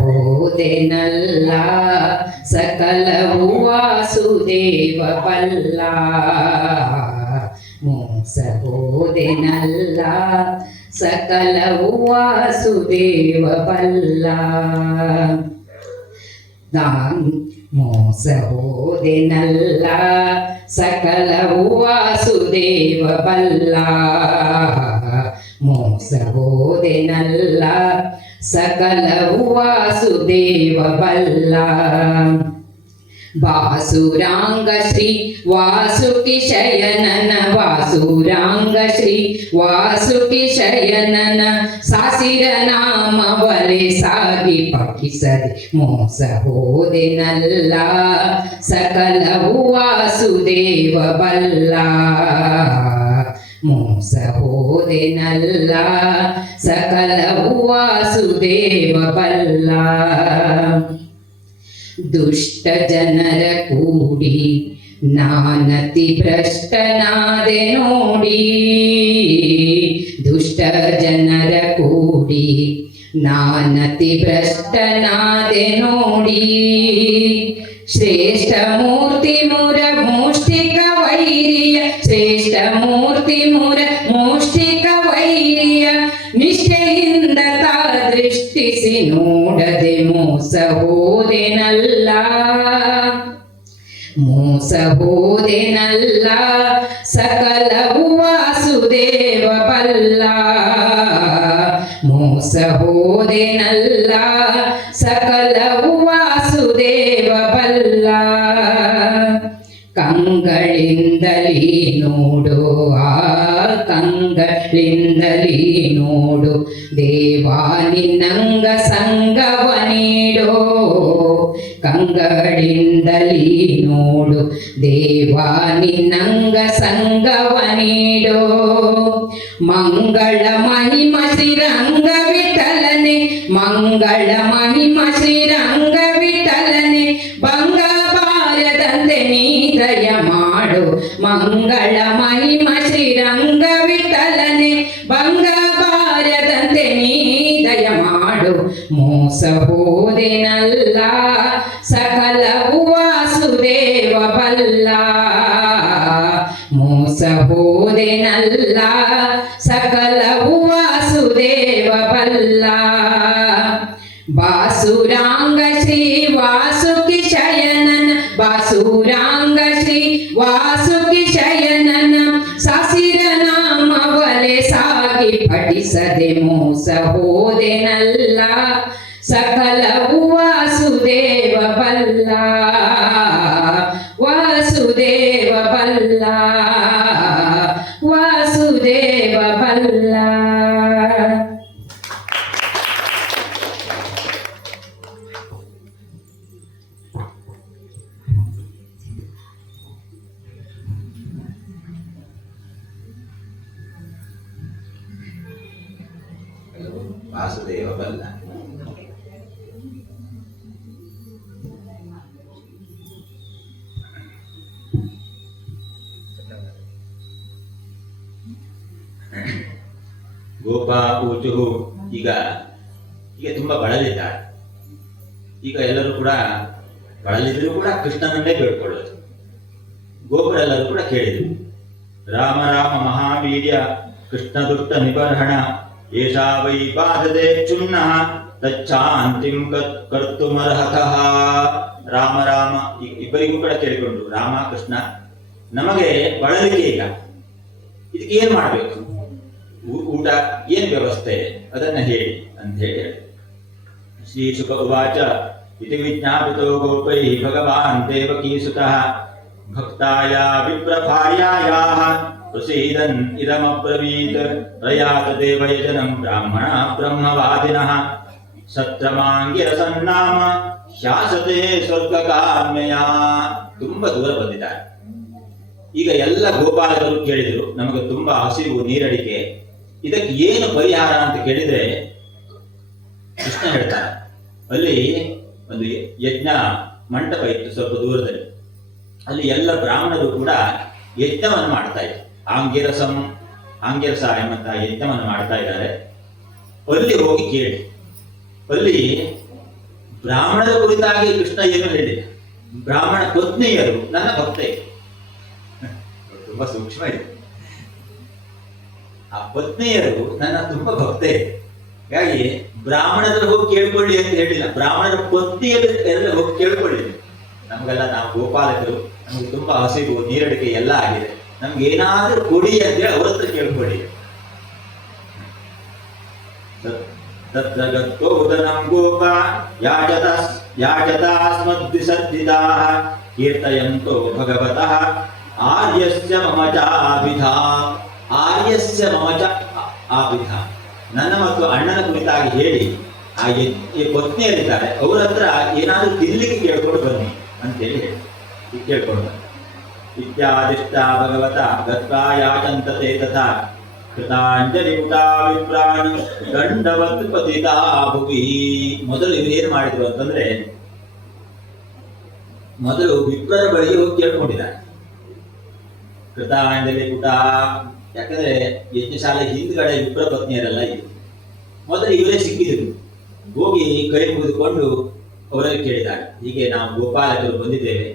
ಮೋಸಬೋದೆನಲ್ಲ ಸಕಲವು ವಾಸುದೇವ ಬಲ್ಲ. ಮೋಸಬೋದೆನಲ್ಲ ಸಕಲವು ವಾಸುದೇವ ಬಲ್ಲ. ಮೋಸಬೋದೆನಲ್ಲ ಸಕಲವು ವಾಸುದೇವ ಬಲ್ಲ. ಮೋಸಬೋದೆನಲ್ಲ ಸಕಲವು ವಾಸುದೇವ ಬಲ್ಲ. ವಾಸುರಾಂಗ ಶ್ರೀ ವಾಸುಕಿ ಶಯನನ ವಾಸುರಾಂಗ ಶ್ರೀ ವಾಸುಕಿ ಶಯನನ ಸಾಸಿರ ನಾಮವಲೆ ಸಾಗಿ ಪಠಿಸದೆ ಮೋಸ ಹೋದೆನಲ್ಲ ಸಕಲವು ವಾಸುದೇವ ಬಲ್ಲ. ಮೋಸ ಹೋದೆನಲ್ಲ ಸಕಲವು ವಾಸುದೇವ ಬಲ್ಲ. ದುಷ್ಟ ಜನರ ಕೂಡಿ ನಾನತಿ ಭ್ರಷ್ಟನಾದೆ ನೋಡಿ. ದುಷ್ಟ ಜನರ ಕೂಡಿ ನಾನತಿ ಭ್ರಷ್ಟನಾದೆ ನೋಡಿ. ಶ್ರೇಷ್ಠ ಮೂರ್ತಿ ಮುರ ಮುಷ್ಟಿಕ ವೈರಿಯ ಶ್ರೇಷ್ಠ ಮೂರ್ತಿ ಮುರ ಮುಷ್ಟಿಕ ವೈರಿಯ ನಿಷ್ಠೆಯಿಂದ ತಾ ದೃಷ್ಟಿಸಿ ನೋಡದೆ ಮೋಸ ಹೋದೆನಲ್ಲ. ಮೋಸ ಹೋದೆನಲ್ಲ ಸಕಲವು ವಾಸುದೇವ ಬಲ್ಲ. ಮೋಸ ಹೋದೆನಲ್ಲ ಸಕಲವು ವಾಸುದೇವ ಬಲ್ಲ. ಕಂಗಳಿಂದಲೀ ನೋಡು ಆ ಕಂಗಳಿಂದಲೀ ನೋಡು ದೇವಾ ನಿನ್ನಂಗ ಸಂಗವ ನೀಡೋ. ಕಂಗಳಿಂದಲೀ ನೋಡು ದೇವಾ ನಿನ್ನಂಗ ಸಂಗವ ನೀಡೋ. ಮಂಗಳ ಮಹಿಮ ಶ್ರೀರಂಗ ವಿಠಲನೆ ಮಂಗಳ ಮಹಿಮ ಶ್ರೀರಂಗ ವಿಠಲನೆ ಭಂಗ ಬಾರದಂತೆ ನೀ ದಯ ಮಾಡು. ಮಂಗಳ ಮಹಿಮ ಶ್ರೀರಂಗ ವಿಠಲನೆ ಭಂಗ ಬಾರದಂತೆ ನೀ ದಯ ಮಾಡು. ಮೋಸ ಹೋದೆನಲ್ಲ ಸಕಲವು ವಾಸುದೇವ ಬಲ್ಲ. ಮೋಸ ಹೋದೆನಲ್ಲ ಸಕಲವು ವಾಸುದೇವ ಬಲ್ಲ. ಬಾಸುರಾಂಗ ಶ್ರೀ ವಾಸುಕಿ ಶಯನನ ಬಾಸುರಾಂಗ ಶ್ರೀ ವಾಸುಕಿ ಶಯನನ ಸಾಸಿರ ನಾಮವಲೆ ಸಾಗಿ ಪಠಿಸದೆ ಮೋಸ ಹೋದೆನಲ್ಲ ಸಕಲವು ವಾಸುದೇವ ಬಲ್ಲ. ವಾಸುದೇವ ಬಲ್ಲ ವಾಸುದೇವ ಬಲ್ಲ. ವಾಸುದೇವ ಬಲ್ಲ. ಗೋಪ ಊಚು ಈಗ ತುಂಬಾ ಬಳಲಿದ್ದಾರೆ. ಈಗ ಎಲ್ಲರೂ ಕೂಡ ಬಳಲಿದ್ರು ಕೂಡ ಕೃಷ್ಣನನ್ನೇ ಬೇಡ್ಕೊಳ್ಳೋದು. ಗೋಪರೆಲ್ಲರೂ ಕೂಡ ಕೇಳಿದ್ರು, ರಾಮ ರಾಮ ಮಹಾವೀರ್ಯ ಕೃಷ್ಣ ದುಷ್ಟ ನಿಬರ್ಹಣ ಏಷಾ ವೈ ಬಾಧದೆ ಚುನ್ನ ತಚ್ಚಾಂತಿಂ ಕರ್ತುಮರ್ಹತಃ. ರಾಮ ರಾಮ ಇಬ್ಬರಿಗೂ ಕೂಡ ಕೇಳಿಕೊಂಡು, ರಾಮ ಕೃಷ್ಣ ನಮಗೆ ಬಳಲಿಕೆ ಈಗ, ಇದಕ್ಕೆ ಏನ್ ಮಾಡ್ಬೇಕು, ಊಟ ಏನ್ ವ್ಯವಸ್ಥೆ ಅದನ್ನ ಹೇಳಿ ಅಂತ ಹೇಳಿ. ಶ್ರೀ ಶುಕ ಉವಾಚ ಇತಿ ವಿಜ್ಞಾಪಿತೋ ಗೋಪೈ ಭಗವಾನ್ ದೇವಕೀಸುತಃ ಭಕ್ತಾಯ ವಿಪ್ರಭಾರ್ಯಾಯಾಃ ಪ್ರಸೀದನ್ ಇದಮಬ್ರವೀತ್ ಪ್ರಯಾತ ದೇವಯಜನಂ ಬ್ರಾಹ್ಮಣ ಬ್ರಹ್ಮವಾದಿನಃ ಸತ್ರಮಾಂಗಿರಸನ್ನಾಮ ಶಾಸತೆ ಸ್ವರ್ಗಕಾಮ್ಯಯ. ತುಂಬಾ ದೂರ ಬಂದಿದ್ದಾರೆ. ಈಗ ಎಲ್ಲ ಗೋಪಾಲಕರು ಕೇಳಿದ್ರು, ನಮಗೆ ತುಂಬಾ ಹಸಿವು ನೀರಡಿಕೆ, ಇದಕ್ಕೆ ಏನು ಪರಿಹಾರ ಅಂತ ಕೇಳಿದ್ರೆ ಕೃಷ್ಣ ಹೇಳ್ತಾನೆ. ಅಲ್ಲಿ ಒಂದು ಯಜ್ಞ ಮಂಟಪ ಇತ್ತು ಸ್ವಲ್ಪ ದೂರದಲ್ಲಿ. ಅಲ್ಲಿ ಎಲ್ಲ ಬ್ರಾಹ್ಮಣರು ಕೂಡ ಯಜ್ಞವನ್ನು ಮಾಡ್ತಾ ಇದ್ರು. ಆಂಗಿರಸ ಎಂಬಂತ ಯಜ್ಞವನ್ನು ಮಾಡ್ತಾ ಇದ್ದಾರೆ. ಅಲ್ಲಿ ಹೋಗಿ ಕೇಳಿ. ಅಲ್ಲಿ ಬ್ರಾಹ್ಮಣರ ಕುರಿತಾಗಿ ಕೃಷ್ಣ ಏನು ಹೇಳಿಲ್ಲ. ಬ್ರಾಹ್ಮಣ ಪತ್ನಿಯರು ನನ್ನ ಭಕ್ತೆ. ತುಂಬಾ ಸೂಕ್ಷ್ಮ ಇದೆ. ಆ ಪತ್ನಿಯರು ನನ್ನ ತುಂಬಾ ಭಕ್ತೆ. ಹಾಗಾಗಿ ಬ್ರಾಹ್ಮಣರಲ್ಲಿ ಹೋಗಿ ಕೇಳ್ಕೊಳ್ಳಿ ಅಂತ ಹೇಳಿಲ್ಲ. ಬ್ರಾಹ್ಮಣರ ಪತ್ನಿಯರು ಎಲ್ಲ ಹೋಗಿ ಕೇಳ್ಕೊಳ್ಳಿ. ನಮ್ಗೆಲ್ಲ ನಾವು ಗೋಪಾಲಕರು, ನಮ್ಗೆ ತುಂಬಾ ಹಸಿವು, ನೀರಡಿಕೆ ಎಲ್ಲ ಆಗಿದೆ, ನಮ್ಗೆ ಏನಾದ್ರೂ ಕೊಡಿ ಅಂತೇಳಿ ಅವ್ರ ಹತ್ರ ಕೇಳ್ಕೊಳ್ಳಿ. ತತ್ರ ಗತ್ತೋ ಉದನಂ ಗೋಪ ಯಾಜತಾಸ್ಮದ್ವಿಸರ್ಜಿತಾಃ ಕೀರ್ತಯಂತೋ ಭಗವತಃ ಆರ್ಯಸ್ಯ ಮಮ ಚಾಭಿಧಾ. ಆರ್ಯಸ್ಯ ಮಮ ಚ ಆಭಿಧಾ, ನನ್ನ ಮತ್ತು ಅಣ್ಣನ ಕುರಿತಾಗಿ ಹೇಳಿ ಆ ಪತ್ನಿಯರಿದ್ದಾರೆ ಅವ್ರ ಹತ್ರ ಏನಾದ್ರೂ ತಿನ್ಲಿಕ್ಕೆ ಕೇಳ್ಕೊಂಡು ಬನ್ನಿ ಅಂತೇಳಿ ಹೇಳಿ ಕೇಳ್ಕೊಂಡು ಬನ್ನಿ. ಇತ್ಯಾದಿಷ್ಟ ಭಗವತ ಗತ್ವಾ ಯಾಚಂತತೆ ತಥಾ ಕೃತಾಂಜಲಿ ಪುಟಾ ವಿಪ್ರಾನ್ ದಂಡವತ್ ಪತಿತಾ ಭುವಿ. ಮೊದಲು ಇವರೇನು ಮಾಡಿದ್ರು ಅಂತಂದ್ರೆ, ಮೊದಲು ವಿಪ್ರರ ಬಳಿಗೆ ಹೋಗಿ ಕೇಳ್ಕೊಂಡಿದ್ದಾರೆ. ಕೃತಾಂಜಲಿ ಪುಟ, ಯಾಕಂದ್ರೆ ಯಜ್ಞಶಾಲೆ ಹಿಂದ್ಗಡೆ ವಿಪ್ರ ಪತ್ನಿಯರೆಲ್ಲ ಇದ್ರು. ಮೊದಲು ಇವರೇ ಸಿಕ್ಕಿದ್ರು. ಹೋಗಿ ಕೈ ಮುಗಿದುಕೊಂಡು ಅವರಲ್ಲಿ ಕೇಳಿದ್ದಾರೆ, ಹೀಗೆ ನಾವು ಗೋಪಾಲಕರು ಬಂದಿದ್ದೇವೆ,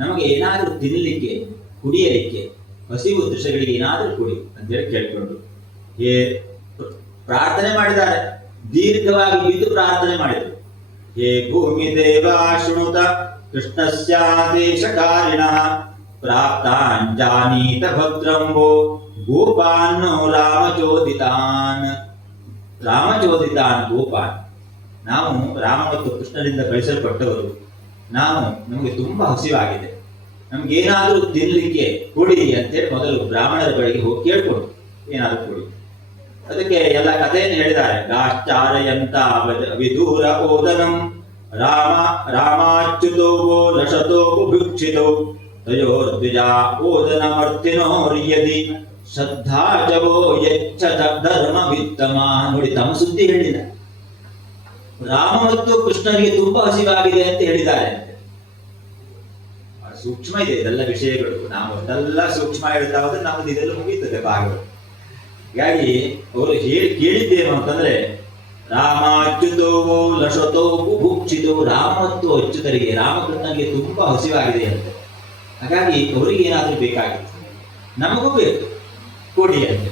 ನಮಗೆ ಏನಾದರೂ ತಿನ್ನಲಿಕ್ಕೆ ಕುಡಿಯಲಿಕ್ಕೆ ಹಸಿವು ದೃಶ್ಯಗಳಿಗೆ ಏನಾದರೂ ಕೊಡಿ ಅಂತೇಳಿ ಕೇಳ್ಕೊಂಡು ಪ್ರಾರ್ಥನೆ ಮಾಡಿದ್ದಾರೆ. ದೀರ್ಘವಾಗಿ ಬಿದ್ದು ಪ್ರಾರ್ಥನೆ ಮಾಡಿದರು. ಹೇ ಭೂಮಿ ದೇವ ಶೃಣುತ ಕೃಷ್ಣಸ್ಯಾದೇಶಕಾರಿಣಃ ಪ್ರಾಪ್ತಾಂಜಾನೀತ ಭದ್ರಂಬೋ ಗೋಪಾನ್ನೋ ರಾಮಚೋದಿತಾನ್. ರಾಮಚೋದಿತಾನ್ ಗೋಪಾನ್. ನಾವು ರಾಮ ಮತ್ತು ಕೃಷ್ಣನಿಂದ ಕಳಿಸಲ್ಪಟ್ಟವರು. ನಮಗೆ ತುಂಬಾ ಹಸಿವಾಗಿದೆ, ನಮ್ಗೆ ಏನಾದರೂ ತಿನ್ಲಿಕ್ಕೆ ಕೊಡಿ ಅಂತೇಳಿ ಮೊದಲು ಬ್ರಾಹ್ಮಣರ ಬಳಿಗೆ ಹೋಗಿ ಕೇಳ್ಕೊಂಡು ಏನಾದರೂ ಕೊಡಿ. ಅದಕ್ಕೆ ಎಲ್ಲ ಕಥೆಯನ್ನು ಹೇಳಿದ್ದಾರೆ. ಗಾಶ್ಚಾರಯಂತ ವಿದೂರ ಓದನಂ ರಾಮಾಚ್ಯುತೋ ಲಶತೋ ಭಿಕ್ಷಿತೋ ತಯೋರ್ದ್ವಿಜಾ ಓದನಮರ್ತಿನೋರ್ಯದಿ ಶ್ರದ್ಧಾಚವೋ ಯಚ್ಚ ಧರ್ಮ ವಿತ್ತಮ. ನೋಡಿ, ತಮ್ಮ ಸುದ್ದಿ ಹೇಳಿಲ್ಲ. ರಾಮ ಮತ್ತು ಕೃಷ್ಣನಿಗೆ ತುಂಬಾ ಹಸಿವಾಗಿದೆ ಅಂತ ಹೇಳಿದ್ದಾರೆ ಅಂತೆ. ಸೂಕ್ಷ್ಮ ಇದೆ ಇದೆಲ್ಲ ವಿಷಯಗಳು. ನಾವು ಅದೆಲ್ಲ ಸೂಕ್ಷ್ಮ ಹೇಳ್ತಾ ಹೋದ್ರೆ ನಮ್ದು ಇದೆಲ್ಲ ಮುಗೀತದೆ ಭಾಗಗಳು. ಹೀಗಾಗಿ ಅವರು ಕೇಳಿದ್ದೇನು ಅಂತಂದ್ರೆ, ರಾಮಾಚ್ಯುತೋ ಲಶತೋ ಭುಕ್ಷಿತೋ. ರಾಮ ಮತ್ತು ಅಚ್ಯುತರಿಗೆ, ರಾಮಕೃಷ್ಣನಿಗೆ ತುಂಬಾ ಹಸಿವಾಗಿದೆ ಅಂತೆ. ಹಾಗಾಗಿ ಅವರಿಗೆ ಏನಾದ್ರೂ ಬೇಕಾಗಿತ್ತು, ನಮಗೂ ಬೇಕು, ಕೊಡಿ ಅಂತ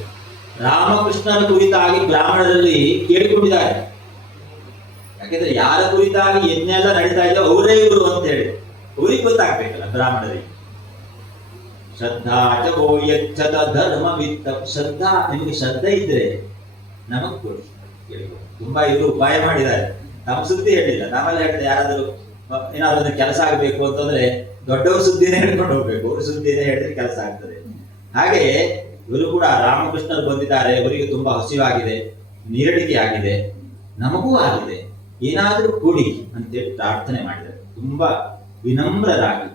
ರಾಮಕೃಷ್ಣನ ಕುರಿತಾಗಿ ಬ್ರಾಹ್ಮಣರಲ್ಲಿ ಕೇಳಿಕೊಂಡಿದ್ದಾರೆ. ಯಾಕೆಂದ್ರೆ ಯಾರ ಕುರಿತಾಗಿ ಯಜ್ಞ ಎಲ್ಲ ನಡೀತಾ ಇದ್ದ ಅವರೇ ಇವರು ಅಂತ ಹೇಳಿ ಅವ್ರಿಗೆ ಗೊತ್ತಾಗ್ಬೇಕಲ್ಲ ಬ್ರಾಹ್ಮಣರಿಗೆ. ಶ್ರದ್ಧಾ ಚೋ ಯಚ್ಛತ ಧರ್ಮ ವಿತ್ತ. ಶ್ರದ್ಧಾ, ನಿಮಗೆ ಶ್ರದ್ಧೆ ಇದ್ರೆ ನಮಗ್ ಕೊಡಿ. ತುಂಬಾ ಇವರು ಉಪಾಯ ಮಾಡಿದ್ದಾರೆ, ತಮ್ಮ ಸುದ್ದಿ ಹೇಳಿಲ್ಲ. ನಾವೆಲ್ಲ ಹೇಳಿದ್ರೆ ಯಾರಾದ್ರೂ ಏನಾದ್ರು ಕೆಲಸ ಆಗ್ಬೇಕು ಅಂತಂದ್ರೆ ದೊಡ್ಡವ್ರ ಸುದ್ದಿನೇ ಹೇಳ್ಕೊಂಡು ಹೋಗ್ಬೇಕು, ಅವ್ರ ಸುದ್ದಿನೇ ಹೇಳಿದ್ರೆ ಕೆಲಸ ಆಗ್ತದೆ. ಹಾಗೆ ಇವರು ಕೂಡ ರಾಮಕೃಷ್ಣರು ಬಂದಿದ್ದಾರೆ, ಅವರಿಗೆ ತುಂಬಾ ಹಸಿವಾಗಿದೆ, ನೀರಡಿಕೆ ಆಗಿದೆ, ನಮಗೂ ಆಗಿದೆ, ಏನಾದ್ರೂ ಕೊಡಿ ಅಂತೇಳಿ ಪ್ರಾರ್ಥನೆ ಮಾಡಿದ್ದಾರೆ. ತುಂಬಾ ವಿನಮ್ರರಾಗಿ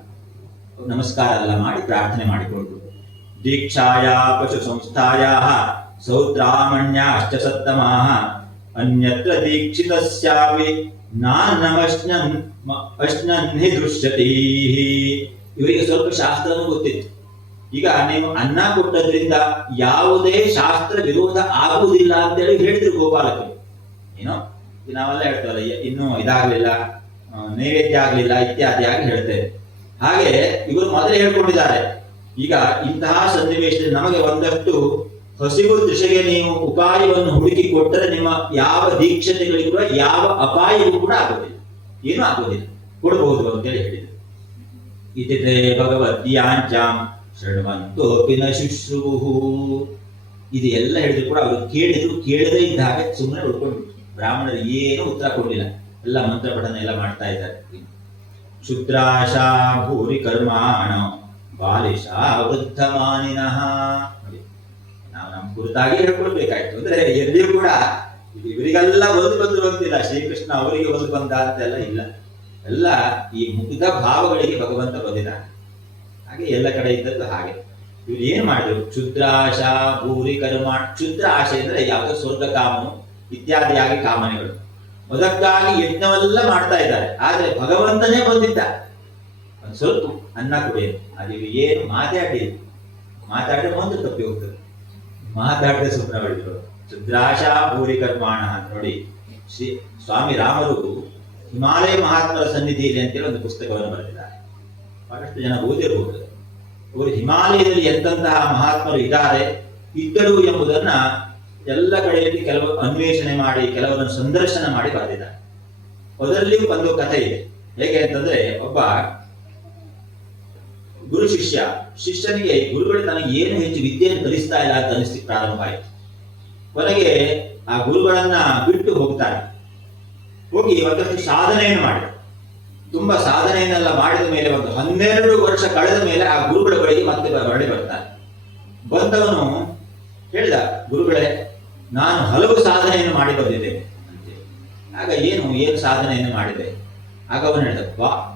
ನಮಸ್ಕಾರ ಎಲ್ಲ ಮಾಡಿ ಪ್ರಾರ್ಥನೆ ಮಾಡಿಕೊಂಡು, ದೀಕ್ಷಾಯ ಪಶು ಸಂಸ್ಥಾಯ ಸೌತ್ರಾಮಣ್ಯಾಶ್ಚ ಸತ್ತಮಾಹ ಅನ್ಯತ್ರ ದೀಕ್ಷಿತಸ್ಯಾಪಿ ನಾನ್ನಮಶ್ನನ್ಹಿ ದೃಶ್ಯತಿ. ಇವರಿಗೆ ಸ್ವಲ್ಪ ಶಾಸ್ತ್ರನೂ ಗೊತ್ತಿತ್ತು. ಈಗ ನೀವು ಅನ್ನ ಕೊಟ್ಟದ್ರಿಂದ ಯಾವುದೇ ಶಾಸ್ತ್ರ ವಿರೋಧ ಆಗುವುದಿಲ್ಲ ಅಂತೇಳಿ ಹೇಳಿದ್ರು ಗೋಪಾಲಕರು. ಏನೋ ನಾವೆಲ್ಲ ಹೇಳ್ತೇವಲ್ಲ, ಇನ್ನೂ ಇದಾಗ್ಲಿಲ್ಲ, ನೈವೇದ್ಯ ಆಗ್ಲಿಲ್ಲ ಇತ್ಯಾದಿಯಾಗಿ ಹೇಳ್ತೇವೆ. ಹಾಗೆ ಇವರು ಮೊದಲೇ ಹೇಳ್ಕೊಂಡಿದ್ದಾರೆ. ಈಗ ಇಂತಹ ಸನ್ನಿವೇಶದಲ್ಲಿ ನಮಗೆ ಒಂದಷ್ಟು ಹಸಿವು ದೃಶೆಗೆ ನೀವು ಉಪಾಯವನ್ನು ಹುಡುಕಿ ಕೊಟ್ಟರೆ ನಿಮ್ಮ ಯಾವ ದೀಕ್ಷತೆಗಳಿಗೂ ಕೂಡ ಯಾವ ಅಪಾಯವೂ ಕೂಡ ಆಗೋದಿಲ್ಲ, ಏನೂ ಆಗೋದಿಲ್ಲ, ಕೊಡಬಹುದು ಅಂತೇಳಿ ಹೇಳಿದರು. ಇತಿತೆ ಭಗವದ್ಯಾಂಚಾಂ ಶೃಣ್ವಂತೋಪಿ ನ ಶುಶ್ರೂಹು. ಇದು ಎಲ್ಲ ಹೇಳಿದ್ರು ಕೂಡ ಅವರು ಕೇಳಿದ್ರು, ಕೇಳದೇ ಇದ್ದ ಹಾಗೆ ಸುಮ್ಮನೆ ಉಳ್ಕೊಂಡ್ಬಿಟ್ರು. ಬ್ರಾಹ್ಮಣರು ಏನು ಉತ್ತರ ಕೊಡಲಿಲ್ಲ, ಎಲ್ಲ ಮಂತ್ರ ಪಠನ ಎಲ್ಲ ಮಾಡ್ತಾ ಇದ್ದಾರೆ. ಶುದ್ರಾಶಾ ಭೂರಿ ಕರ್ಮಾಣ ಬಾಲಿಶಾ ವೃದ್ಧಮಾನಿನಃ. ನಾವು ನಮ್ಮ ಕುರಿತಾಗಿ ಹೇಳ್ಕೊಳ್ಬೇಕಾಯ್ತು. ಅಂದ್ರೆ ಎಲ್ಲಿಯೂ ಕೂಡ ಇವರಿಗೆಲ್ಲ ಒಂದು ಬಂದ್ರು ಅಂತಿಲ್ಲ, ಶ್ರೀಕೃಷ್ಣ ಅವರಿಗೆ ಒಂದು ಬಂದ ಅಂತೆಲ್ಲ ಇಲ್ಲ. ಎಲ್ಲ ಈ ಮುಗ್ಧ ಭಾವಗಳಿಗೆ ಭಗವಂತ ಬಂದಿದ್ದಾನೆ. ಹಾಗೆ ಎಲ್ಲ ಕಡೆ ಇದ್ದದ್ದು ಹಾಗೆ. ಇವ್ರು ಏನ್ ಮಾಡಿದ್ರು? ಕ್ಷುದ್ರಾಶ ಭೂರಿ ಕರ್ಮ. ಕ್ಷುದ್ರ ಆಶೆ ಅಂದ್ರೆ ಯಾವುದೋ ಸ್ವರ್ಗ ಕಾಮನು ಇತ್ಯಾದಿಯಾಗಿ ಕಾಮನೆಗಳು, ಅದಕ್ಕಾಗಿ ಯಜ್ಞವೆಲ್ಲ ಮಾಡ್ತಾ ಇದ್ದಾರೆ. ಆದ್ರೆ ಭಗವಂತನೇ ಬಂದಿದ್ದ, ಒಂದು ಸ್ವಲ್ಪ ಅನ್ನ ಕೊಡೇನು, ಅದು ಏನು ಮಾತಾಡಿದ್ರೆ ಒಂದು ತಪ್ಪಿ ಹೋಗ್ತದೆ, ಮಾತಾಡಿದ್ರೆ ಸುಮ್ಮನೆ ಹೊಡಿದ್ರು. ಕ್ಷುದ್ರಾಶ ಭೂರಿ ಕರ್ಮಾಣ ಅಂತ ನೋಡಿ. ಶ್ರೀ ಸ್ವಾಮಿ ರಾಮರು ಹಿಮಾಲಯ ಮಹಾತ್ಮರ ಸನ್ನಿಧಿಯಲ್ಲಿ ಅಂತೇಳಿ ಒಂದು ಪುಸ್ತಕವನ್ನು ಬರೆದಿದ್ದಾರೆ. ಬಹಳಷ್ಟು ಜನ ಓದಿರಬಹುದು. ಅವರು ಹಿಮಾಲಯದಲ್ಲಿ ಎಂತಹ ಮಹಾತ್ಮರು ಇದ್ದರು ಎಂಬುದನ್ನ ಎಲ್ಲ ಕಡೆಯಲ್ಲಿ ಕೆಲವು ಅನ್ವೇಷಣೆ ಮಾಡಿ, ಕೆಲವರನ್ನು ಸಂದರ್ಶನ ಮಾಡಿ ಬರೆದಿದ್ದಾರೆ. ಅದರಲ್ಲಿಯೂ ಒಂದು ಕಥೆ ಇದೆ. ಹೇಗೆ ಅಂತಂದ್ರೆ, ಒಬ್ಬ ಗುರು ಶಿಷ್ಯನಿಗೆ ಗುರುಗಳು ನನಗೆ ಏನು ಹೆಚ್ಚು ವಿದ್ಯೆಯನ್ನು ಕಲಿಸ್ತಾ ಇಲ್ಲ ಅಂತ ಅನಿಸ್ಲಿಕ್ಕೆ ಪ್ರಾರಂಭ ಆಯಿತು. ಕೊನೆಗೆ ಆ ಗುರುಗಳನ್ನ ಬಿಟ್ಟು ಹೋಗ್ತಾನೆ. ಹೋಗಿ ಒಂದಷ್ಟು ಸಾಧನೆಯನ್ನು ಮಾಡಿದ. ತುಂಬಾ ಸಾಧನೆಯನ್ನೆಲ್ಲ ಮಾಡಿದ ಮೇಲೆ ಒಂದು 12 ವರ್ಷ ಕಳೆದ ಮೇಲೆ ಆ ಗುರುಗಳ ಬಳಿಗೆ ಮತ್ತೆ ಮರಳಿ ಬರ್ತಾನೆ. ಬಂದವನು ಹೇಳಿದ, ಗುರುಗಳೇ, ನಾನು ಹಲವು ಸಾಧನೆಯನ್ನು ಮಾಡಿ ಬಂದಿದ್ದೇನೆ ಅಂತೇಳಿ. ಆಗ ಏನು ಸಾಧನೆಯನ್ನು ಮಾಡಿದೆ? ಆಗ ಅವನು ಹೇಳಿದ,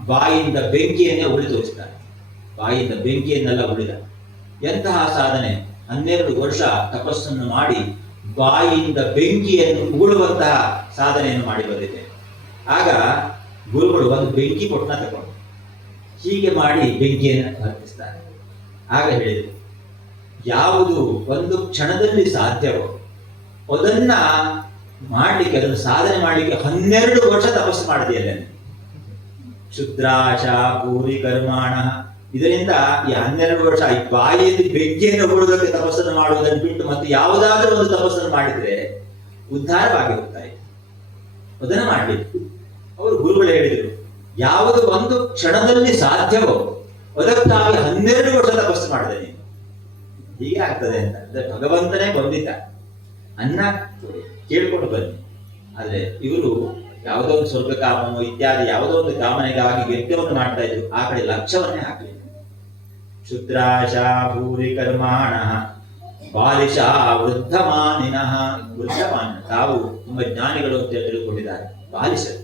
ಬಾಯಿಂದ ಬೆಂಕಿಯನ್ನೇ ಉಳಿ ತೋರಿಸ್ತಾನೆ. ಬಾಯಿಂದ ಬೆಂಕಿಯನ್ನೆಲ್ಲ ಉಳಿದ. ಎಂತಹ ಸಾಧನೆ? 12 ವರ್ಷ ತಪಸ್ಸನ್ನು ಮಾಡಿ ಬಾಯಿಯಿಂದ ಬೆಂಕಿಯನ್ನು ಉಗುಳುವಂತಹ ಸಾಧನೆಯನ್ನು ಮಾಡಿ ಬಂದಿದೆ. ಆಗ ಗುರುಗಳು ಒಂದು ಬೆಂಕಿ ಪೊಟ್ಟಣ ತಗೊಂಡು ಹೀಗೆ ಮಾಡಿ ಬೆಂಕಿಯನ್ನು ಹತ್ತಿಸ್ತಾರೆ. ಆಗ ಹೇಳಿದರು, ಯಾವುದು ಒಂದು ಕ್ಷಣದಲ್ಲಿ ಸಾಧ್ಯವೋ ಅದನ್ನ ಮಾಡ್ಲಿಕ್ಕೆ, ಅದನ್ನು ಸಾಧನೆ ಮಾಡ್ಲಿಕ್ಕೆ 12 ವರ್ಷ ತಪಸ್ಸು ಮಾಡಿದೆಯಲ್ಲ. ಕ್ಷುದ್ರಾಶ ಭೂರಿ ಕರ್ಮಾಣ. ಇದರಿಂದ ಈ 12 ವರ್ಷ ಈ ಬಾಯಿಯಲ್ಲಿ ಬೆಂಕಿಯನ್ನು ಉಗುಳುವುದಕ್ಕೆ ತಪಸ್ಸನ್ನು ಮಾಡುವುದನ್ನು ಬಿಟ್ಟು ಮತ್ತೆ ಯಾವುದಾದ್ರೂ ಒಂದು ತಪಸ್ಸನ್ನು ಮಾಡಿದ್ರೆ ಉದ್ಧಾರವಾಗಿ ಹೋಗ್ತಾ ಇತ್ತು. ಅದನ್ನ ಮಾಡಲಿಕ್ಕೆ ಅವರು ಗುರುಗಳು ಹೇಳಿದರು, ಯಾವುದು ಒಂದು ಕ್ಷಣದಲ್ಲಿ ಸಾಧ್ಯವೋ ಅದಕ್ಕಾಗಿ 12 ವರ್ಷ ತಪಸ್ಸು ಮಾಡಿದೆ ನೀನು. ಹೀಗೆ ಆಗ್ತದೆ ಅಂತ. ಅಂದ್ರೆ ಭಗವಂತನೇ ಬಂದಿದ್ದ, ಅನ್ನ ಕೇಳ್ಕೊಂಡು ಬನ್ನಿ. ಆದ್ರೆ ಇವರು ಯಾವುದೋ ಒಂದು ಸ್ವರ್ಗ ಕಾಮನೋ ಇತ್ಯಾದಿ ಯಾವುದೋ ಒಂದು ಕಾಮನೆಗಾಗಿ ಯಜ್ಞವನ್ನು ಮಾಡ್ತಾ ಇದ್ರು. ಆ ಕಡೆ ಲಕ್ಷ್ಯವನ್ನೇ ಹಾಕಲಿಲ್ಲ. ಕ್ಷುದ್ರಾಶ ಭೂರಿ ಕರ್ಮಾಣ ಬಾಲಿಶ ವೃದ್ಧಮಾನಿನಃ. ತಾವು ತುಂಬಾ ಜ್ಞಾನಿಗಳು ಅಂತ ತಿಳ್ಕೊಂಡಿದ್ದಾರೆ. ಬಾಲಿಶರು,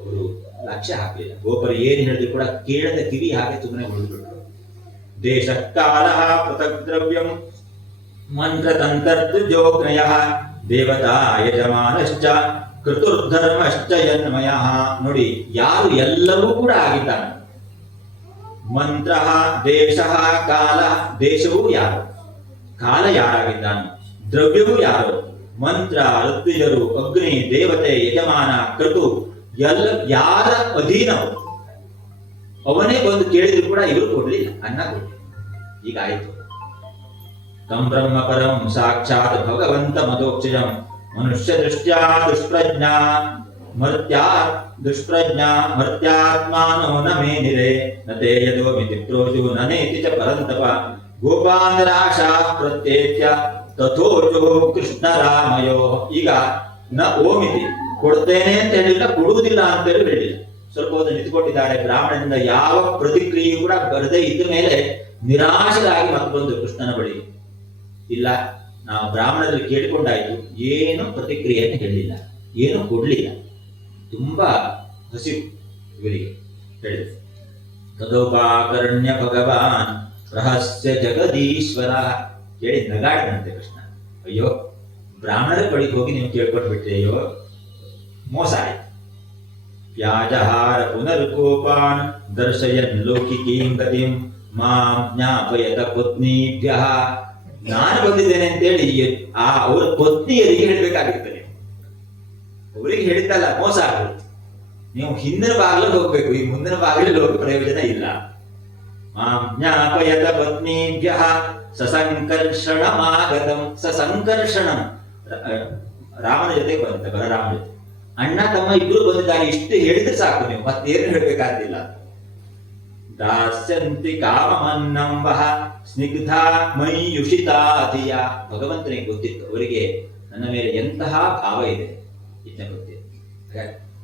ಅವರು ಲಕ್ಷ್ಯ ಹಾಕಲಿಲ್ಲ. ಗೋಪರು ಏನು ಹೇಳಿದ್ರು ಕೂಡ ಕೇಳದ ಕಿವಿ ಹಾಗೆ ಸುಮ್ಮನೆ ಉಳಿದ್ಬಿಟ್ರು. ದೇಶ ಕಾಲ ಪೃಥಕ್ ದ್ರವ್ಯಂ ಮಂತ್ರತಂತರ್ದು ಜೋಗ್ನಯ ದೇವತಾ ಯಜಮಾನಶ್ಚ ಕೃತುರ್ಧರ್ಮಶ್ಚ ಯನ್ಮಯ. ನೋಡಿ, ಯಾರು ಎಲ್ಲವೂ ಕೂಡ ಆಗಿದ್ದಾನೆ. ಮಂತ್ರ ದೇಶ ಕಾಲ. ದೇಶವೂ ಯಾರು, ಕಾಲ ಯಾರಾಗಿದ್ದಾನೆ, ದ್ರವ್ಯವೂ ಯಾರು, ಮಂತ್ರ ಋತ್ವಿಜರು, ಅಗ್ನಿ, ದೇವತೆ, ಯಜಮಾನ, ಕೃತು ಎಲ್ಲ ಯಾರ ಅಧೀನವು ಅವನೇ ಬಂದು ಕೇಳಿದ್ರು ಕೂಡ ಇವರು ಕೊಡ್ಲಿಲ್ಲ, ಅನ್ನ ಕೊಡ್ಲಿಲ್ಲ. ಹೀಗಾಯಿತು. ತಂ ಬ್ರಹ್ಮ ಪರಂ ಸಾಕ್ಷಾತ್ ಭಗವಂತ ಮದೋಕ್ಷಜಂ ಮನುಷ್ಯ ದೃಷ್ಟ್ಯಾ ದುಷ್ಪ್ರಜ್ಞಾ ಮರ್ತ್ಯಾತ್ಮಾನೋ ನ ಮೇನಿರೆ ನತೆ ಯದೋ ಮಿತಿಪ್ರೋಜು ನನೇತಿ ಚ ಪರಂತಪ ಗೋಪಾಂಗರಾಶಾ ಪ್ರತ್ಯೇತ್ಯ ತಥೋಜೋ ಕೃಷ್ಣ ರಾಮಯೋ. ಈಗ ನ ಓಮಿತಿ, ಕೊಡ್ತೇನೆ ಅಂತ ಹೇಳಿಲ್ಲ, ಕೊಡುವುದಿಲ್ಲ ಅಂತ ಹೇಳಿಲ್ಲ. ಸ್ವಲ್ಪ ಹೊತ್ತು ನಿಂತುಕೊಂಡಿದ್ದಾರೆ. ಬ್ರಾಹ್ಮಣನಿಂದ ಯಾವ ಪ್ರತಿಕ್ರಿಯೆ ಕೂಡ ಬರದೇ ಇದ್ದ ಮೇಲೆ ನಿರಾಶರಾಗಿ ಮತ್ತೊಂದು ಕೃಷ್ಣನ ಬಳಿ, ಇಲ್ಲ ನಾವು ಬ್ರಾಹ್ಮಣರಲ್ಲಿ ಕೇಳಿಕೊಂಡಾಯ್ತು, ಏನು ಪ್ರತಿಕ್ರಿಯೆಯನ್ನು ಹೇಳಿಲ್ಲ, ಏನು ಕೊಡ್ಲಿಲ್ಲ. ತುಂಬಾ ಹಸಿವು ಇವರಿಗೆ ಹೇಳಿದ್ರು. ತದೋಪಾಕರ್ಣ್ಯ ಭಗವಾನ್ ರಹಸ್ಯ ಜಗದೀಶ್ವರ. ಕೇಳಿ ನಗಾಡಿದಂತೆ ಕೃಷ್ಣ. ಅಯ್ಯೋ, ಬ್ರಾಹ್ಮಣರ ಬಳಿಗೆ ಹೋಗಿ ನೀವು ಕೇಳ್ಕೊಂಡು ಬಿಟ್ರೆ, ಅಯ್ಯೋ ಮೋಸ ಆಯ್ತು. ವ್ಯಾಜಹಾರ ಪುನರ್ಕೋಪಾನ್ ದರ್ಶಯನ್ ಲೌಕಿಕೀಂ ಗತಿಂ ಮಾಂ ಜ್ಞಾಪಯತ ಪತ್ನೀಭ್ಯಃ. ನಾನು ಬಂದಿದ್ದೇನೆ ಅಂತೇಳಿ ಅವರ ಪತ್ನಿಯರಿಗೆ ಹೇಳ್ಬೇಕಾಗಿರ್ತದೆ. ಅವರಿಗೆ ಹೇಳಿದ್ದಲ್ಲ, ಮೋಸ ಆಗುತ್ತೆ. ನೀವು ಹಿಂದಿನ ಬಾಗಿಲಲ್ಲಿ ಹೋಗ್ಬೇಕು, ಈ ಮುಂದಿನ ಬಾಗಿಲಲ್ಲಿ ಹೋಗೋ ಪ್ರಯೋಜನ ಇಲ್ಲ. ಮಾಂ ಜ್ಞಾಪಯತ ಪತ್ನೀಭ್ಯಃ ಸಸಂಕರ್ಷಣಮಾಗತಂ. ಸಸಂಕರ್ಷಣಂ ರಾಮನ ಜೊತೆ ಬಂತ, ಬಲರಾಮನ ಜೊತೆ ಅಣ್ಣ ತಮ್ಮ ಇಬ್ರು ಬಂದಿದ್ದಾರೆ. ಇಷ್ಟು ಹೇಳಿದ್ರೆ ಸಾಕು, ನೀವು ಮತ್ತೇನು ಹೇಳ್ಬೇಕಾಗಿಲ್ಲ. ದಾಸ್ಯಂತಿ ಕಾಮಮನ್ನಂಬಃ ಸ್ನಿಗ್ಧ ಮೈಯುಷಿತಾಧಿಯ. ಭಗವಂತನಿಗೆ ಗೊತ್ತಿತ್ತು ಅವರಿಗೆ ನನ್ನ ಮೇಲೆ ಎಂತಹ ಭಾವ ಇದೆ, ಇದನ್ನ ಗೊತ್ತಿತ್ತು.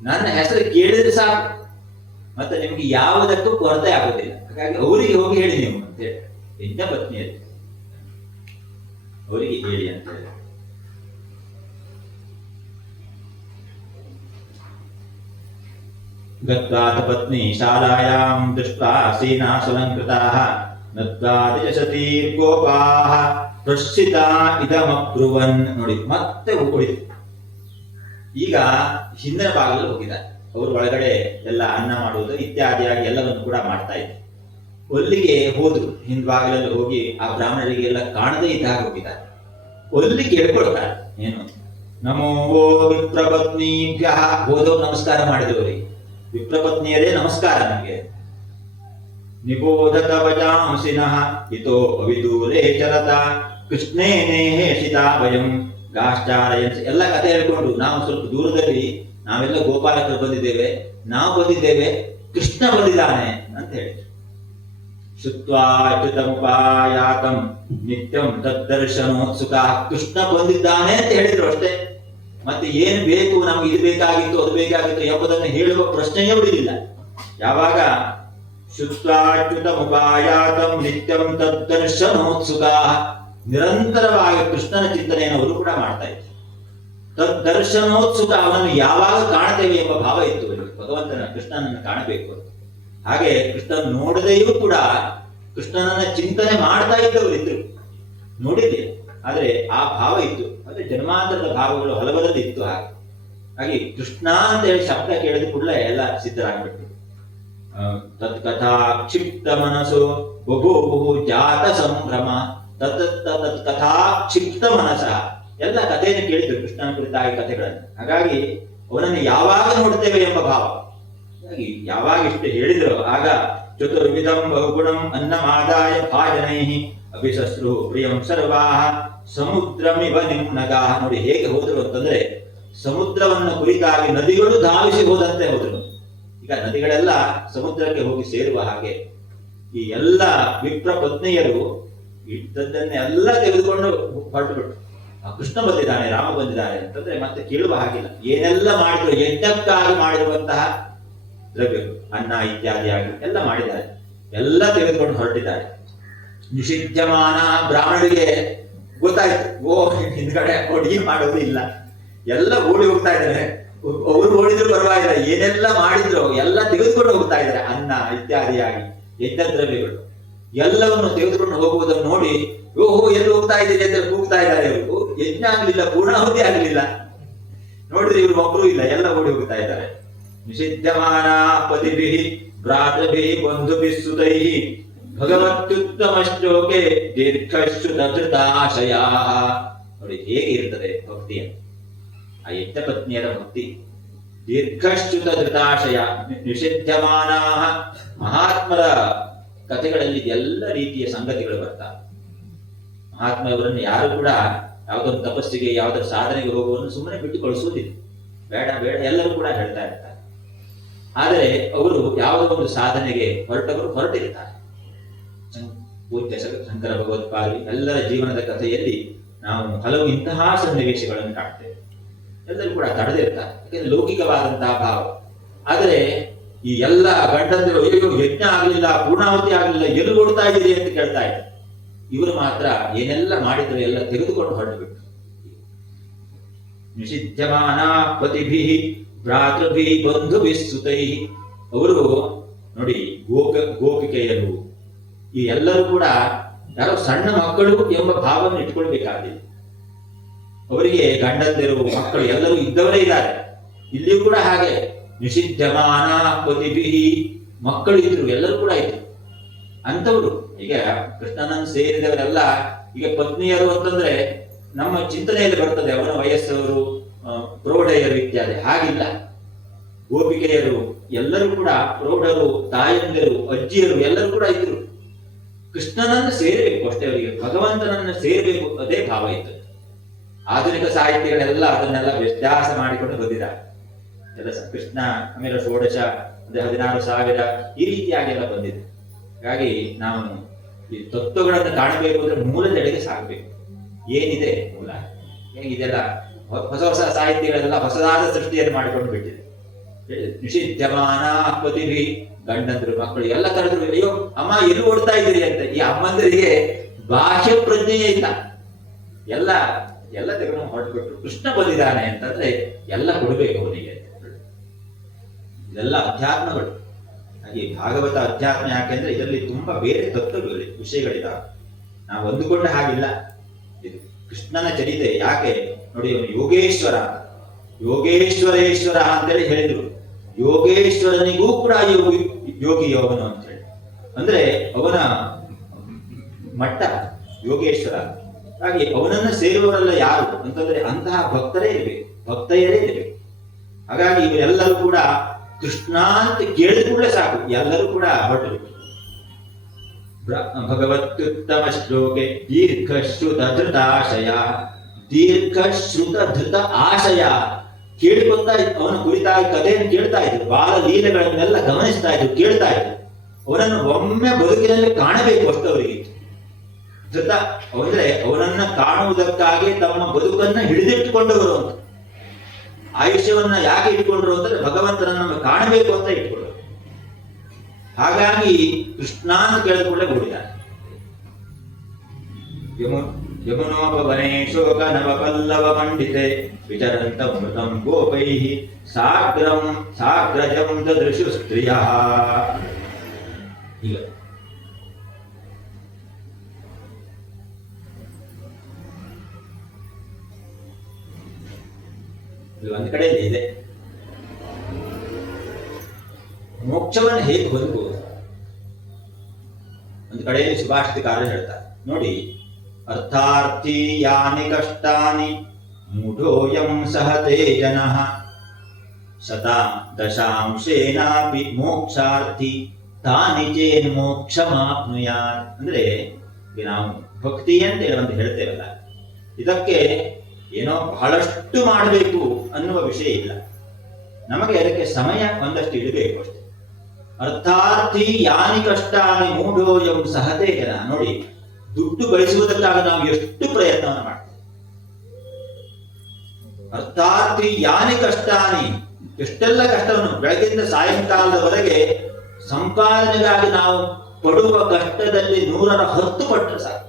ನನ್ನ ಹೆಸರು ಕೇಳಿದ್ರೆ ಸಾಕು, ಮತ್ತೆ ನಿಮ್ಗೆ ಯಾವುದಕ್ಕೂ ಕೊರತೆ ಆಗೋದಿಲ್ಲ. ಹಾಗಾಗಿ ಅವರಿಗೆ ಹೋಗಿ ಹೇಳಿ ನೀವು ಅಂತ ಹೇಳಿ, ಯಜ್ಞ ಪತ್ನಿಯಲ್ಲಿ ಅವರಿಗೆ ಹೇಳಿ ಅಂತ ಹೇಳಿ. ಗತ್ವಾತ ಪತ್ನಿ ಶಾಲಾಯಾಂ ದೃಷ್ಟ್ವಾ ಸೇನಾಸುಲಂಕೃತಾಃ ನತ್ವಾದಿಶತಿ ಗೋಪಾಹ ಪ್ರಶ್ಚಿತ ಇದಮಬ್ರುವನ್. ನೋಡಿ ಮತ್ತೆ ಉಳಿತು. ಈಗ ಹಿಂದಿನ ಭಾಗದಲ್ಲಿ ಹೋಗಿದ್ದಾರೆ ಅವರು, ಒಳಗಡೆ ಎಲ್ಲ ಅನ್ನ ಮಾಡುವುದು ಇತ್ಯಾದಿಯಾಗಿ ಎಲ್ಲವನ್ನು ಕೂಡ ಮಾಡ್ತಾ ಇದ್ರು. ಅಲ್ಲಿಗೆ ಹೋದ್ರು, ಹಿಂದ್ಭಾಗದಲ್ಲಿ ಹೋಗಿ ಆ ಬ್ರಾಹ್ಮಣರಿಗೆ ಎಲ್ಲ ಕಾಣದೇ ಇದ್ದಾಗ ಹೋಗಿದ್ದಾರೆ. ಅಲ್ಲಿ ಕೇಳ್ಕೊಳ್ತಾರೆ, ಏನು ನಮೋ ವಿಪ್ರಪತ್ನೀಭ್ಯ. ಹೋದವ್ರು ನಮಸ್ಕಾರ ಮಾಡಿದವರಿಗೆ, ವಿಪ್ರಪತ್ನಿಯರೇ ನಮಸ್ಕಾರ ನನಗೆ. ನಿಬೋಧತ ವಚಾಂಸಿನಃ ಇತೋ ಅವಿದೂರೇ ಚರತ ಕೃಷ್ಣೇನೇಷಿತಾ ವಯಂ ಗಾಶ್ಚಾರಯನ್. ಎಲ್ಲ ಕಥೆ ಹೇಳ್ಕೊಂಡು ನಾವು ಸ್ವಲ್ಪ ದೂರದಲ್ಲಿ ನಾವೆಲ್ಲ ಗೋಪಾಲಕರು ಬಂದಿದ್ದೇವೆ, ನಾವು ಬಂದಿದ್ದೇವೆ, ಕೃಷ್ಣ ಬಂದಿದ್ದಾನೆ ಅಂತ ಹೇಳಿದ್ರು. ಶುತ್ವಾಚ್ಯುತಮುಪಾಯಾತಂ ನಿತ್ಯಂ ತದ್ದರ್ಶನೋತ್ಸುಕ. ಕೃಷ್ಣ ಬಂದಿದ್ದಾನೆ ಅಂತ ಹೇಳಿದ್ರು ಅಷ್ಟೇ. ಮತ್ತೆ ಏನ್ ಬೇಕು, ನಮ್ಗೆ ಇದು ಬೇಕಾಗಿತ್ತು ಅದು ಬೇಕಾಗಿತ್ತು ಎಂಬುದನ್ನು ಹೇಳುವ ಪ್ರಶ್ನೆಯೇ ಉಳಿದಿಲ್ಲ. ಯಾವಾಗ ಶುತ್ವಾಚ್ಯುತಮುಪಾಯಾತಂ ನಿತ್ಯಂ ತದ್ದರ್ಶನೋತ್ಸುಕ, ನಿರಂತರವಾಗಿ ಕೃಷ್ಣನ ಚಿಂತನೆಯನ್ನು ಅವರು ಕೂಡ ಮಾಡ್ತಾ ಇದ್ರು. ತದ್ದರ್ಶನೋತ್ಸುಕ, ಅವನನ್ನು ಯಾವಾಗ ಕಾಣುತ್ತೇವೆ ಎಂಬ ಭಾವ ಇತ್ತು ಅವರಿಗೆ, ಭಗವಂತನ ಕೃಷ್ಣನನ್ನು ಕಾಣಬೇಕು. ಹಾಗೆ ಕೃಷ್ಣನ್ ನೋಡದೆಯೂ ಕೂಡ ಕೃಷ್ಣನನ್ನ ಚಿಂತನೆ ಮಾಡ್ತಾ ಇದ್ದವರು ಇದ್ರು, ನೋಡಿದ್ದೆ. ಆದ್ರೆ ಆ ಭಾವ ಇತ್ತು, ಅಂದ್ರೆ ಜನ್ಮಾಂತರದ ಭಾವಗಳು ಹಲವರಲ್ಲಿ ಇತ್ತು. ಹಾಗೆ ಕೃಷ್ಣ ಅಂತ ಹೇಳಿ ಶಬ್ದ ಕೇಳಿದ ಕೂಡಲೇ ಎಲ್ಲ ಸಿದ್ಧರಾಗ್ಬಿಟ್ಟು. ತತ್ಕಥಾ ಕ್ಷಿಪ್ತ ಮನಸ್ಸು ಬಹು ಜಾತ ಸಂಭ್ರಮ. ಕಥಾ ಕ್ಷಿಪ್ತ ಮನಸ್ಸ, ಎಲ್ಲ ಕಥೆಯನ್ನು ಕೇಳಿದ್ರು ಕೃಷ್ಣನ ಕುರಿತಾಗಿ ಕಥೆಗಳನ್ನು. ಹಾಗಾಗಿ ಅವನನ್ನು ಯಾವಾಗ ನೋಡ್ತೇವೆ ಎಂಬ ಭಾವ. ಹಾಗಾಗಿ ಯಾವಾಗ ಇಷ್ಟು ಹೇಳಿದ್ರು ಆಗ ಚತುರ್ವಿಧಂ ಬಹುಗುಣಂ ಅನ್ನಮಾದಾಯ ಭಾಜನೈಃ ಅಭಿಶಸ್ರು ಪ್ರಿಯಂ ಸರ್ವಾಹ ಸಮುದ್ರಮಿವ ನಿಮ್ನಗಾಹ. ನೋಡಿ ಹೇಗೆ ಹೋದ್ರು ಅಂತಂದ್ರೆ, ಸಮುದ್ರವನ್ನು ಕುರಿತಾಗಿ ನದಿಗಳು ಧಾವಿಸಿ ಹೋದಂತೆ ಹೋದ್ರು. ಈಗ ನದಿಗಳೆಲ್ಲ ಸಮುದ್ರಕ್ಕೆ ಹೋಗಿ ಸೇರುವ ಹಾಗೆ ಈ ಎಲ್ಲ ವಿಪ್ರ ಪತ್ನಿಯರು ಇದ್ದದ್ದನ್ನೆಲ್ಲ ತೆಗೆದುಕೊಂಡು ಹೊರಟುಬಿಟ್ಟು, ಕೃಷ್ಣ ಬಂದಿದ್ದಾನೆ, ರಾಮ ಬಂದಿದ್ದಾನೆ ಅಂತಂದ್ರೆ ಮತ್ತೆ ಕೇಳುವ ಹಾಗಿಲ್ಲ. ಏನೆಲ್ಲ ಮಾಡಿದ್ರು, ಯಜ್ಞಕ್ಕಾಗಿ ಮಾಡಿರುವಂತಹ ದ್ರವ್ಯಗಳು, ಅನ್ನ ಇತ್ಯಾದಿಯಾಗಿ ಎಲ್ಲ ಮಾಡಿದ್ದಾರೆ, ಎಲ್ಲ ತೆಗೆದುಕೊಂಡು ಹೊರಟಿದ್ದಾರೆ. ನಿಷಿದ್ಯಮಾನ ಬ್ರಾಹ್ಮಣರಿಗೆ ಗೊತ್ತಾಯ್ತು, ಓ ಹಿಂದ್ಗಡೆ ಅಡುಗೆ ಮಾಡೋದು ಇಲ್ಲ, ಎಲ್ಲ ಓಡಿ ಹೋಗ್ತಾ ಇದ್ದಾರೆ. ಅವರು ಓಡಿದ್ರು ಪರವಾಗಿಲ್ಲ, ಏನೆಲ್ಲ ಮಾಡಿದ್ರು ಎಲ್ಲ ತೆಗೆದುಕೊಂಡು ಹೋಗ್ತಾ ಇದ್ದಾರೆ. ಅನ್ನ ಇತ್ಯಾದಿಯಾಗಿ ಯಜ್ಞ ದ್ರವ್ಯಗಳು ಎಲ್ಲವನ್ನು ತೆಗೆದುಕೊಂಡು ಹೋಗುವುದನ್ನು ನೋಡಿ, ಓಹೋ ಎಲ್ಲಿ ಹೋಗ್ತಾ ಇದ್ದೀರಿ ಅಂತ ಕೂಗ್ತಾ ಇದ್ದಾರೆ. ಇವರು ಯಜ್ಞ ಆಗ್ಲಿಲ್ಲ, ಪೂರ್ಣಾಹುತಿ ಆಗ್ಲಿಲ್ಲ. ನೋಡಿದ್ರೆ ಇವರು ಒಬ್ಬರು ಇಲ್ಲ, ಎಲ್ಲ ಓಡಿ ಹೋಗ್ತಾ ಇದ್ದಾರೆ. ನಿಷಿದ್ಯಮಾನ ಪತಿಭಿ ಭ್ರಾತೃಭಿ ಬಂಧುಭಿಃ ಸುತೈಃ ಭಗವತ್ಯುತ್ತಮ ಶ್ಲೋಕೆ ದೀರ್ಘಶ್ರುತಧೃತಾಶಯ. ನೋಡಿ ಹೇಗೆ ಇರ್ತದೆ ಭಕ್ತಿಯ, ಆ ಯಜ್ಞ ಪತ್ನಿಯರ ಭಕ್ತಿ. ದೀರ್ಘಶ್ರುತ ಧೃತಾಶಯ. ನಿಷಿದ್ಯಮಾನ ಮಹಾತ್ಮರ ಕಥೆಗಳಲ್ಲಿ ಎಲ್ಲ ರೀತಿಯ ಸಂಗತಿಗಳು ಬರ್ತಾರೆ. ಮಹಾತ್ಮರವರನ್ನು ಯಾರು ಕೂಡ ಯಾವುದೊಂದು ತಪಸ್ಸಿಗೆ ಯಾವುದರ ಸಾಧನೆಗೆ ಹೋಗುವನ್ನು ಸುಮ್ಮನೆ ಬಿಟ್ಟು ಕಳಿಸುವುದಿಲ್ಲ. ಬೇಡ ಬೇಡ ಎಲ್ಲರೂ ಕೂಡ ಹೇಳ್ತಾ ಇರ್ತಾರೆ. ಆದರೆ ಅವರು ಯಾವುದೋ ಒಂದು ಸಾಧನೆಗೆ ಹೊರಟವರು ಹೊರಟಿರ್ತಾರೆ. ಪೂಜ್ಯ ಶಂಕರ ಭಗವತ್ಪಾದಿ ಎಲ್ಲರ ಜೀವನದ ಕಥೆಯಲ್ಲಿ ನಾವು ಹಲವು ಇಂತಹ ಸನ್ನಿವೇಶಗಳನ್ನು ಕಾಣ್ತೇವೆ. ಎಲ್ಲರೂ ಕೂಡ ತಡೆದಿರ್ತಾರೆ, ಯಾಕೆಂದ್ರೆ ಲೌಕಿಕವಾದಂತಹ ಭಾವ. ಆದರೆ ಈ ಎಲ್ಲ ಗಂಡಂದಿರು ಅಯ್ಯೋ ಯಜ್ಞ ಆಗಲಿಲ್ಲ, ಪೂರ್ಣಾಹುತಿ ಆಗಲಿಲ್ಲ, ಎಲ್ಲಿ ಓಡ್ತಾ ಇದ್ದೀರಿ ಅಂತ ಕೇಳ್ತಾ ಇದ್ದಾರೆ. ಇವರು ಮಾತ್ರ ಏನೆಲ್ಲ ಮಾಡಿದ್ರು ಎಲ್ಲ ತೆಗೆದುಕೊಂಡು ಹೊರಟು ಬಿಟ್ಟು. ನಿಷಿದ್ಯಮಾನ ಪತಿಭಿ ಭ್ರಾತೃಭಿ ಬಂಧುಭಿಃ ಸುತೈಃ. ಅವರು ನೋಡಿ ಗೋಪಿಕೆಯರು ಈ ಎಲ್ಲರೂ ಕೂಡ ಯಾರೋ ಸಣ್ಣ ಮಕ್ಕಳು ಎಂಬ ಭಾವವನ್ನು ಇಟ್ಕೊಳ್ಬೇಕಾಗಿಲ್ಲ. ಅವರಿಗೆ ಗಂಡಂದಿರು ಮಕ್ಕಳು ಎಲ್ಲರೂ ಇದ್ದವರೇ ಇದ್ದಾರೆ. ಇಲ್ಲಿಯೂ ಕೂಡ ಹಾಗೆ ನಿಷಿದ್ಯಮಾನ ಪತಿಭಿ, ಮಕ್ಕಳು ಇದ್ರು, ಎಲ್ಲರೂ ಕೂಡ ಇದ್ರು ಅಂತವರು. ಈಗ ಕೃಷ್ಣನನ್ನು ಸೇರಿದವರೆಲ್ಲ ಈಗ ಪತ್ನಿಯರು ಅಂತಂದ್ರೆ ನಮ್ಮ ಚಿಂತನೆಯಲ್ಲಿ ಬರ್ತದೆ ಅವನ ವಯಸ್ಸವರು, ಪ್ರೌಢೆಯರು ಇತ್ಯಾದಿ. ಹಾಗಿಲ್ಲ, ಗೋಪಿಕೆಯರು ಎಲ್ಲರೂ ಕೂಡ ಪ್ರೌಢರು, ತಾಯಂದಿರು, ಅಜ್ಜಿಯರು ಎಲ್ಲರೂ ಕೂಡ ಇದ್ರು. ಕೃಷ್ಣನನ್ನು ಸೇರಬೇಕು ಅಷ್ಟೇ, ಅವರಿಗೆ ಭಗವಂತನನ್ನು ಸೇರಬೇಕು ಅದೇ ಭಾವ ಇತ್ತು. ಆಧುನಿಕ ಸಾಹಿತ್ಯಗಳೆಲ್ಲ ಅದನ್ನೆಲ್ಲ ವ್ಯತ್ಯಾಸ ಮಾಡಿಕೊಂಡು ಬಂದಿದ್ದಾರೆ. ಎಲ್ಲ ಕೃಷ್ಣ ಆಮೇಲೆ ಷೋಡಶ 16,000 ಈ ರೀತಿಯಾಗಿ ಎಲ್ಲ ಬಂದಿದೆ. ಹಾಗಾಗಿ ನಾವು ಈ ತತ್ವಗಳನ್ನು ಕಾಣಬೇಕು ಅಂದ್ರೆ ಮೂಲದೆಡೆಗೆ ಸಾಗಬೇಕು. ಏನಿದೆ ಮೂಲ, ಇದೆಲ್ಲ ಹೊಸ ಹೊಸ ಸಾಹಿತ್ಯಗಳೆಲ್ಲ ಹೊಸದಾದ ಸೃಷ್ಟಿಯನ್ನು ಮಾಡಿಕೊಂಡು ಬಿಟ್ಟಿದೆ. ನಿಷಿದ್ಯಮಾನ ಪತಿಭಿ, ಗಂಡಂದ್ರು ಮಕ್ಕಳು ಎಲ್ಲ ತರದ್ರು. ಅಯ್ಯೋ ಅಮ್ಮ ಎಲ್ಲಿ ಓಡ್ತಾ ಇದ್ದೀರಿ ಅಂತ. ಈ ಅಮ್ಮಂದರಿಗೆ ಬಾಹ್ಯ ಪ್ರಜ್ಞೆಯೇ ಇಲ್ಲ. ಎಲ್ಲ ಎಲ್ಲ ತೆಗೆದು ಹೊರಟ್ಬಿಟ್ರು. ಕೃಷ್ಣ ಬಂದಿದ್ದಾನೆ ಅಂತಂದ್ರೆ ಎಲ್ಲ ಕೊಡ್ಬೇಕು ಅವನಿಗೆ. ಇದೆಲ್ಲ ಅಧ್ಯಾತ್ಮಗಳು. ಹಾಗೆ ಭಾಗವತ ಅಧ್ಯಾತ್ಮ ಯಾಕೆಂದ್ರೆ ಇದರಲ್ಲಿ ತುಂಬಾ ಬೇರೆ ತತ್ವಗಳು ವಿಷಯಗಳಿದ್ದಾವೆ. ನಾವು ಅಂದುಕೊಂಡ ಹಾಗಿಲ್ಲ. ಇದು ಕೃಷ್ಣನ ಚರಿತೆ. ಯಾಕೆ ನೋಡಿ, ಅವನು ಯೋಗೇಶ್ವರ, ಯೋಗೇಶ್ವರೇಶ್ವರ ಅಂತೇಳಿ ಹೇಳಿದ್ರು. ಯೋಗೇಶ್ವರನಿಗೂ ಕೂಡ ಯೋಗಿ ಅವನು ಅಂತೇಳಿ, ಅಂದ್ರೆ ಅವನ ಮಟ್ಟ ಯೋಗೇಶ್ವರ. ಹಾಗೆ ಅವನನ್ನು ಸೇರುವವರೆಲ್ಲ ಯಾರು ಅಂತಂದ್ರೆ ಅಂತಹ ಭಕ್ತರೇ ಇರಬೇಕು, ಭಕ್ತೆಯರೇ ಇರಬೇಕು. ಹಾಗಾಗಿ ಇವರೆಲ್ಲರೂ ಕೂಡ ಕೃಷ್ಣ ಅಂತ ಕೇಳಿದ ಕೂಡಲೇ ಸಾಕು, ಎಲ್ಲರೂ ಕೂಡ ಹೊರಟರು. ಭಗವತ್ಯುತ್ತಮ ಶ್ಲೋಕೆ ದೀರ್ಘಶ್ರುತ ಧೃತಾಶಯ, ದೀರ್ಘಶ್ರುತ ಧೃತ ಆಶಯ. ಕೇಳಿಕೊಳ್ತಾ ಇದ್ರು, ಅವನ ಕುರಿತಾಗಿ ಕಥೆಯನ್ನು ಕೇಳ್ತಾ ಇದ್ರು, ಬಾಲ ಲೀಲೆಗಳನ್ನೆಲ್ಲ ಗಮನಿಸ್ತಾ ಇದ್ರು, ಕೇಳ್ತಾ ಇದ್ರು. ಅವನನ್ನು ಒಮ್ಮೆ ಬದುಕಿನಲ್ಲಿ ಕಾಣಬೇಕು ಅಷ್ಟವರಿಗೆ. ಧೃತ ಅಂದ್ರೆ ಅವನನ್ನ ಕಾಣುವುದಕ್ಕಾಗಿ ತಮ್ಮ ಬದುಕನ್ನ ಹಿಡಿದಿಟ್ಟುಕೊಂಡವರು ಅಂತ. ಆಯುಷ್ಯವನ್ನ ಯಾಕೆ ಇಟ್ಕೊಂಡ್ರು ಅಂದ್ರೆ ಭಗವಂತನನ್ನು ಕಾಣಬೇಕು ಅಂತ ಇಟ್ಕೊಂಡ್ರು. ಹಾಗಾಗಿ ಕೃಷ್ಣ ಅಂತ ಕೇಳಿದ್ಕೊಳ್ಳೆ ಓಡಿದ್ದಾರೆ. ಯಮುನೋಪವನೇ ಶೋಕ ನವ ಪಲ್ಲವ ಮಂಡಿತೆ ವಿಚರಂತ ಮೃತಂ ಗೋಪೈ ಸಾಗ್ರಜಂ ದದೃಶು ಸ್ತ್ರೀಯ. ಈಗ ಒಂದು ಕಡೆ ಇದೆ, ಮೋಕ್ಷವನ್ನು ಹೇಗೆ ಹೊಂದಬಹುದು. ಒಂದು ಕಡೆಯಲ್ಲಿ ಸುಭಾಷಿತಕಾರರು ಹೇಳ್ತಾರೆ ನೋಡಿ, ಅರ್ಥಾರ್ಥಿ ಯಾನಿ ಕಷ್ಟಾನಿ ಮೂಢೋಯಂ ಸಹತೆ ಜನಃ ಶತಾ ದಶಾಂಶೇನಾಪಿ ಮೋಕ್ಷಾರ್ಥಿ ತಾನಿ ಚೇನ್ ಮೋಕ್ಷಮಾಪ್ನುಯಾತ್. ಅಂದ್ರೆ ನಾವು ಭಕ್ತಿ ಅಂತ ಹೇಳುವಂತ ಹೇಳ್ತೇವಲ್ಲ, ಇದಕ್ಕೆ ಏನೋ ಬಹಳಷ್ಟು ಮಾಡಬೇಕು ಅನ್ನುವ ವಿಷಯ ಇಲ್ಲ. ನಮಗೆ ಅದಕ್ಕೆ ಸಮಯ ಒಂದಷ್ಟು ಇಡಬೇಕು ಅಷ್ಟೇ. ಅರ್ಥಾರ್ಥಿ ಯಾನಿ ಕಷ್ಟಾನಿ ಮೂಢೋಯಂ ಸಹತೆ ಜನ. ನೋಡಿ, ದುಡ್ಡು ಗಳಿಸುವುದಕ್ಕಾಗಿ ನಾವು ಎಷ್ಟು ಪ್ರಯತ್ನವನ್ನು ಮಾಡ್ತೇವೆ. ಅರ್ಥಾರ್ಥಿ ಯಾನಿ ಕಷ್ಟಾನಿ, ಎಷ್ಟೆಲ್ಲ ಕಷ್ಟವನ್ನು ಬೆಳಗಿಂದ ಸಾಯಂಕಾಲದವರೆಗೆ ಸಂಪಾದನೆಗಾಗಿ ನಾವು ಪಡುವ ಕಷ್ಟದಲ್ಲಿ 110 ಪಟ್ಟು ಸಾಕು.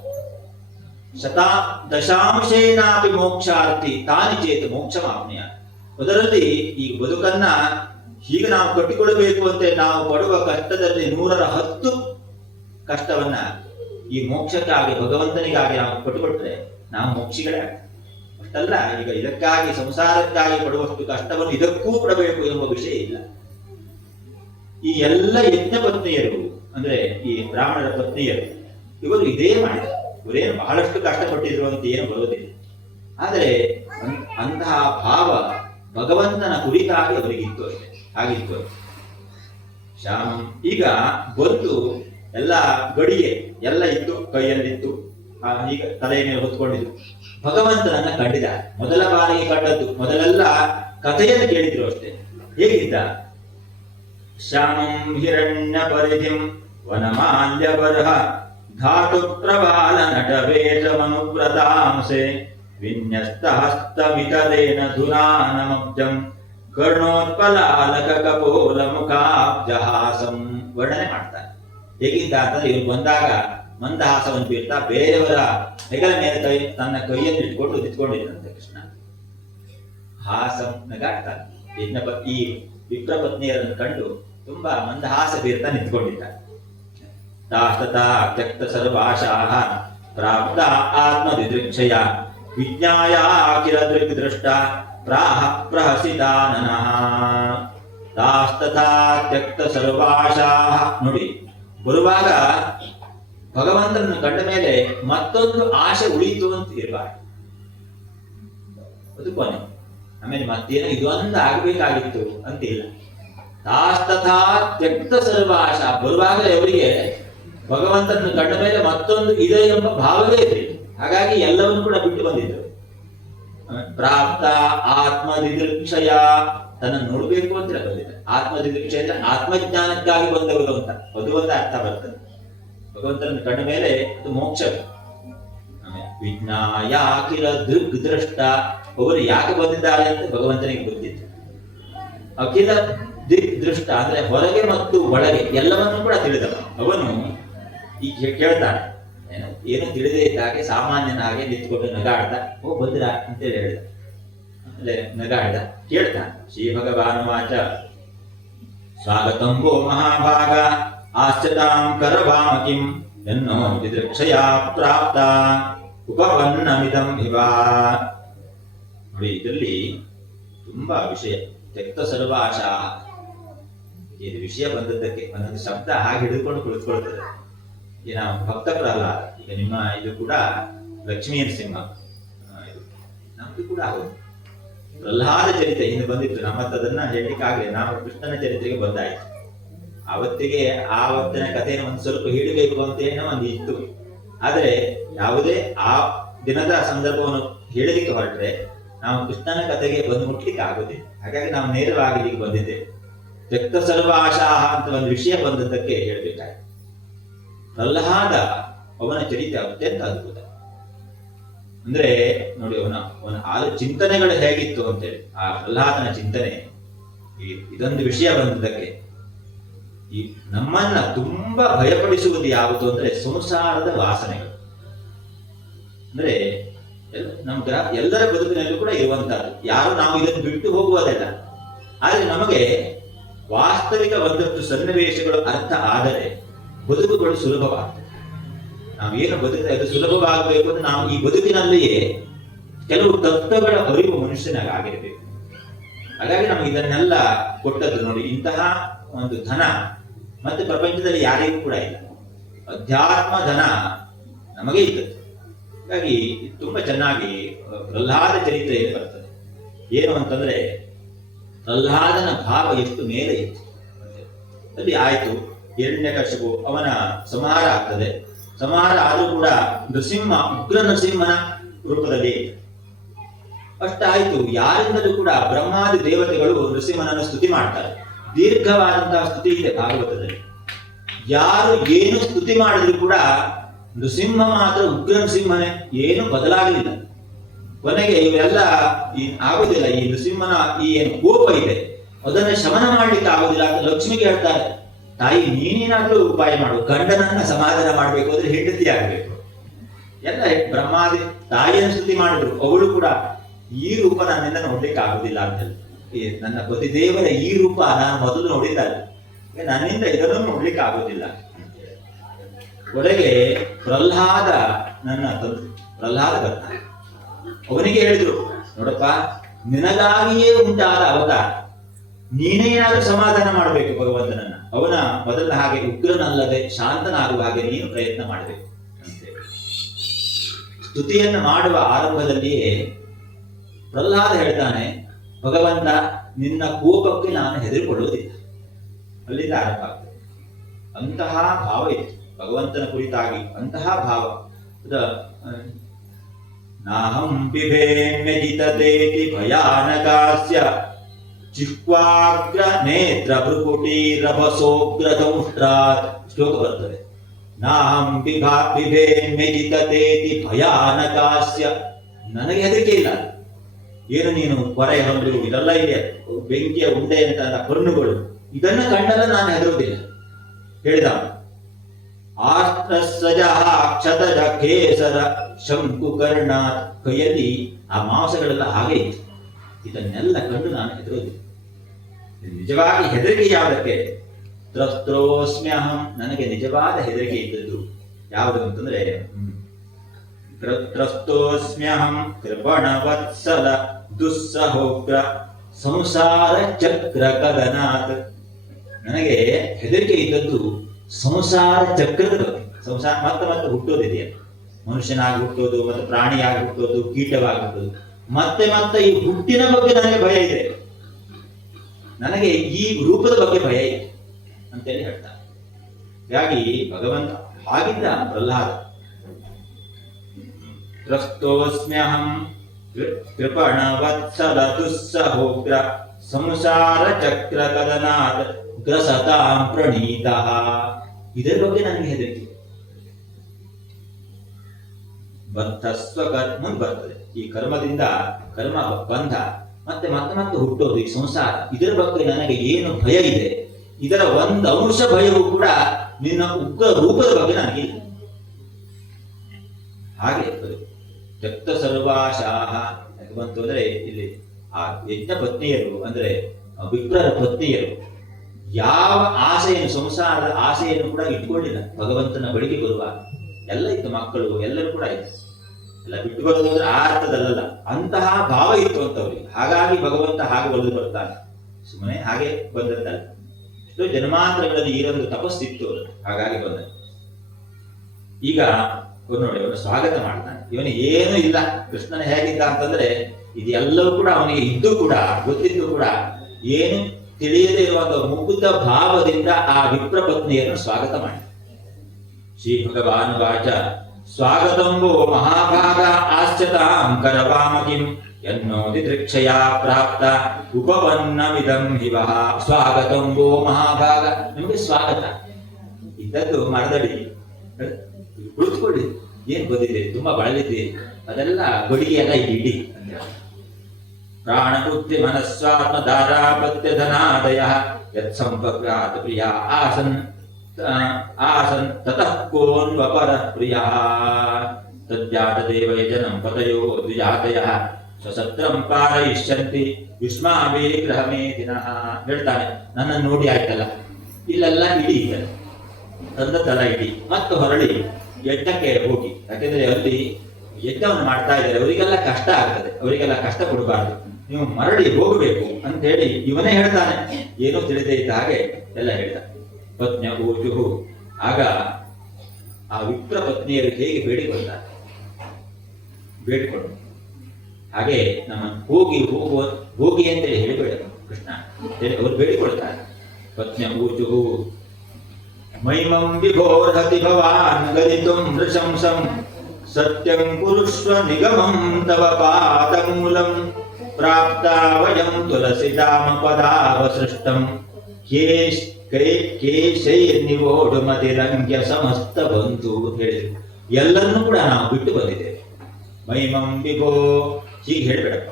ಶತಾ ದಶಾಂಶೇನಾಪಿ ಮೋಕ್ಷಾರ್ಥಿ ತಾನಿ ಚೇತ್ ಮೋಕ್ಷಮಾಪ್ನುಯ. ಅದರಲ್ಲಿ ಈ ಬದುಕನ್ನ ಹೀಗೆ ನಾವು ಕಟ್ಟಿಕೊಡಬೇಕು ಅಂತ ನಾವು ಪಡುವ ಕಷ್ಟದಲ್ಲಿ 110 ಕಷ್ಟವನ್ನ ಈ ಮೋಕ್ಷಕ್ಕಾಗಿ ಭಗವಂತನಿಗಾಗಿ ನಾವು ಕೊಟ್ಟುಕೊಟ್ರೆ ನಾವು ಮೋಕ್ಷಿಗಳೇ ಆಗ್ತೇವೆ. ಅಷ್ಟಲ್ಲ, ಈಗ ಇದಕ್ಕಾಗಿ ಸಂಸಾರಕ್ಕಾಗಿ ಪಡುವಷ್ಟು ಕಷ್ಟವನ್ನು ಇದಕ್ಕೂ ಕೊಡಬೇಕು ಎಂಬ ವಿಷಯ ಇಲ್ಲ. ಈ ಎಲ್ಲ ಯಜ್ಞ ಪತ್ನಿಯರು ಅಂದ್ರೆ ಈ ಬ್ರಾಹ್ಮಣರ ಪತ್ನಿಯರು ಇವರು ಇದೇ ಮಾಡಿದರು. ಇವರೇನು ಬಹಳಷ್ಟು ಕಷ್ಟಪಟ್ಟಿದ್ರು ಅಂತ ಏನು ಬರೋದಿಲ್ಲ. ಆದರೆ ಅಂತಹ ಭಾವ ಭಗವಂತನ ಕುರಿತಾಗಿ ಅವರಿಗಿತ್ತು ಅಷ್ಟೇ, ಆಗಿತ್ತು. ಶ್ಯಾಮಂ ಈಗ ಬಂದು ಎಲ್ಲ ಗಡಿಗೆ ಎಲ್ಲ ಇತ್ತು, ಕೈಯಲ್ಲಿತ್ತು, ಈಗ ತಲೆಯ ಮೇಲೆ ಹೊತ್ಕೊಂಡಿದ್ರು. ಭಗವಂತನನ್ನ ಕಂಡಿದ್ದಾರೆ. ಮೊದಲ ಬಾರಿಗೆ ಕಂಡದ್ದು, ಮೊದಲೆಲ್ಲ ಕಥೆಯನ್ನು ಕೇಳಿದ್ರು ಅಷ್ಟೇ. ಹೇಗಿದ್ದ? ಶ್ಯಾಮಂ ಹಿರಣ್ಯ ಪರಿಧಿಂ ವನಮಾಲ್ಯ ಬರಹ ಧಾತು ಪ್ರಬಾಲ ನಟವೇಷಮನುವ್ರತಾಂಸೆ ವಿನ್ಯಸ್ತ ಹಸ್ತಮಿತರೇಣ ಧುನಾನಮಬ್ಜಂ ಕರ್ಣೋತ್ಪಲಾಲಕ ಕಪೋಲ ಮುಖಾಬ್ಜಹಾಸಂ ವರ್ಣನೆ ಮಾಡ್ತಾರೆ. ಹೇಗಿದ್ದ ಅಂತಂದ್ರೆ ಇವ್ರು ಬಂದಾಗ ಮಂದಹಾಸವನ್ನು ಬೀರ್ತಾ ಬೇರೆಯವರ ಹೆಗಲ ಮೇಲೆ ತನ್ನ ಕೈಯನ್ನು ಇಟ್ಕೊಂಡು ನಿಂತ್ಕೊಂಡಿದ್ದಂತೆ ಕೃಷ್ಣ. ಹಾಸಂ ನಗಾಡ್ತಾನೆ. ಈ ವಿಪ್ರಪತ್ನಿಯರನ್ನು ಕಂಡು ತುಂಬಾ ಮಂದಹಾಸ ಬೀರ್ತಾ ನಿಂತ್ಕೊಂಡಿದ್ದ. ತಾಸ್ತತಾ ತ್ಯಕ್ತ ಸರ್ವಾಶಾಃ ಪ್ರಾಪ್ತ ಆತ್ಮದಿದೃಕ್ಷಯ ವಿಜ್ಞಾಯ ಅಖಿಲ ದೃಗ್ದೃಷ್ಟ ಪ್ರಾಹ ಪ್ರಹಸಿತಾನನಃ. ತಾಸ್ತಥಾ ತ್ಯಕ್ತ ಸರ್ವಾಶಾಃ. ನೋಡಿ, ಬರುವಾಗ ಭಗವಂತನನ್ನು ಕಂಡ ಮೇಲೆ ಮತ್ತೊಂದು ಆಶೆ ಉಳಿಯಿತು ಅಂತ ಇರಬಾರ್ದು. ಅದು ಕೊನೆ. ಆಮೇಲೆ ಮತ್ತೇನೋ ಇದೊಂದು ಆಗ್ಬೇಕಾಗಿತ್ತು ಅಂತಿಲ್ಲ. ತಾಸ್ತಥಾ ತ್ಯಕ್ತ ಸರ್ವಾಶ. ಬರುವಾಗಲೇ ಅವರಿಗೆ ಭಗವಂತನನ್ನು ಕಂಡ ಮೇಲೆ ಮತ್ತೊಂದು ಇದೆ ಎಂಬ ಭಾವವೇ ಇದೆ. ಹಾಗಾಗಿ ಎಲ್ಲವನ್ನು ಕೂಡ ಬಿಟ್ಟು ಬಂದಿದ್ದರು. ಪ್ರಾಪ್ತ ಆತ್ಮದಿದೃಕ್ಷಯ, ತನ್ನನ್ನು ನೋಡಬೇಕು ಅಂತ ಬಂದಿದೆ. ಆತ್ಮದಿದೃಕ್ಷಯ ಅಂದ್ರೆ ಆತ್ಮಜ್ಞಾನಕ್ಕಾಗಿ ಬಂದವರು ಅಂತ, ಅದು ಒಂದು ಅರ್ಥ ಬರ್ತದೆ. ಭಗವಂತನನ್ನು ಕಂಡ ಮೇಲೆ ಅದು ಮೋಕ್ಷವೇ. ವಿಜ್ಞಾಯ ಅಖಿಲ ದೃಷ್ಟ. ಅವರು ಯಾಕೆ ಬಂದಿದ್ದಾರೆ ಅಂತ ಭಗವಂತನಿಗೆ ಗೊತ್ತಿತ್ತು. ಅಖಿಲ ದೃಷ್ಟ ಅಂದ್ರೆ ಹೊರಗೆ ಮತ್ತು ಒಳಗೆ ಎಲ್ಲವನ್ನೂ ಕೂಡ ತಿಳಿದವ. ಅವನು ಈಗ ಕೇಳ್ತಾನೆ, ಏನು ತಿಳಿದೇ ಇದ್ದಾಗೆ ಸಾಮಾನ್ಯನಾಗೆ ನಿಂತ್ಕೊಂಡು ನಗಾಡ್ದ. ಓ ಬಂದಿರ ಅಂತೇಳಿ ಹೇಳ್ದ. ಆಮೇಲೆ ನಗಾಡ್ದ, ಕೇಳ್ತಾನೆ. ಶ್ರೀ ಭಗವಾನುವಾಚ ಸ್ವಾಗತಂಬೋ ಮಹಾಭಾಗ ಆಶ್ಚತಾಂ ಕರವಾಮ ಕಿಂ ಎನ್ನೋ ದಿದೃಕ್ಷಯ ಪ್ರಾಪ್ತ ಉಪಪನ್ನಮಿದಂ ಹಿವಾ. ನೋಡಿ, ಇದರಲ್ಲಿ ತುಂಬಾ ವಿಷಯ. ತ್ಯಕ್ತ ಸರ್ವಾಶಾ, ಇದು ವಿಷಯ ಬಂದದ್ದಕ್ಕೆ ಒಂದೊಂದು ಶಬ್ದ ಹಾಗೆ ಹಿಡಿದುಕೊಂಡು ಕುಳಿತುಕೊಳ್ತದೆ. ಈಗ ನಾವು ಭಕ್ತ ಪ್ರಹ್ಲಾದ, ಈಗ ನಿಮ್ಮ ಇದು ಕೂಡ ಲಕ್ಷ್ಮೀ ನರಸಿಂಹ, ನಮ್ದು ಕೂಡ ಆಗೋದು ಪ್ರಹ್ಲಾದ ಚರಿತ್ರೆ ಹಿಂದೆ ಬಂದಿತ್ತು. ನಮ್ಮತ್ತದನ್ನ ಹೇಳಲಿಕ್ಕಾಗಲಿ, ನಾವು ಕೃಷ್ಣನ ಚರಿತ್ರೆಗೆ ಬಂದಾಯ್ತು. ಆವತ್ತಿಗೆ ಆವತ್ತಿನ ಕಥೆಯನ್ನು ಒಂದು ಸ್ವಲ್ಪ ಹೇಳಬೇಕು ಅಂತ ಏನೋ ಒಂದು ಇತ್ತು. ಆದರೆ ಯಾವುದೇ ಆ ದಿನದ ಸಂದರ್ಭವನ್ನು ಹೇಳಲಿಕ್ಕೆ ಹೊರಟ್ರೆ ನಾವು ಕೃಷ್ಣನ ಕಥೆಗೆ ಬಂದು ಮುಟ್ಲಿಕ್ಕೆ ಆಗೋದಿಲ್ಲ. ಹಾಗಾಗಿ ನಾವು ನೇರವಾಗಿ ಇಲ್ಲಿಗೆ ಬಂದಿದ್ದೇವೆ. ತ್ಯಕ್ತ ಸರ್ವಾಶಾಹ ಅಂತ ಒಂದು ವಿಷಯ ಬಂದದ್ದಕ್ಕೆ ಹೇಳ್ಬೇಕಾಯ್ತು. ಪ್ರಹ್ಲಾದ, ಅವನ ಚರಿತ್ರೆ ಅತ್ಯಂತ ಅದ್ಭುತ. ಅಂದ್ರೆ ನೋಡಿ, ಅವನ ಚಿಂತನೆಗಳು ಹೇಗಿತ್ತು ಅಂತೇಳಿ, ಆ ಪ್ರಹ್ಲಾದನ ಚಿಂತನೆ ಇದೊಂದು ವಿಷಯ ಬಂದದ್ದಕ್ಕೆ ಈ ನಮ್ಮನ್ನ ತುಂಬಾ ಭಯಪಡಿಸುವುದು ಯಾವುದು ಅಂದ್ರೆ ಸಂಸಾರದ ವಾಸನೆಗಳು. ಅಂದ್ರೆ ಎಲ್ಲರ ಬದುಕಿನಲ್ಲೂ ಕೂಡ ಇರುವಂತಹದ್ದು. ಯಾರು ನಾವು ಇದನ್ನು ಬಿಟ್ಟು ಹೋಗುವುದಲ್ಲ. ಆದ್ರೆ ನಮಗೆ ವಾಸ್ತವಿಕ ಒಂದಷ್ಟು ಸನ್ನಿವೇಶಗಳು ಅರ್ಥ ಆದರೆ ಬದುಕುಗಳು ಸುಲಭವಾಗ್ತದೆ. ನಾವೇನು ಬದುಕಿದ್ರೆ ಅದು ಸುಲಭವಾಗಬೇಕು ಅಂದ್ರೆ ನಾವು ಈ ಬದುಕಿನಲ್ಲಿಯೇ ಕೆಲವು ತತ್ವಗಳ ಅರಿವು ಮನುಷ್ಯನಾಗ ಆಗಿರಬೇಕು. ಹಾಗಾಗಿ ನಮಗೆ ಇದನ್ನೆಲ್ಲ ಕೊಟ್ಟದ್ದು ನೋಡಿ. ಇಂತಹ ಒಂದು ಧನ ಮತ್ತೆ ಪ್ರಪಂಚದಲ್ಲಿ ಯಾರಿಗೂ ಕೂಡ ಇಲ್ಲ. ಅಧ್ಯಾತ್ಮ ಧನ ನಮಗೆ ಇದ್ದದ್ದು. ಹಾಗಾಗಿ ತುಂಬಾ ಚೆನ್ನಾಗಿ ಪ್ರಹ್ಲಾದ ಚರಿತ್ರೆಯಲ್ಲಿ ಬರ್ತದೆ. ಏನು ಅಂತಂದ್ರೆ, ಪ್ರಹ್ಲಾದನ ಭಾವ ಎಷ್ಟು ಮೇಲೆ ಇತ್ತು. ಅಲ್ಲಿ ಆಯ್ತು, ಹಿರಣ್ಯಕಶಿಪು ಅವನ ಸಂಹಾರ ಆಗ್ತದೆ. ಸಂಹಾರ ಆದ್ರೂ ಕೂಡ ನೃಸಿಂಹ, ಉಗ್ರ ನೃಸಿಂಹನ ರೂಪದಲ್ಲಿ ಅಷ್ಟಾಯ್ತು. ಯಾರಿಂದಲೂ ಕೂಡ ಬ್ರಹ್ಮಾದಿ ದೇವತೆಗಳು ನೃಸಿಂಹನನ್ನು ಸ್ತುತಿ ಮಾಡ್ತಾರೆ. ದೀರ್ಘವಾದಂತಹ ಸ್ತುತಿ ಇದೆ ಭಾಗವತದಲ್ಲಿ. ಯಾರು ಏನು ಸ್ತುತಿ ಮಾಡಿದ್ರು ಕೂಡ ನೃಸಿಂಹ ಮಾತ್ರ ಉಗ್ರ ನೃಸಿಂಹನೇ, ಏನು ಬದಲಾಗಲಿಲ್ಲ. ಕೊನೆಗೆ ಇವರೆಲ್ಲ ಆಗುದಿಲ್ಲ, ಈ ನೃಸಿಂಹನ ಈ ಏನು ಕೋಪ ಇದೆ ಅದನ್ನ ಶಮನ ಮಾಡ್ಲಿಕ್ಕೆ ಆಗುದಿಲ್ಲ ಅಂತ ಲಕ್ಷ್ಮಿಗೆ ಹೇಳ್ತಾರೆ, ತಾಯಿ ನೀನೇನಾದ್ರೂ ಉಪಾಯ ಮಾಡು, ಗಂಡನನ್ನ ಸಮಾಧಾನ ಮಾಡ್ಬೇಕು ಅಂದ್ರೆ ಹೆಂಡತಿ ಆಗ್ಬೇಕು. ಎಲ್ಲ ಬ್ರಹ್ಮಾದಿ ತಾಯಿಯನ್ನು ಸ್ತುತಿ ಮಾಡಿದ್ರು. ಅವಳು ಕೂಡ ಈ ರೂಪ ನನ್ನಿಂದ ನೋಡ್ಲಿಕ್ಕೆ ಆಗುದಿಲ್ಲ ಅಂತ ಹೇಳಿ, ನನ್ನ ಪತಿದೇವರ ಈ ರೂಪ ನಾನು ಮೊದಲು ನೋಡಿದ್ದಲ್ಲ, ನನ್ನಿಂದ ಇದನ್ನು ನೋಡ್ಲಿಕ್ಕೆ ಆಗುದಿಲ್ಲ. ಕೊನೆಗೆ ಪ್ರಹ್ಲಾದ ಪ್ರಹ್ಲಾದ ಬರ್ತಾನೆ. ಅವನಿಗೆ ಹೇಳಿದ್ರು, ನೋಡಪ್ಪ, ನಿನಗಾಗಿಯೇ ಉಂಟಾದ ಅವತಾರ, ನೀನೇನಾದ್ರೂ ಸಮಾಧಾನ ಮಾಡಬೇಕು ಭಗವಂತನನ್ನ. ಅವನ ಮೊದಲ ಹಾಗೆ ಉಗ್ರನಲ್ಲದೆ ಶಾಂತನಾಗುವ ಹಾಗೆ ನೀನು ಪ್ರಯತ್ನ ಮಾಡಬೇಕು ಅಂತೇಳಿ ಸ್ತುತಿಯನ್ನು ಮಾಡುವ ಆರಂಭದಲ್ಲಿಯೇ ಪ್ರಹ್ಲಾದ ಹೇಳ್ತಾನೆ, ಭಗವಂತ ನಿನ್ನ ಕೋಪಕ್ಕೆ ನಾನು ಹೆದರಿಕೊಳ್ಳುವುದಿಲ್ಲ. ಅಲ್ಲಿಂದ ಆರಂಭ ಆಗ್ತದೆ. ಅಂತಹ ಭಾವ ಇತ್ತು ಭಗವಂತನ ಕುರಿತಾಗಿ, ಅಂತಹ ಭಾವ. ನಾಹಂ ಬಿಭೇಮ್ಯಜಿತತೇತಿ ಭಯಾನಕಾಸ್ಯ ಜಿಹ್ವಾಗ್ರ ನೇತ್ರ ಭೃಕುಟಿ ರಭಸೋಗ್ರ ದಂಷ್ಟ್ರಾತ್. ಶ್ಲೋಕ ಬರ್ತದೆ. ನಾಹಂ ಬಿಭೇಮ್ಯಜಿತತೇತಿ ಭಯಾನಕಾಸ್ಯ. ನನಗೆ ಹೆದರಿಕೆ ಇಲ್ಲ. ಏನು ನೀನು ಹೊರೆ ಹೊಂದು ಇದೆಲ್ಲ ಇದೆ, ಬೆಂಕಿಯ ಉಂಡೆ ಅಂತ ಕಣ್ಣುಗಳು, ಇದನ್ನ ಕಂಡಲ್ಲ ನಾನು ಹೆದರುವುದಿಲ್ಲ ಹೇಳಿದ. ಆಸ್ತ್ರಸಜಃ ಕ್ಷತಜ ಕೇಸರ ಶಂಕುಕರ್ಣ. ಕೈಯಲ್ಲಿ ಆ ಮಾಂಸಗಳೆಲ್ಲ ಹಾಗೆ ಇತ್ತು. ಇದನ್ನೆಲ್ಲ ಕಂಡು ನಾನು ಹೆದರುವುದಿಲ್ಲ. ನಿಜವಾಗಿ ಹೆದರಿಕೆ ಯಾವುದಕ್ಕೆ? ತ್ರಸ್ತ್ರೋಸ್ಮ್ಯಹಂ. ನನಗೆ ನಿಜವಾದ ಹೆದರಿಕೆ ಇದ್ದದ್ದು ಯಾವುದು ಅಂತಂದ್ರೆ, ತ್ರಸ್ತೋಸ್ಮ್ಯಹಂ ಕೃಪಣವತ್ಸಲ ದುಸ್ಸಹೋಗ್ರ ಸಂಸಾರ ಚಕ್ರ ಕದನಾತ್. ನನಗೆ ಹೆದರಿಕೆ ಇದ್ದದ್ದು ಸಂಸಾರ ಚಕ್ರದ ಬಗ್ಗೆ. ಸಂಸಾರ ಮತ್ತೆ ಮತ್ತೆ ಹುಟ್ಟೋದಿದೆಯಾ, ಮನುಷ್ಯನಾಗಿ ಹುಟ್ಟೋದು, ಮತ್ತೆ ಪ್ರಾಣಿಯಾಗಿ ಹುಟ್ಟೋದು, ಕೀಟವಾಗಿ ಹುಟ್ಟೋದು, ಮತ್ತೆ ಮತ್ತೆ ಈ ಹುಟ್ಟಿನ ಬಗ್ಗೆ ನನಗೆ ಭಯ ಇದೆ. ನನಗೆ ಈ ರೂಪದ ಬಗ್ಗೆ ಭಯ ಇದೆ ಅಂತೇಳಿ ಹೇಳ್ತಾರೆ. ಹೀಗಾಗಿ ಭಗವಂತ ಹಾಗಿದ್ದ ಪ್ರಹ್ಲಾದ. ತ್ರಸ್ತೋಸ್ಮ್ಯಹಂ ಕೃಪಣ ವತ್ಸಲ ದುಸ್ಸಹೋಗ್ರ ಸಂಸಾರ ಚಕ್ರ ಕದನಾತ್ ಗ್ರಸತಾಂ ಪ್ರಣೀತಃ. ಇದರ ಬಗ್ಗೆ ನನಗೆ ಹೆದರಿಕೆ. ಮುಂದೆ ಬರ್ತದೆ ಈ ಕರ್ಮದಿಂದ, ಕರ್ಮ ಬಂಧ, ಮತ್ತೆ ಮತ್ತೆ ಮತ್ತೆ ಹುಟ್ಟೋದು, ಈ ಸಂಸಾರ, ಇದರ ಬಗ್ಗೆ ನನಗೆ ಏನು ಭಯ ಇದೆ, ಇದರ ಒಂದು ಅಂಶ ಭಯವೂ ಕೂಡ ನಿನ್ನ ಉಗ್ರ ರೂಪದ ಬಗ್ಗೆ ನನಗಿಲ್ಲ. ಹಾಗೆ ತ್ಯಕ್ತ ಸರ್ವಾಶಾಹ ಬಂತು ಅಂದ್ರೆ ಇಲ್ಲಿ ಆ ಯಜ್ಞ ಪತ್ನಿಯರು ಅಂದ್ರೆ ವಿಪ್ರರ ಪತ್ನಿಯರು ಯಾವ ಆಸೆಯನ್ನು, ಸಂಸಾರದ ಆಸೆಯನ್ನು ಕೂಡ ಇಟ್ಕೊಳ್ಳಿಲ್ಲ ಭಗವಂತನ ಬಳಿಗೆ ಬರುವಾಗ. ಎಲ್ಲ ಇತ್ತು, ಮಕ್ಕಳು ಎಲ್ಲರೂ ಕೂಡ ಇತ್ತು, ಎಲ್ಲ ಬಿಟ್ಟು ಬರೋದು ಅಂದ್ರೆ ಆ ಅರ್ಥದಲ್ಲ, ಅಂತಹ ಭಾವ ಇತ್ತು ಅಂತವ್ರಿಗೆ. ಹಾಗಾಗಿ ಭಗವಂತ ಹಾಗೆ ಒಲಿದು ಬರ್ತಾನೆ, ಸುಮ್ಮನೆ ಹಾಗೆ ಬಂದದ್ದಲ್ಲ. ಎಷ್ಟೋ ಜನ್ಮಾಂತರಗಳಲ್ಲಿ ಈ ಒಂದು ತಪಸ್ಸಿತ್ತು ಅವರು, ಹಾಗಾಗಿ ಬಂದ. ಈಗ ನೋಡಿ, ಅವನು ಸ್ವಾಗತ ಮಾಡ್ತಾನೆ. ಇವನಿಗೆ ಏನೂ ಇಲ್ಲ, ಕೃಷ್ಣನ ಹೇಗಿದ್ದ ಅಂತಂದ್ರೆ ಇದೆಲ್ಲವೂ ಕೂಡ ಅವನಿಗೆ ಇದ್ದು ಕೂಡ, ಗೊತ್ತಿದ್ದು ಕೂಡ, ಏನು ತಿಳಿಯದೇ ಇರುವಂತಹ ಮುಗ್ಧ ಭಾವದಿಂದ ಆ ವಿಪ್ರ ಪತ್ನಿಯನ್ನು ಸ್ವಾಗತ ಮಾಡಿ. ಶ್ರೀ ಭಗವಾನ್ ವಾಚ ಸ್ವಾಗತಂಬೋ ಮಹಾಭಾಗ ಆಶ್ಚತಾಂ ಕರವಾಮಕಿಂ ಎನ್ನೋದಿ ದೃಕ್ಷಯ ಪ್ರಾಪ್ತ ಉಪಪನ್ನಮಿದಂ ಹಿವಃ. ಸ್ವಾಗತಂಬೋ ಮಹಾಭಾಗ, ನಿಮಗೆ ಸ್ವಾಗತ. ಇದ್ದದ್ದು ಮರದಡಿ, ಕುಳಿತುಕೊಳ್ಳಿ, ಏನ್ ಬಂದಿದೆ, ತುಂಬಾ ಬಳಲಿದ್ದೀರಿ, ಅದೆಲ್ಲ ಬಡಿಗೆ ಎಲ್ಲ ಇಡಿ ಅಂತ. ಪ್ರಾಣ ಬುದ್ಧಿ ಮನಸ್ವಾತ್ಮ ಧಾರಾಪತ್ಯ ಧನಾದಯ ಯತ್ ಸಂಪರ್ಕಾತ್ ಪ್ರಿಯ ಆಸನ್ ಆಸನ್ ತತಃ ಕೋನ್ವಪರ ಪ್ರಿಯ ತಜ್ಜಾತ ದೇವಯ ಜನಂ ಪತಯೋ ದ್ವಿಜಾತಯಃ ಸ್ವಸತ್ರಂ ಪಾರಯಿಷ್ಯಂತಿ ಯುಷ್ಮಾಭಿ ಗ್ರಹಮೇ ದಿನಃ. ಹೇಳ್ತಾನೆ, ನನ್ನನ್ನು ನೋಡಿ ಆಯ್ತಲ್ಲ, ಇಲ್ಲೆಲ್ಲ ಇಡಿ ಇದ್ದಾರೆ, ತಂದದ್ದೆಲ್ಲ ಇಡಿ, ಮತ್ತು ಹೊರಳಿ ಯಜ್ಞಕ್ಕೆ ಹೋಗಿ. ಯಾಕೆಂದ್ರೆ ಅಲ್ಲಿ ಯಜ್ಞವನ್ನು ಮಾಡ್ತಾ ಇದ್ದಾರೆ, ಅವರಿಗೆಲ್ಲ ಕಷ್ಟ ಆಗ್ತದೆ, ಅವರಿಗೆಲ್ಲ ಕಷ್ಟ ಕೊಡಬಾರ್ದು, ನೀವು ಮರಳಿ ಹೋಗಬೇಕು ಅಂತ ಹೇಳಿ ಇವನೇ ಹೇಳ್ತಾನೆ. ಏನೋ ತಿಳಿದೇ ಇದ್ದ ಹಾಗೆ ಎಲ್ಲ ಹೇಳ್ತಾನೆ. ಪತ್ನಿಯ ಊಜುಹು, ಆಗ ಆ ವಿಪ್ರ ಪತ್ನಿಯರು ಹೇಗೆ ಬೇಡಿಕೊಳ್ತಾರೆ, ಬೇಡಿಕೊಂಡು ಹಾಗೆ ನಮ್ಮ ಹೋಗಿ ಅಂತೇಳಿ ಹೇಳಿಬೇಡ ಕೃಷ್ಣ ಹೇಳಿ ಅವರು ಬೇಡಿಕೊಳ್ತಾರೆ. ಪತ್ನಿಯ ಊಜುಹು ಮೈಮಂ ವಿಭೋರ್ಹತಿ ಭವಾನ್ ಗದಿತುಂ ನೃಶಂಸಂ ಸತ್ಯಂ ಕುರುಷ್ವ ನಿಗಮಂ ತವ ಪಾದಮೂಲಂ ಪ್ರಾಪ್ತ ವಯಂ ತುಲಸಿಧಾಮ ಪದಾವಸೃಷ್ಟಂ ಕೇಶೈರ್ನಿವೋಢು ಮತಿರಂಗ್ಯ ಸಮಸ್ತ ಬಂಧು ಹೇಳಿದ್ರು. ಎಲ್ಲರನ್ನೂ ಕೂಡ ನಾವು ಬಿಟ್ಟು ಬಂದಿದ್ದೇವೆ. ಮೈಮಂ ವಿಭೋ ಹೀಗೆ ಹೇಳ್ಬೇಡಪ್ಪ,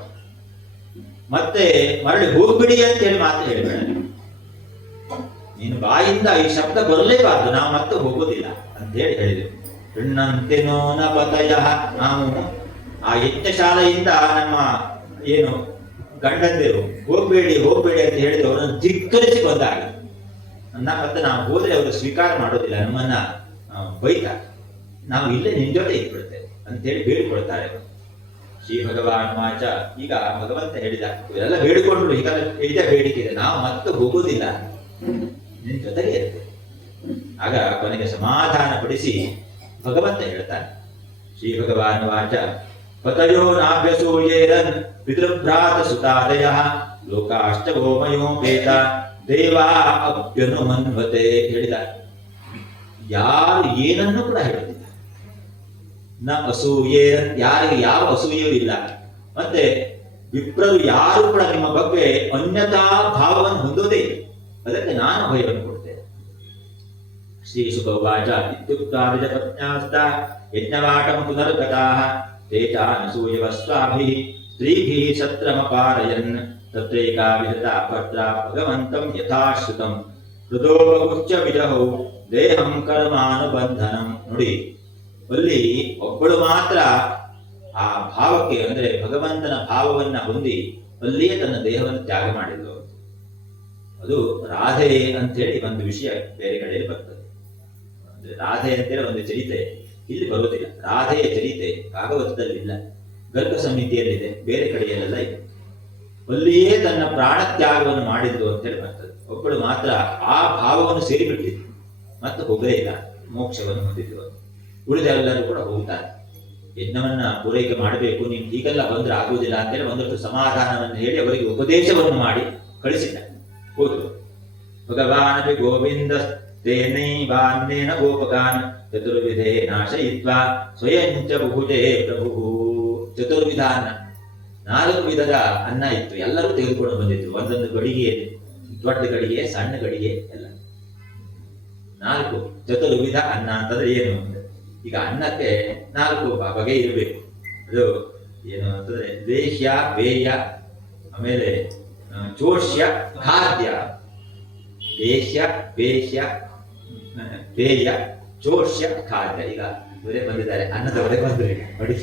ಮತ್ತೆ ಮರಳಿ ಹೋಗ್ಬಿಡಿ ಅಂತ ಹೇಳಿ ಮಾತು ಹೇಳ್ಬೇಡ. ನೀನು ಬಾಯಿಂದ ಈ ಶಬ್ದ ಬರಲೇಬಾರ್ದು, ನಾವು ಮತ್ತೆ ಹೋಗೋದಿಲ್ಲ ಅಂತ ಹೇಳಿ ಹೇಳಿದೆವು. ಋಣ್ಣಂತೆನೋ ನ ಪತಯ, ನಾವು ಆ ಯಜ್ಞಶಾಲೆಯಿಂದ ನಮ್ಮ ಏನು ಗಂಡಂದಿರು ಹೋಗ್ಬೇಡಿ ಹೋಗ್ಬೇಡಿ ಅಂತ ಹೇಳಿದ್ರು, ಅವರನ್ನು ಧಿಕ್ಕರಿಸಿ ಬಂದಾಗ ಮತ್ತೆ ನಾವು ಹೋದ್ರೆ ಅವರು ಸ್ವೀಕಾರ ಮಾಡೋದಿಲ್ಲ, ನಮ್ಮನ್ನ ಬೈತಾರೆ, ನಾವು ಇಲ್ಲೇ ನಿನ್ ಜೊತೆ ಇಟ್ಬಿಡ್ತೇವೆ ಅಂತ ಹೇಳಿ ಬೇಡಿಕೊಳ್ತಾರೆ. ಶ್ರೀ ಭಗವಾನ್ ವಾಚ, ಈಗ ಭಗವಂತ ಹೇಳಿದ, ಇವರೆಲ್ಲ ಬೇಡಿಕೊಂಡ್ರು, ಈಗ ಇದೇ ಬೇಡಿಕೆ ಇದೆ, ನಾವು ಮತ್ತೆ ಹೋಗೋದಿಲ್ಲ, ನಿನ್ ಜೊತೆಗೆ ಇರ್ತೇವೆ. ಆಗ ಕೊನೆಗೆ ಸಮಾಧಾನ ಪಡಿಸಿ ಭಗವಂತ ಹೇಳ್ತಾನೆ. ಶ್ರೀ ಭಗವಾನ್ ವಾಚ ಪತಯೋ ನಾಭ್ಯಸೂಯೇರನ್ ಪಿತೃಭ್ರಾತ ಸುತಾದಯ ಲೋಕಾಶ್ಚ ಗೋಮಯೋಪೇತ ದೇವಾ ಅಭ್ಯನುಮನ್ವತೆ ಹೇಳಿದ. ಯಾರು ಏನನ್ನು ಕೂಡ ಹೇಳುತ್ತಿಲ್ಲ, ನ ಅಸೂಯೇರನ್, ಯಾರಿಗೆ ಯಾವ ಅಸೂಯೆಯೂ ಇಲ್ಲ, ಮತ್ತೆ ವಿಪ್ರರು ಯಾರು ಕೂಡ ನಿಮ್ಮ ಬಗ್ಗೆ ಅನ್ಯತಾ ಭಾವವನ್ನು ಹೊಂದೋದೇ ಇಲ್ಲ, ಅದಕ್ಕೆ ನಾನು ಭಯವನ್ನು ಕೊಡ್ತೇನೆ. ಶ್ರೀ ಸುಖವಾಚ ಇತ್ಯುಕ್ತಾದಿಜ ಪತ್ನ್ಯಾಸ್ತ ಯಜ್ಞವಾಟಂ ಪುನರ್ಗತಾಃ ತೇಜಾನಸೂಯವ ಸ್ವಾಭಿಃ ಸ್ತ್ರೀಭಿಃ ಸತ್ರಮಪಾರಯನ್ ತತ್ರೈಕಾ ವಿಧತಾ ಭದ್ರಾ ಭಗವಂತಂ ಯಥಾಶ್ರುತಂ ಹೃದೋ ಬಹುಶ್ಚ ವಿಜಹೌ ದೇಹಂ ಕರ್ಮಾನುಬಂಧನಂ. ನೋಡಿ, ಅಲ್ಲಿ ಒಬ್ಬಳು ಮಾತ್ರ ಆ ಭಾವಕ್ಕೆ ಅಂದ್ರೆ ಭಗವಂತನ ಭಾವವನ್ನ ಹೊಂದಿ ಅಲ್ಲಿಯೇ ತನ್ನ ದೇಹವನ್ನು ತ್ಯಾಗ ಮಾಡಿದ್ಲು. ಅದು ರಾಧೆ ಅಂತೇಳಿ ಒಂದು ವಿಷಯ ಬೇರೆ ಕಡೆಯಲ್ಲಿ ಬರ್ತದೆ. ಅಂದ್ರೆ ರಾಧೆ ಅಂತೇಳಿ ಒಂದು ಚರಿತೆ ಇಲ್ಲಿ ಬರುವುದಿಲ್ಲ. ರಾಧೆಯ ಚರಿತೆ ಭಾಗವತದಲ್ಲಿ ಇಲ್ಲ, ಗರ್ಭ ಸಮಿತಿಯಲ್ಲಿದೆ, ಬೇರೆ ಕಡೆಯಲ್ಲೆಲ್ಲ ಇದೆ. ಅಲ್ಲಿಯೇ ತನ್ನ ಪ್ರಾಣ ತ್ಯಾಗವನ್ನು ಮಾಡಿದ್ದು ಅಂತೇಳಿ ಬರ್ತದೆ. ಒಬ್ಬಳು ಮಾತ್ರ ಆ ಭಾವವನ್ನು ಸೇರಿಬಿಟ್ಟಿದ್ದು, ಮತ್ತೆ ಹೋಗಲೇ ಇಲ್ಲ, ಮೋಕ್ಷವನ್ನು ಹೊಂದಿದ್ದು. ಉಳಿದೆಲ್ಲರೂ ಕೂಡ ಹೋಗ್ತಾರೆ. ಯಜ್ಞವನ್ನ ಪೂರೈಕೆ ಮಾಡಬೇಕು, ನೀನು ಹೀಗೆಲ್ಲ ಬಂದ್ರೆ ಆಗುವುದಿಲ್ಲ ಅಂತೇಳಿ ಒಂದಷ್ಟು ಸಮಾಧಾನವನ್ನು ಹೇಳಿ ಅವರಿಗೆ ಉಪದೇಶವನ್ನು ಮಾಡಿ ಕಳಿಸಿದ್ದ. ಹೋದ್ರು. ಭಗವಾನಪಿ ಗೋವಿಂದ ತೇನೈವಾನ್ನೇನ ಗೋಪಕಾನ್ ಚತುರ್ವಿಧೇ ನಾಶಯಿತ್ವಾ ಸ್ವಯಂಚ ಬಹುಜೇ ಪ್ರಭು. ಚತುರ್ವಿಧ ಅನ್ನ, 4 ವಿಧದ ಅನ್ನ ಇತ್ತು, ಎಲ್ಲರೂ ತೆಗೆದುಕೊಂಡು ಬಂದಿದ್ರು. ಒಂದೊಂದು ಗಡಿಗೆಯಲ್ಲಿ, ದೊಡ್ಡ ಗಡಿಗೆ, ಸಣ್ಣ ಗಡಿಗೆ ಎಲ್ಲ 4 ಚತುರ್ವಿಧ ಅನ್ನ ಅಂತಂದ್ರೆ ಏನು? ಈಗ ಅನ್ನಕ್ಕೆ 4 ಬಗೆ ಇರಬೇಕು. ಅದು ಏನು ಅಂತಂದ್ರೆ ವೇಶ್ಯ, ವೇಯ, ಆಮೇಲೆ ಚೋಷ್ಯ, ಖಾದ್ಯ. ವೇಶ್ಯ, ವೇಶ್ಯ, ವೇಯ, ಚೋಷ್ಯ, ಖಾದ್ಯ. ಈಗ ಇವರೇ ಬಂದಿದ್ದಾರೆ, ಅನ್ನದವರೇ ಬಂದರು ಈಗ ನೋಡಿ.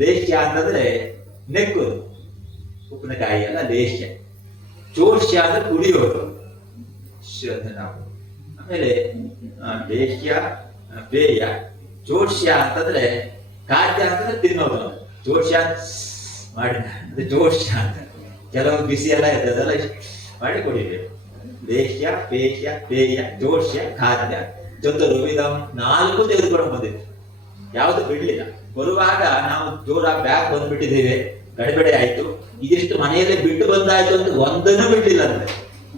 ಲೇಷ್ಯ ಅಂತಂದ್ರೆ ನೆಕ್ಕುದು, ಉಪ್ಪಿನಕಾಯಿ ಎಲ್ಲ ಲೇಷ್ಯ. ಚೋಷ್ಯ ಅಂದ್ರೆ ಕುಡಿಯೋದು, ಅಂತ ನಾವು. ಆಮೇಲೆ ದೇಶ್ಯ ಪೇಯ, ಜೋಡ್ಸ್ಯ ಅಂತಂದ್ರೆ ಖಾದ್ಯ ಅಂತಂದ್ರೆ ತಿನ್ನೋದು. ಜೋಡ್ಸ್ಯ ಮಾಡಿ ಅಂದ್ರೆ ಜೋಡ್ಸ್ಯ ಅಂತ ಕೆಲವು ಬಿಸಿ ಎಲ್ಲ ಇದ್ದದೆಲ್ಲ ಮಾಡಿ ಕೊಡಿಬೇಕು. ದೇಶ್ಯ ಪೇಯ ಪೇಯ ಜೋಡ್ಸ್ಯ ಖಾದ್ಯ ಚತುರ್ವಿಧಂ 4 ತೆಗೆದುಕೊಂಡು ಬಂದಿತ್ತು, ಯಾವುದು ಬಿಡ್ಲಿಲ್ಲ. ಬರುವಾಗ ನಾವು ಜೋರ ಬ್ಯಾಗ್ ಬಂದ್ಬಿಟ್ಟಿದ್ದೇವೆ, ಗಡಿಬಿಡಿ ಆಯ್ತು, ಇದಿಷ್ಟು ಮನೆಯಲ್ಲೇ ಬಿಟ್ಟು ಬಂದಾಯ್ತು ಅಂತ ಒಂದನ್ನು ಬಿಡ್ಲಿಲ್ಲ ಅಂದ್ರೆ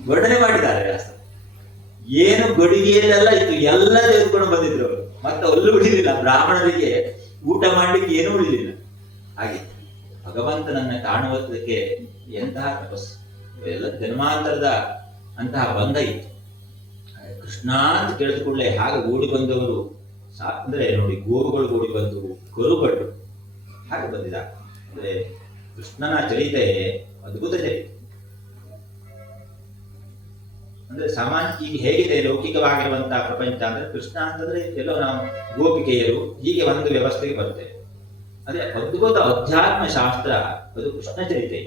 ವರ್ಣನೆ ಮಾಡಿದ್ದಾರೆ ವ್ಯಾಸ. ಏನು ಗಡಿಗೆಯಲ್ಲೆಲ್ಲ ಇತ್ತು ಎಲ್ಲ ತೆಗೆದುಕೊಂಡು ಬಂದಿದ್ರು ಅವರು, ಮತ್ತೆ ಅಲ್ಲೂ ಬಿಡಲಿಲ್ಲ. ಬ್ರಾಹ್ಮಣರಿಗೆ ಊಟ ಮಾಡ್ಲಿಕ್ಕೆ ಏನೂ ಉಳಿಲಿಲ್ಲ. ಹಾಗೆ ಭಗವಂತನನ್ನ ಕಾಣುವುದಕ್ಕೆ ಎಂತಹ ತಪಸ್ಸು, ಎಲ್ಲ ಜನ್ಮಾಂತರದ ಅಂತಹ ಬಂಧ ಇತ್ತು. ಕೃಷ್ಣ ಅಂತ ಕೇಳಿದ ಕೂಡಲೇ ಹಾಗೆ ಓಡಿ ಬಂದವರು ಅಂದ್ರೆ ನೋಡಿ, ಗೋವುಗಳು ಓಡಿ ಬಂದವು, ಕರುಗಳು ಹಾಗೆ ಬಂದಿದ. ಅಂದ್ರೆ ಕೃಷ್ಣನ ಚರಿತೆ ಅದ್ಭುತ ಚರಿತೆ. ಅಂದ್ರೆ ಸಾಮಾನ್ಯ ಈಗ ಹೇಗಿದೆ ಲೌಕಿಕವಾಗಿರುವಂತಹ ಪ್ರಪಂಚ ಅಂದ್ರೆ ಕೃಷ್ಣ ಅಂತಂದ್ರೆ ಎಲ್ಲೋ ನಾವು ಗೋಪಿಕೆಯರು ಹೀಗೆ ಒಂದು ವ್ಯವಸ್ಥೆಗೆ ಬರ್ತೇವೆ. ಅದೇ ಅದ್ಭುತ ಅಧ್ಯಾತ್ಮ ಶಾಸ್ತ್ರ ಅದು ಕೃಷ್ಣ ಚರಿತೆ.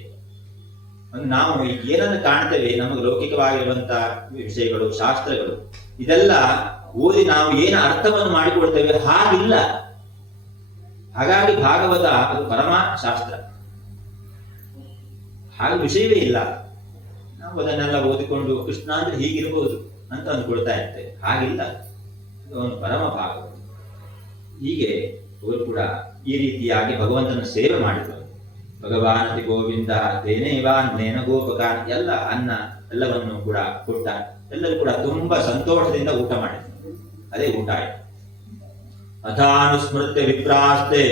ನಾವು ಈಗ ಏನನ್ನು ಕಾಣ್ತೇವೆ ನಮಗೆ ಲೌಕಿಕವಾಗಿರುವಂತಹ ವಿಷಯಗಳು, ಶಾಸ್ತ್ರಗಳು ಇದೆಲ್ಲ ಓದಿ ನಾವು ಏನು ಅರ್ಥವನ್ನು ಮಾಡಿಕೊಡ್ತೇವೆ ಹಾಗಿಲ್ಲ. ಹಾಗಾಗಿ ಭಾಗವತ ಅದು ಪರಮ ಶಾಸ್ತ್ರ, ಹಾಗೆ ವಿಷಯವೇ ಇಲ್ಲ. ನಾವು ಅದನ್ನೆಲ್ಲ ಓದಿಕೊಂಡು ಕೃಷ್ಣ ಅಂದ್ರೆ ಹೀಗಿರಬಹುದು ಅಂತ ಅಂದ್ಕೊಳ್ತಾ ಇರ್ತೇವೆ, ಹಾಗಿಲ್ಲ. ಒಂದು ಪರಮ ಭಾಗವತ. ಹೀಗೆ ಅವರು ಕೂಡ ಈ ರೀತಿಯಾಗಿ ಭಗವಂತನ ಸೇವೆ ಮಾಡಿದರು. ಭಗವಾನತಿ ಗೋವಿಂದ ತೇನೇವಾನ್ನೇನ ಗೋಪಕಾನ್, ಎಲ್ಲ ಅನ್ನ ಎಲ್ಲವನ್ನು ಕೂಡ ಕೊಟ್ಟ. ಎಲ್ಲರೂ ಕೂಡ ತುಂಬಾ ಸಂತೋಷದಿಂದ ಊಟ ಮಾಡಿದ್ರು. ಅದೇ ಊಟ ಆಯ್ತು. ಅಥಾನುಸ್ಮೃತ್ಯ ವಿಪ್ರಾಸ್ತೆ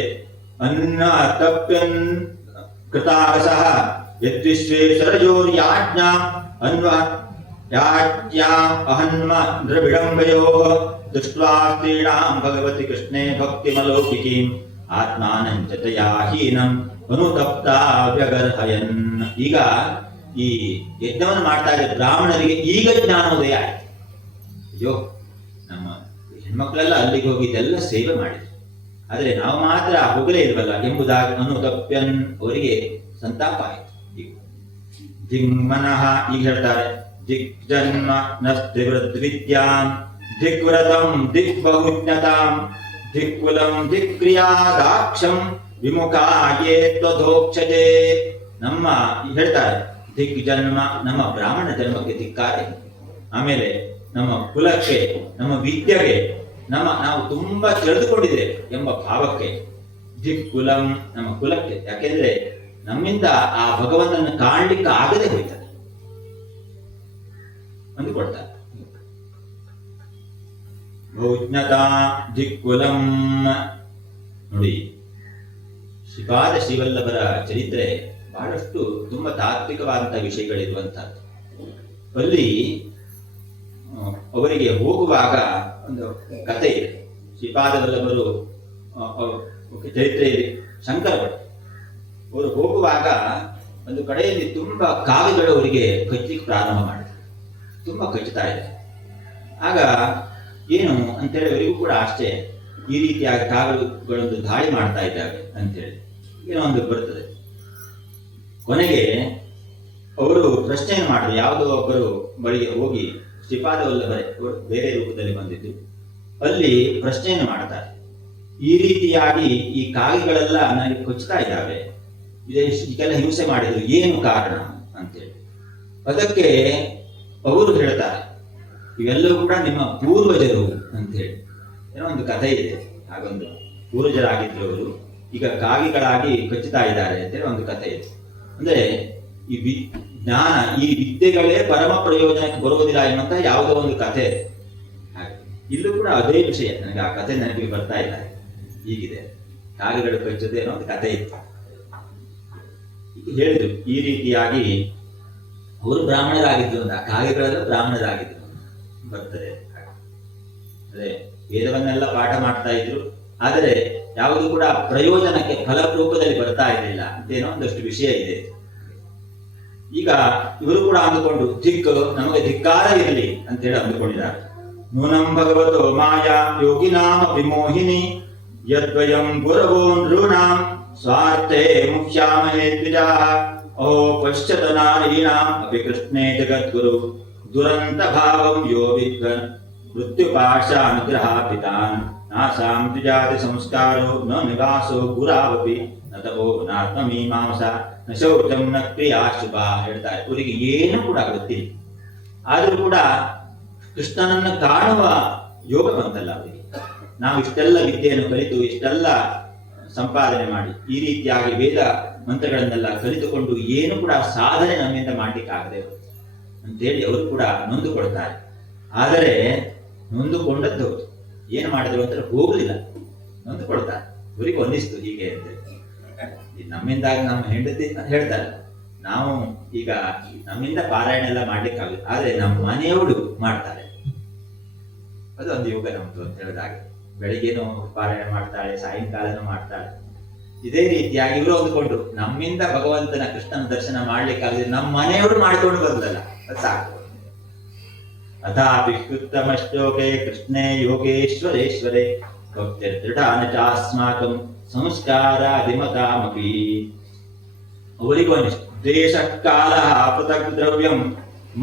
ಅನ್ನ ತಪ್ಯನ್ ಕೃತಾಗಸಃ ಯದ್ವಿಶ್ವೇಶ್ವರಯೋರ್ಯಾಜ್ಞಾ ಅನ್ವ ಯಾಜ್ಞಾಂ ಅಹನ್ಮ ನೃವಿಡಂಬಯೋಃ ದೃಷ್ಟ್ವಾ ಸ್ತ್ರೀಣಾಂ ಭಗವತಿ ಕೃಷ್ಣೇ ಭಕ್ತಿಮಲೌಕಿಕೀಂ ಆತ್ಮಾನಂ ಚ ತಯಾ ಹೀನಂ ಅನುತಪ್ತ ವ್ಯಗರ್ಹಯನ್. ಈಗ ಈ ಯಜ್ಞವನ್ನು ಮಾಡ್ತಾ ಇದ್ದ ಬ್ರಾಹ್ಮಣರಿಗೆ ಈಗ ಜ್ಞಾನೋದಯ ಆಯ್ತು. ಅಯ್ಯೋ, ನಮ್ಮ ಹೆಣ್ಮಕ್ಳೆಲ್ಲ ಅಲ್ಲಿಗೆ ಹೋಗಿ ಇದೆಲ್ಲ ಸೇವೆ ಮಾಡಿದ್ರು, ಆದ್ರೆ ನಾವು ಮಾತ್ರ ಹೋಗಲೇ ಇಲ್ವಲ್ಲ ಎಂಬುದಾಗಿ ಅನುತಪ್ಯನ್ ಅವರಿಗೆ ಸಂತಾಪ ಆಯ್ತು. ದಿಗ್ಮನಃ ಈಗ ಹೇಳ್ತಾರೆ, ದಿಗ್ಜನ್ಮ ನಸ್ತ್ರಿವೃದ್ವಿದ್ಯಾಂ ದಿಗ್ವ್ರತಂ ದಿಗ್ಬಹುಜ್ಞತಾಂ ದಿಕ್ಕುಲಂ ದಿಕ್ಕ್ರಿಯಾದಾಕ್ಷಂ ವಿಮುಖಾಯೇ ತ್ವಧೋಕ್ಷಜೆ. ನಮ್ಮ ಹೇಳ್ತಾರೆ ದಿಗ್ಜನ್ಮ, ನಮ್ಮ ಬ್ರಾಹ್ಮಣ ಜನ್ಮಕ್ಕೆ ಧಿಕ್ಕಾರೆ. ಆಮೇಲೆ ನಮ್ಮ ಕುಲಕ್ಕೆ, ನಮ್ಮ ವಿದ್ಯೆಗೆ, ನಾವು ತುಂಬಾ ತಿಳಿದುಕೊಂಡಿದ್ದೇವೆ ಎಂಬ ಭಾವಕ್ಕೆ. ದಿಕ್ಕುಲಂ, ನಮ್ಮ ಕುಲಕ್ಕೆ, ಯಾಕೆಂದ್ರೆ ನಮ್ಮಿಂದ ಆ ಭಗವಂತನ ಕಾಣ್ಲಿಕ್ಕೆ ಆಗದೆ ಹೋಯ್ತದೆ ಅಂದುಕೊಳ್ತಾರೆ. ಬಹುಜ್ಞತಾ ದಿಕ್ಕುಲಂ. ನೋಡಿ, ಶ್ರೀಪಾದ ಶ್ರೀವಲ್ಲಭರ ಚರಿತ್ರೆ ಬಹಳಷ್ಟು ತುಂಬಾ ತಾತ್ವಿಕವಾದಂತಹ ವಿಷಯಗಳಿರುವಂತಹದ್ದು. ಅಲ್ಲಿ ಅವರಿಗೆ ಹೋಗುವಾಗ ಒಂದು ಕಥೆ ಇದೆ. ಶ್ರೀಪಾದ ವಲ್ಲಭರು ಚರಿತ್ರೆಯಲ್ಲಿ ಶಂಕರ ಭಟ್ ಅವರು ಹೋಗುವಾಗ ಒಂದು ಕಡೆಯಲ್ಲಿ ತುಂಬಾ ಕಾಗೆಗಳು ಅವರಿಗೆ ಕಚ್ಚಲಿಕ್ಕೆ ಪ್ರಾರಂಭ ಮಾಡಿದ್ರು. ತುಂಬಾ ಕಚ್ಚುತ್ತಾ ಇದೆ. ಆಗ ಏನು ಅಂತೇಳಿ ಅವರಿಗೂ ಕೂಡ ಅಷ್ಟೇ, ಈ ರೀತಿಯಾಗಿ ಕಾಗೆಗಳೊಂದು ದಾಳಿ ಮಾಡ್ತಾ ಇದ್ದಾವೆ ಅಂತೇಳಿ ಏನೋ ಒಂದು ಬರ್ತದೆ. ಕೊನೆಗೆ ಅವರು ಪ್ರಶ್ನೆಯನ್ನು ಮಾಡಿದ್ರು. ಯಾವುದೋ ಒಬ್ಬರು ಬಳಿಗೆ ಹೋಗಿ, ಶ್ರೀಪಾದ ವಲ್ಲಭರೇ ಬೇರೆ ರೂಪದಲ್ಲಿ ಬಂದಿದ್ದು, ಅಲ್ಲಿ ಪ್ರಶ್ನೆಯನ್ನು ಮಾಡ್ತಾರೆ. ಈ ರೀತಿಯಾಗಿ ಈ ಕಾಗೆಗಳೆಲ್ಲ ನನಗೆ ಕೊಚ್ಚುತ್ತಾ ಇದ್ದಾವೆ, ಇದಕ್ಕೆಲ್ಲ ಹಿಂಸೆ ಮಾಡಿದ್ರು, ಏನು ಕಾರಣ ಅಂತೇಳಿ. ಅದಕ್ಕೆ ಅವರು ಹೇಳ್ತಾರೆ, ಇವೆಲ್ಲವೂ ಕೂಡ ನಿಮ್ಮ ಪೂರ್ವಜರು ಅಂತೇಳಿ. ಏನೋ ಒಂದು ಕಥೆ ಇದೆ, ಹಾಗೊಂದು ಪೂರ್ವಜರಾಗಿದ್ರು ಅವರು, ಈಗ ಕಾಗೆಗಳಾಗಿ ಕಚ್ಚುತ್ತಾ ಇದ್ದಾರೆ ಅಂತೇಳಿ ಒಂದು ಕಥೆ ಇದೆ. ಅಂದ್ರೆ ಈ ಜ್ಞಾನ, ಈ ವಿದ್ಯೆಗಳೇ ಪರಮ ಪ್ರಯೋಜನಕ್ಕೆ ಬರುವುದಿಲ್ಲ ಎನ್ನುವಂತ ಯಾವುದೋ ಒಂದು ಕಥೆ ಇದೆ. ಹಾಗೆ ಇಲ್ಲೂ ಕೂಡ ಅದೇ ವಿಷಯ. ನನಗೆ ಆ ಕಥೆ ನೆನಪಿಗೆ ಬರ್ತಾ ಇಲ್ಲ. ಹೀಗಿದೆ, ಕಾಗೆಗಳು ಕಚ್ಚುತ್ತೆ ಅನ್ನೋ ಒಂದು ಕಥೆ ಇತ್ತು. ಹೇಳಿದ್ರು ಈ ರೀತಿಯಾಗಿ ಅವರು ಬ್ರಾಹ್ಮಣರಾಗಿದ್ರು ಅಂತ, ಕಾಗೆಗಳೆಲ್ಲ ಬ್ರಾಹ್ಮಣರಾಗಿದ್ರು ಬರ್ತದೆ. ಅದೇ ವೇದವನ್ನೆಲ್ಲ ಪಾಠ ಮಾಡ್ತಾ ಇದ್ರು, ಆದರೆ ಯಾವುದು ಕೂಡ ಪ್ರಯೋಜನಕ್ಕೆ ಫಲರೂಪದಲ್ಲಿ ಬರ್ತಾ ಇರಲಿಲ್ಲ ಅಂತೇನೋ ಒಂದಷ್ಟು ವಿಷಯ ಇದೆ. ಈಗ ಇವರು ಕೂಡ ಅಂದುಕೊಂಡು ನಮಗೆ ಧಿಕ್ಕಾರ ಇರಲಿ ಅಂತೇಳಿ ಅಂದುಕೊಂಡಿದ್ದಾರೆ. ನೂನಂ ಭಗವತೋ ಮಾಯಾ ಯೋಗಿನಾಮ ವಿಮೋಹಿನಿ ಯದ್ವಯಂ ಗುರವೋ ನೃಣಾಂ ಸ್ವಾರ್ಥೇ ಮುಖ್ಯಾಮಹೇ ದ್ವಿಜಾಃ ಅಹೋ ಪಶ್ಯತ ನಾರೀಣಾಂ ಅಪಿ ಕೃಷ್ಣೇ ಜಗದ್ಗುರು ದುರಂತ ಭಾವಂ ಯೋ ವಿದ್ವನ್ ಮೃತ್ಯುಪಾಶಾನುಗ್ರಹಾಪಿತಾನ್ ನಾಸಾಂ ತ್ರಿಜಾತಿ ಸಂಸ್ಕಾರೋ ನ ನಿವಾಸೋ ಗುರಾವಪಿ ನ ತಪೋ ನಾತ್ಮಮೀಮಾಂಸ ನ ಶೌಚಂ ನ ಕ್ರಿಯಾ ಶುಭ ಹೇಳ್ತಾರೆ. ಇವರಿಗೆ ಏನು ಕೂಡ ಗೊತ್ತಿಲ್ಲ, ಆದರೂ ಕೂಡ ಕೃಷ್ಣನನ್ನು ಕಾಣುವ ಯೋಗ ಬಂತಲ್ಲ ಅವರಿಗೆ. ನಾವು ಇಷ್ಟೆಲ್ಲ ವಿದ್ಯೆಯನ್ನು ಕಲಿತು ಇಷ್ಟೆಲ್ಲ ಸಂಪಾದನೆ ಮಾಡಿ ಈ ರೀತಿಯಾಗಿ ವೇದ ಮಂತ್ರಗಳನ್ನೆಲ್ಲ ಕಲಿತುಕೊಂಡು ಏನು ಕೂಡ ಸಾಧನೆ ನಮ್ಮಿಂದ ಮಾಡ್ಲಿಕ್ಕಾಗದೆ ಅಂತೇಳಿ ಅವರು ಕೂಡ ನೊಂದುಕೊಳ್ತಾರೆ. ಆದರೆ ನೊಂದುಕೊಂಡದ್ದು ಹೌದು, ಏನು ಮಾಡಿದ್ರು ಅಂತ ಹೋಗಲಿಲ್ಲ, ನೊಂದುಕೊಳ್ತಾರೆ. ಇವರಿಗೆ ಒಂದಿಸ್ತು ಹೀಗೆ ಅಂತ. ನಮ್ಮಿಂದಾಗಿ ನಮ್ಮ ಹೆಂಡತಿ ಹೇಳ್ತಾರೆ, ನಾವು ಈಗ ನಮ್ಮಿಂದ ಪಾರಾಯಣ ಎಲ್ಲ ಮಾಡ್ಲಿಕ್ಕಾಗಲ್ಲ, ಆದ್ರೆ ನಮ್ಮ ಮನೆಯವರು ಮಾಡ್ತಾರೆ, ಅದು ಒಂದು ಯೋಗ ನಮ್ದು ಅಂತ ಹೇಳಿದಾಗ. ಬೆಳಿಗ್ಗೆನೂ ಪಾರಾಯಣ ಮಾಡ್ತಾಳೆ, ಸಾಯಂಕಾಲನೂ ಮಾಡ್ತಾಳೆ. ಇದೇ ರೀತಿಯಾಗಿ ಇವರು ಅಂದುಕೊಂಡ್ರು, ನಮ್ಮಿಂದ ಭಗವಂತನ ಕೃಷ್ಣನ ದರ್ಶನ ಮಾಡ್ಲಿಕ್ಕಾಗದೆ ನಮ್ಮ ಮನೆಯವರು ಮಾಡಿಕೊಂಡು ಬಂದಲ್ಲ, ಅದು ಸಾಕು. ಅಥಾಪಿ ಉತ್ತಮಶ್ಲೋಕೆ ಕೃಷ್ಣೇ ಯೋಗೇಶ್ವರೇಶ್ವರೇ ಭಕ್ತಿರ್ದೃಢಾನ ಚಾಸ್ಮಾಕಂ ಸಂಸ್ಕಾರಾದಿಮತಾಮಪಿ. ಅವರಿಗೂ ಅನಿಸ್ತು, ದೇಶ ಕಾಲ ಪೃಥಕ್ ದ್ರವ್ಯಂ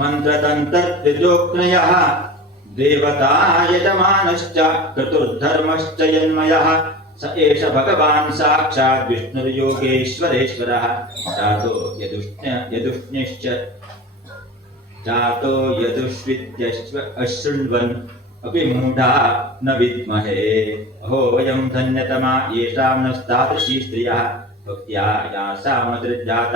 ಮಂತ್ರತಂತ್ರಜ್ಯೋಕ್ನಯ ದೇವತಾ ಯಜಮಾನಶ್ಚ ಕ್ರತುರ್ಧರ್ಮಶ್ಚ ಯನ್ಮಯಃ ಸ ಏಷ ಭಗವಾನ್ ಸಾಕ್ಷಾತ್ ವಿಷ್ಣುರ್ಯೋಗೇಶ್ವರೇಶ್ವರಃ ಜಾತೋ ಯದುಷ್ಣಿಶ್ಚ ಜಾತೋ ಯದುಷ್ವಿದ್ಯಶ್ವ ಅಶೃಣ್ವನ್ ಅಪಿ ಮೂಢಾ ನ ವಿದ್ಮಹೇ ಅಹೋ ವಯಂ ಧನ್ಯತಮಾ ಯೇಷಾಂ ನ ತಾದೃಶೀ ಸ್ತ್ರೀಯಃ ಭಕ್ತ್ಯಾ ಯಾಸಾಮದೃಜಾತ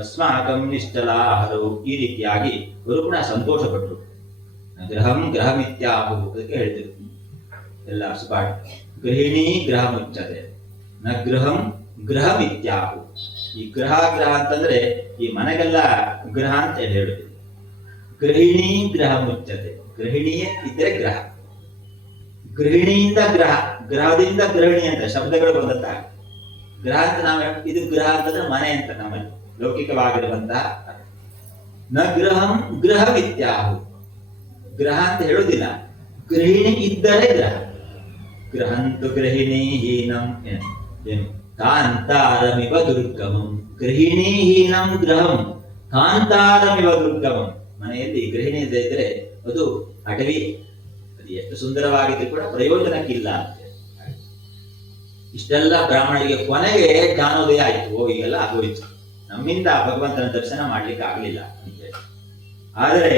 ಅಸ್ಮಾಕಂ ನಿಶ್ಚಲಾಹರು. ಈ ರೀತಿಯಾಗಿ ಅವರು ಕೂಡ ಸಂತೋಷಪಟ್ಟರು. ಗೃಹಂ ಗ್ರಹಮಿತ್ಯಾಹು ಅದಕ್ಕೆ ಹೇಳಿದರು ಎಲ್ಲ ಸುಪಾಠ. ಗೃಹಿಣಿ ಗ್ರಹ ಮುಚ್ಚತೆ, ನ ಗೃಹಂ ಗ್ರಹಮಿತ್ಯಾಹು. ಈ ಗ್ರಹ ಅಂತಂದ್ರೆ ಈ ಮನೆಗೆಲ್ಲ ಗ್ರಹ ಅಂತ ಹೇಳುದು. ಗೃಹಿಣಿ ಗ್ರಹ ಮುಚ್ಚತೆ, ಗೃಹಿಣಿಯೇ ಇದ್ದರೆ ಗ್ರಹ, ಗೃಹಿಣಿಯಿಂದ ಗ್ರಹ, ಗ್ರಹದಿಂದ ಗೃಹಿಣಿ ಅಂತ ಶಬ್ದಗಳು ಬಂದಂತ ಗ್ರಹ ಅಂತ ನಾವು ಇದು ಗ್ರಹ ಅಂತಂದ್ರೆ ಮನೆ ಅಂತ ನಮ್ಮಲ್ಲಿ ಲೌಕಿಕವಾಗಿರುವಂತಹ. ನ ಗೃಹಂ ಗ್ರಹವಿತ್ಯಾಹು, ಗ್ರಹ ಅಂತ ಹೇಳುವುದಿಲ್ಲ, ಗೃಹಿಣಿ ಇದ್ದರೆ ಗ್ರಹ. ಗೃಹಂತು ಗೃಹಿಣಿ ಹೀನಂ ಏನು ಕಾಂತಾರಮಿವ ದುರ್ಗಮಂ. ಗೃಹಿಣಿ ಹೀನಂ ಗೃಹಂ ಕಾಂತಾರಮಿವ ದುರ್ಗಮಂ. ಮನೆಯಲ್ಲಿ ಗೃಹಿಣಿ ಇದ್ದರೆ ಅದು ಅಟವಿ, ಅದು ಎಷ್ಟು ಸುಂದರವಾಗಿದ್ರು ಕೂಡ ಪ್ರಯೋಜನಕ್ಕಿಲ್ಲ ಅಂತ. ಇಷ್ಟೆಲ್ಲ ಬ್ರಾಹ್ಮಣರಿಗೆ ಕೊನೆಗೆ ಜ್ಞಾನೋದಯ ಆಯ್ತು, ಓ ಈಗೆಲ್ಲ ಆಗೋಯ್ತು, ನಮ್ಮಿಂದ ಭಗವಂತನ ದರ್ಶನ ಮಾಡ್ಲಿಕ್ಕೆ ಆಗ್ಲಿಲ್ಲ ಅಂತೇಳಿ. ಆದರೆ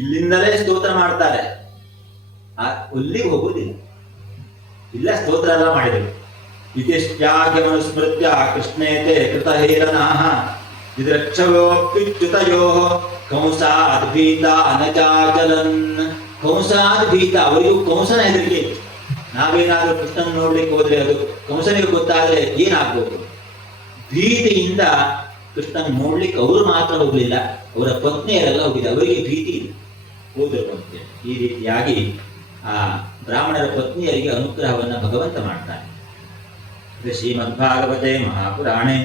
ಇಲ್ಲಿಂದಲೇ ಸ್ತೋತ್ರ ಮಾಡ್ತಾರೆ, ಅಲ್ಲಿಗೆ ಹೋಗುವುದಿಲ್ಲ. ಇಲ್ಲ ಸ್ತೋತ್ರ ಎಲ್ಲ ಮಾಡಿದರು. ಇತಿಷ್ಟ್ಯಾಖ್ಯಮನುಸ್ಮೃತ್ಯ ಕೃಷ್ಣೇತೆ ಕೃತಹೇರನಾಹ ವಿದ್ರಕ್ಷಯೋಪ್ಯುಚ್ಯುತಯೋ ಕಂಸಾದ್ಭೀತ ಅನಚಾಚಲನ್. ಕಂಸಾದ್ಭೀತ, ಅವರಿಗೂ ಕಂಸನ ಹೆದರಿಕೆ ಇತ್ತು. ನಾವೇನಾದ್ರೂ ಕೃಷ್ಣನ ನೋಡ್ಲಿಕ್ಕೆ ಹೋದ್ರೆ ಅದು ಕಂಸನಿಗೆ ಗೊತ್ತಾದ್ರೆ ಏನಾಗ್ಬೋದು. ಭೀತಿಯಿಂದ ಕೃಷ್ಣನ್ ನೋಡ್ಲಿಕ್ಕೆ ಅವರು ಮಾತ್ರ ಹೋಗ್ಲಿಲ್ಲ, ಅವರ ಪತ್ನಿಯರೆಲ್ಲ ಹೋಗಿದ್ದ, ಅವರಿಗೆ ಭೀತಿ ಇಲ್ಲ, ಹೋದ್ರು ಅಂತೇಳಿ. ಈ ರೀತಿಯಾಗಿ ಆ ಬ್ರಾಹ್ಮಣರ ಪತ್ನಿಯರಿಗೆ ಅನುಗ್ರಹವನ್ನ ಭಗವಂತ ಮಾಡ್ತಾನೆ. ಶ್ರೀಮದ್ಭಾಗವತೆ ಮಹಾಪುರಾಣೆ